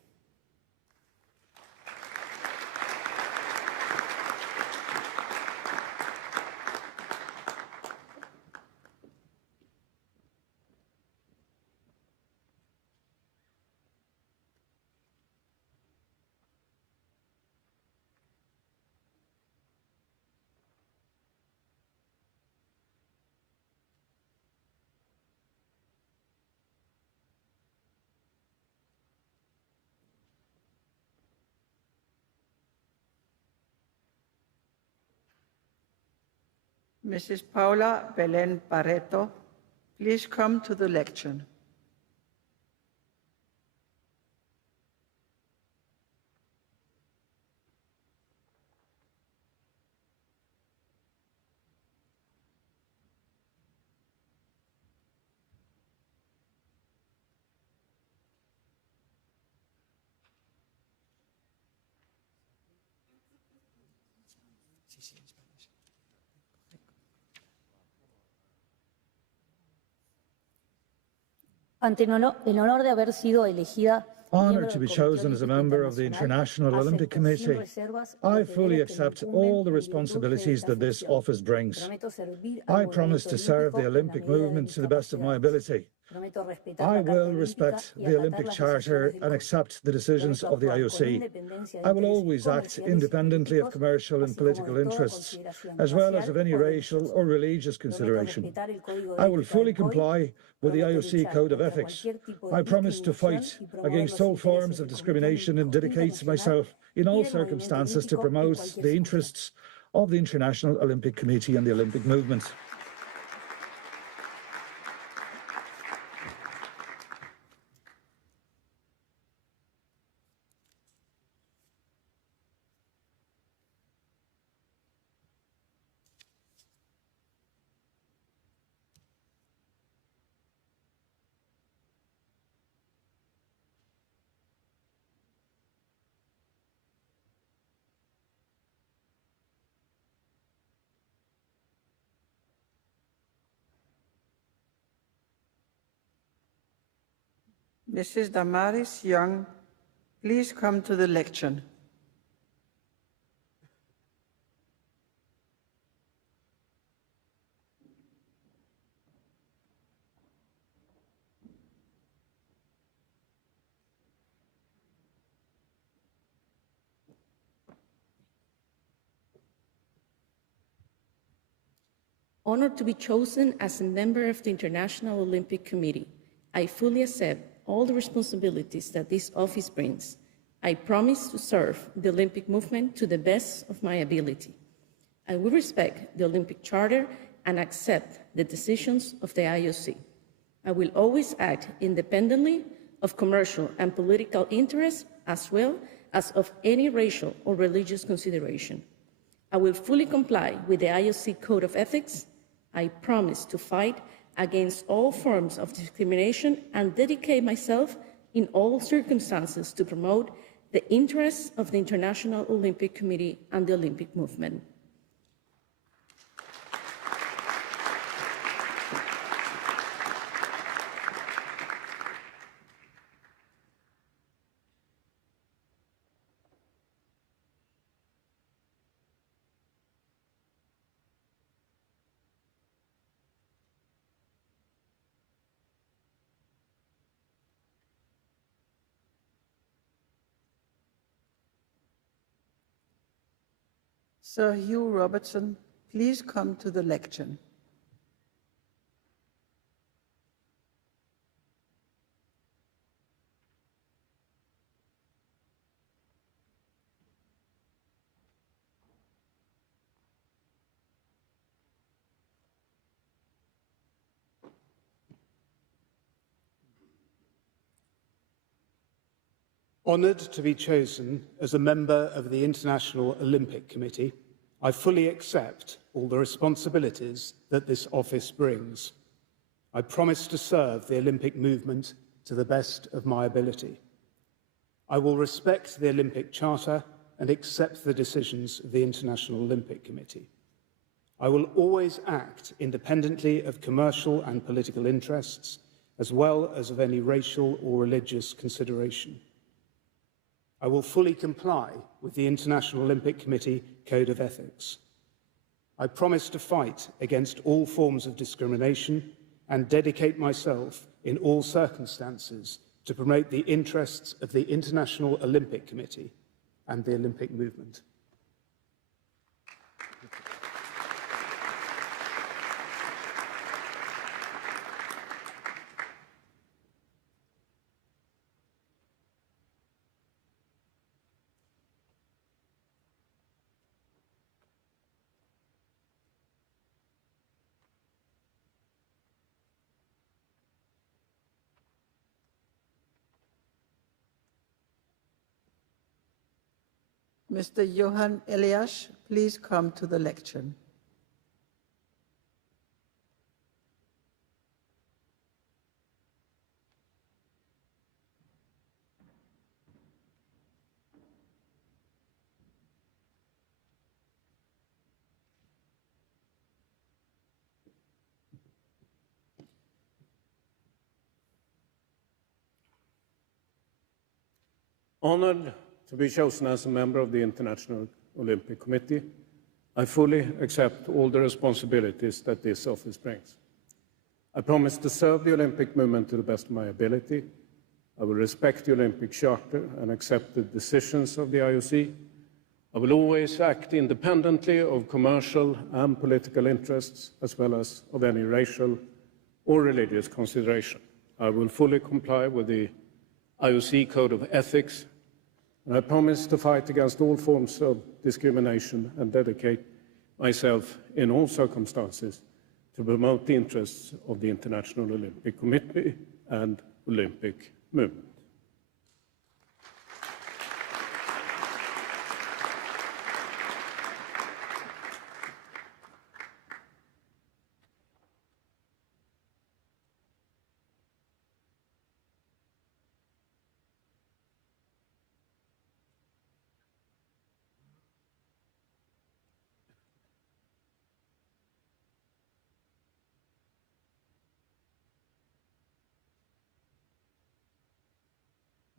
Mrs. Paula Belén Barreto, please come to the lectern. Ante el honor de haber sido elegida Honored to be chosen as a member of the International Olympic Committee, I fully accept all the responsibilities that this office brings. I promise to serve the Olympic movement to the best of my ability. I will respect the Olympic Charter and accept the decisions of the IOC. I will always act independently of commercial and political interests, as well as of any racial or religious consideration. I will fully comply with the IOC Code of Ethics. I promise to fight against all forms of discrimination and dedicate myself in all circumstances to promote the interests of the International Olympic Committee and the Olympic movement. Mrs. Damaris Young, please come to the lectern. Honored to be chosen as a member of the International Olympic Committee, I fully accept all the responsibilities that this office brings. I promise to serve the Olympic movement to the best of my ability. I will respect the Olympic Charter and accept the decisions of the IOC. I will always act independently of commercial and political interests, as well as of any racial or religious consideration. I will fully comply with the IOC Code of Ethics. I promise to fight against all forms of discrimination and dedicate myself in all circumstances to promote the interests of the International Olympic Committee and the Olympic movement. Sir Hugh Robertson, please come to the lectern. Honoured to be chosen as a member of the International Olympic Committee, I fully accept all the responsibilities that this office brings. I promise to serve the Olympic movement to the best of my ability. I will respect the Olympic Charter and accept the decisions of the International Olympic Committee. I will always act independently of commercial and political interests, as well as of any racial or religious consideration. I will fully comply with the International Olympic Committee Code of Ethics. I promise to fight against all forms of discrimination and dedicate myself in all circumstances to promote the interests of the International Olympic Committee and the Olympic movement. Mr. Johan Elias, please come to the lectern. Honored to be chosen as a member of the International Olympic Committee, I fully accept all the responsibilities that this office brings. I promise to serve the Olympic movement to the best of my ability. I will respect the Olympic Charter and accept the decisions of the IOC. I will always act independently of commercial and political interests, as well as of any racial or religious consideration. I will fully comply with the IOC Code of Ethics, and I promise to fight against all forms of discrimination and dedicate myself in all circumstances to promote the interests of the International Olympic Committee and Olympic movement.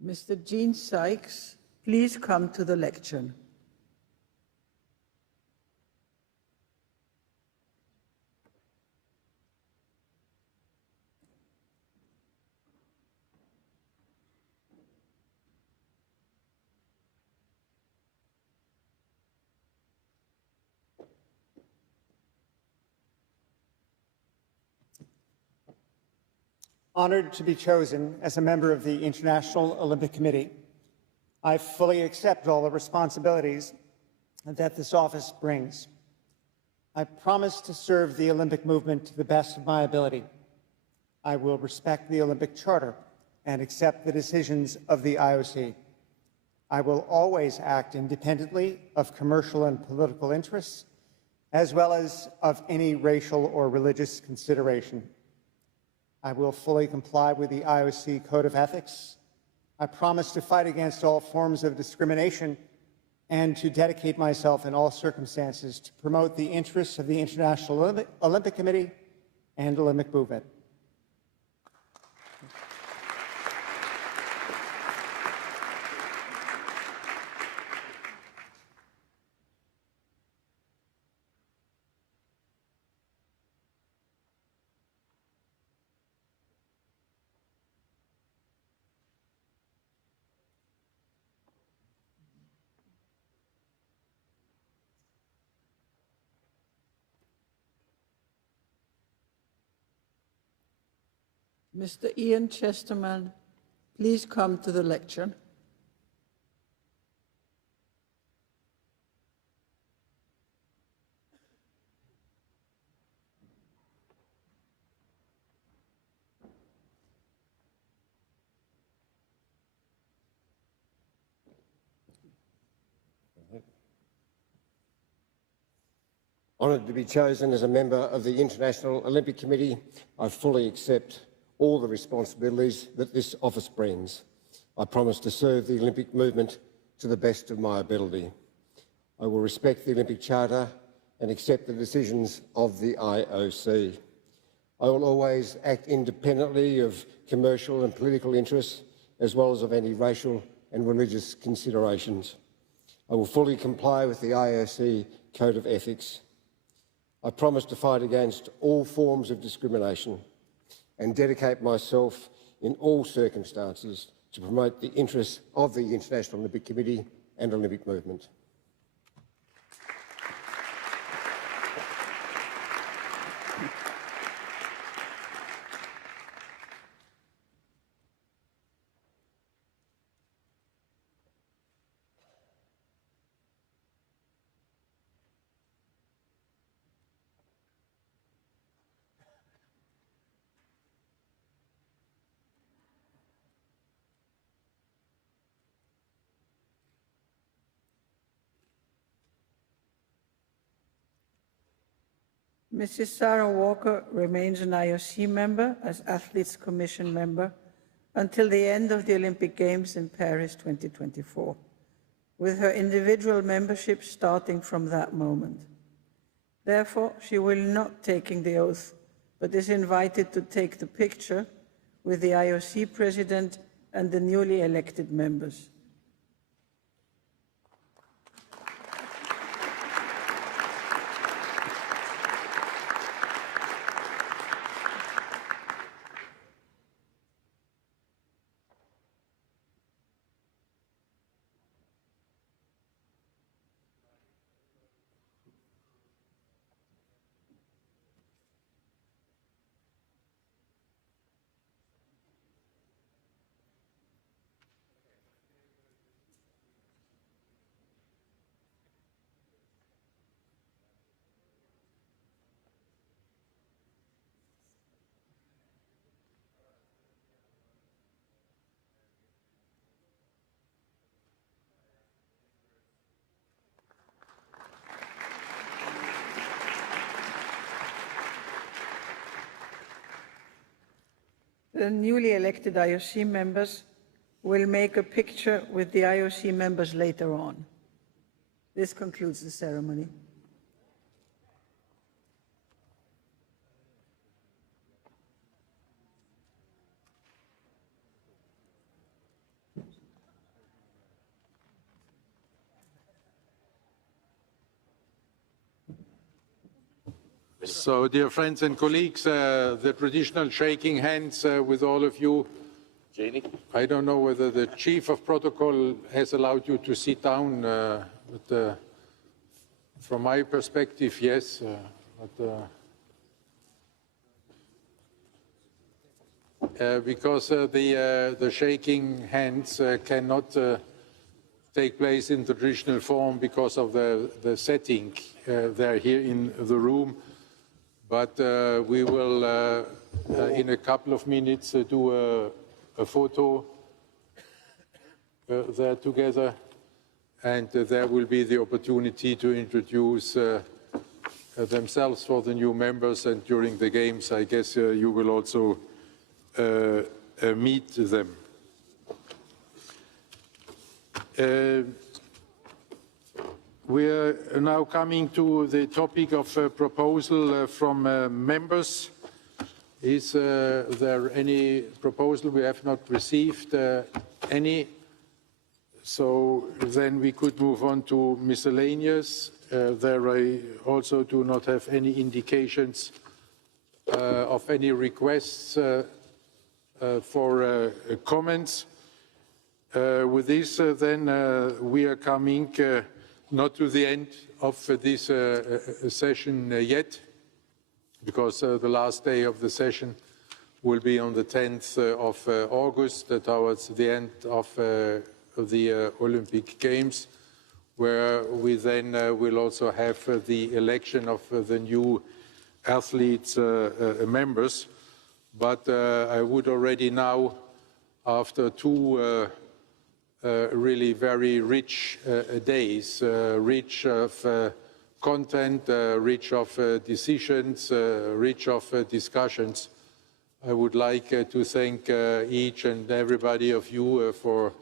Mr. Gene Sykes, please come to the lectern. Honored to be chosen as a member of the International Olympic Committee, I fully accept all the responsibilities that this office brings. I promise to serve the Olympic movement to the best of my ability. I will respect the Olympic Charter and accept the decisions of the IOC. I will always act independently of commercial and political interests, as well as of any racial or religious consideration. I will fully comply with the IOC Code of Ethics. I promise to fight against all forms of discrimination and to dedicate myself in all circumstances to promote the interests of the International Olympic Committee and Olympic movement. Mr. Ian Chesterman, please come to the lectern. Honoured to be chosen as a member of the International Olympic Committee, I fully accept all the responsibilities that this office brings. I promise to serve the Olympic movement to the best of my ability. I will respect the Olympic Charter and accept the decisions of the IOC. I will always act independently of commercial and political interests, as well as of any racial and religious considerations. I will fully comply with the IOC Code of Ethics. I promise to fight against all forms of discrimination and dedicate myself in all circumstances to promote the interests of the International Olympic Committee and Olympic movement. Mrs. Sarah Walker remains an IOC member as Athletes Commission member until the end of the Olympic Games in Paris 2024, with her individual membership starting from that moment. Therefore, she will not take the oath, but is invited to take the picture with the IOC President and the newly elected members. The newly elected IOC members will make a picture with the IOC members later on. This concludes the ceremony. So, dear friends and colleagues, the traditional shaking hands with all of you. I don't know whether the chief of protocol has allowed you to sit down, but from my perspective, yes. Because the shaking hands cannot take place in the traditional form because of the setting. They're here in the room. But we will, in a couple of minutes, do a photo there together, and there will be the opportunity to introduce themselves for the new members, and during the games, I guess you will also meet them. We are now coming to the topic of a proposal from members. Is there any proposal? We have not received any. So then we could move on to miscellaneous. There I also do not have any indications of any requests for comments. With this, then we are coming not to the end of this session yet, because the last day of the session will be on the 10th of August, towards the end of the Olympic Games, where we then will also have the election of the new athletes members. But I would already now, after two really very rich days, rich of content, rich of decisions, rich of discussions, I would like to thank each and everybody of you for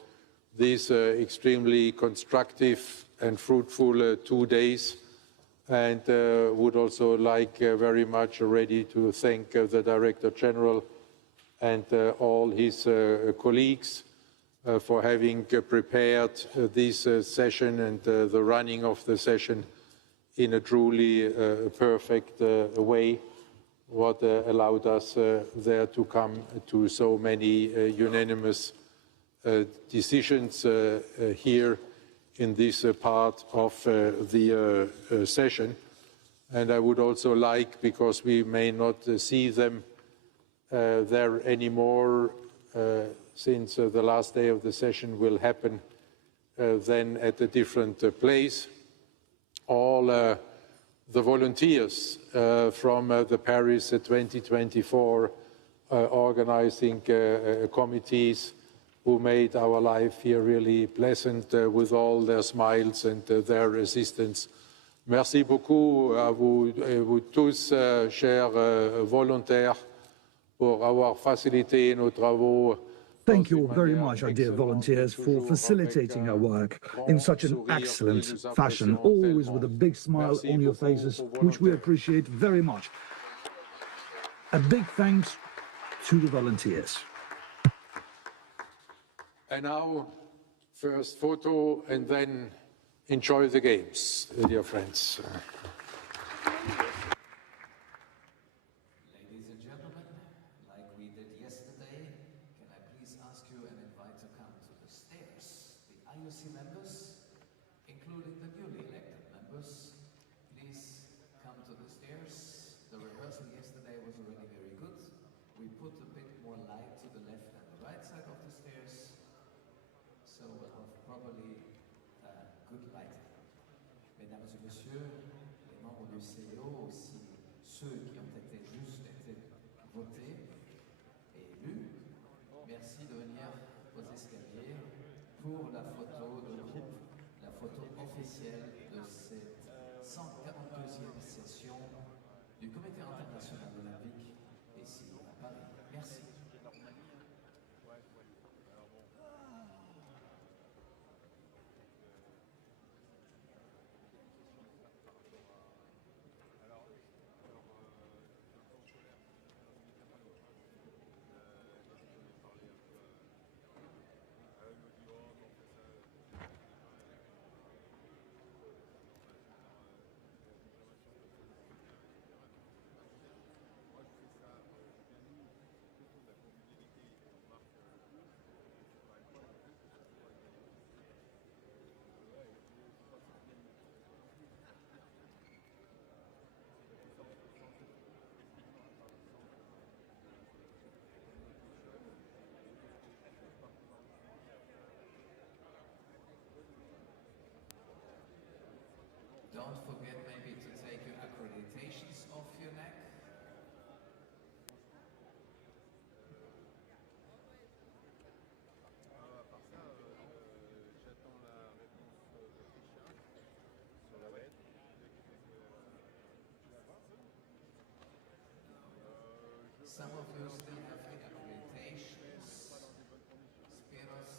these extremely constructive and fruitful 2 days, and would also like very much already to thank the Director General and all his colleagues for having prepared this session and the running of the session in a truly perfect way, what allowed us there to come to so many unanimous decisions here in this part of the session. And I would also like, because we may not see them there anymore, since the last day of the session will happen then at a different place, all the volunteers from the Paris 2024 organizing committees who made our life here really pleasant with all their smiles and their assistance Merci beaucoup à vous, vous tous, chers volontaires, pour avoir facilité nos travaux. Thank you very much, our dear volunteers, for facilitating our work in such an excellent fashion, always with a big smile on your faces, which we appreciate very much. A big thanks to the volunteers. And now, first photo, and then enjoy the games, dear friends. Ladies and gentlemen, like we did yesterday, can I please ask you and invite to come to the stairs? The IOC members, including the newly elected members, please come to the stairs. The rehearsal yesterday was already very good. We put a bit more light to the left and the right side of the stairs, so we'll have probably good lighting. Mesdames et messieurs, les membres du CEO, aussi ceux qui ont été juste été votés et élus, merci de venir aux escaliers pour la photo de groupe, la photo officielle de cette 142e session du Comité international olympique ici à Paris. Merci. Don't forget maybe to take your accreditations off your neck. Some of you still have the accreditations. Spiros.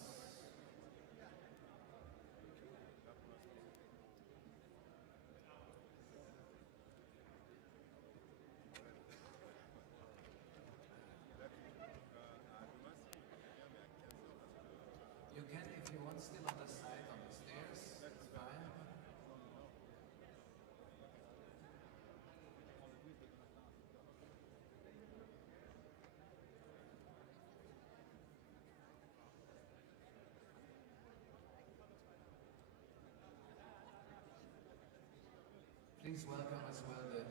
You can, if you want, still on the side on the stairs, it's fine. Please welcome as well the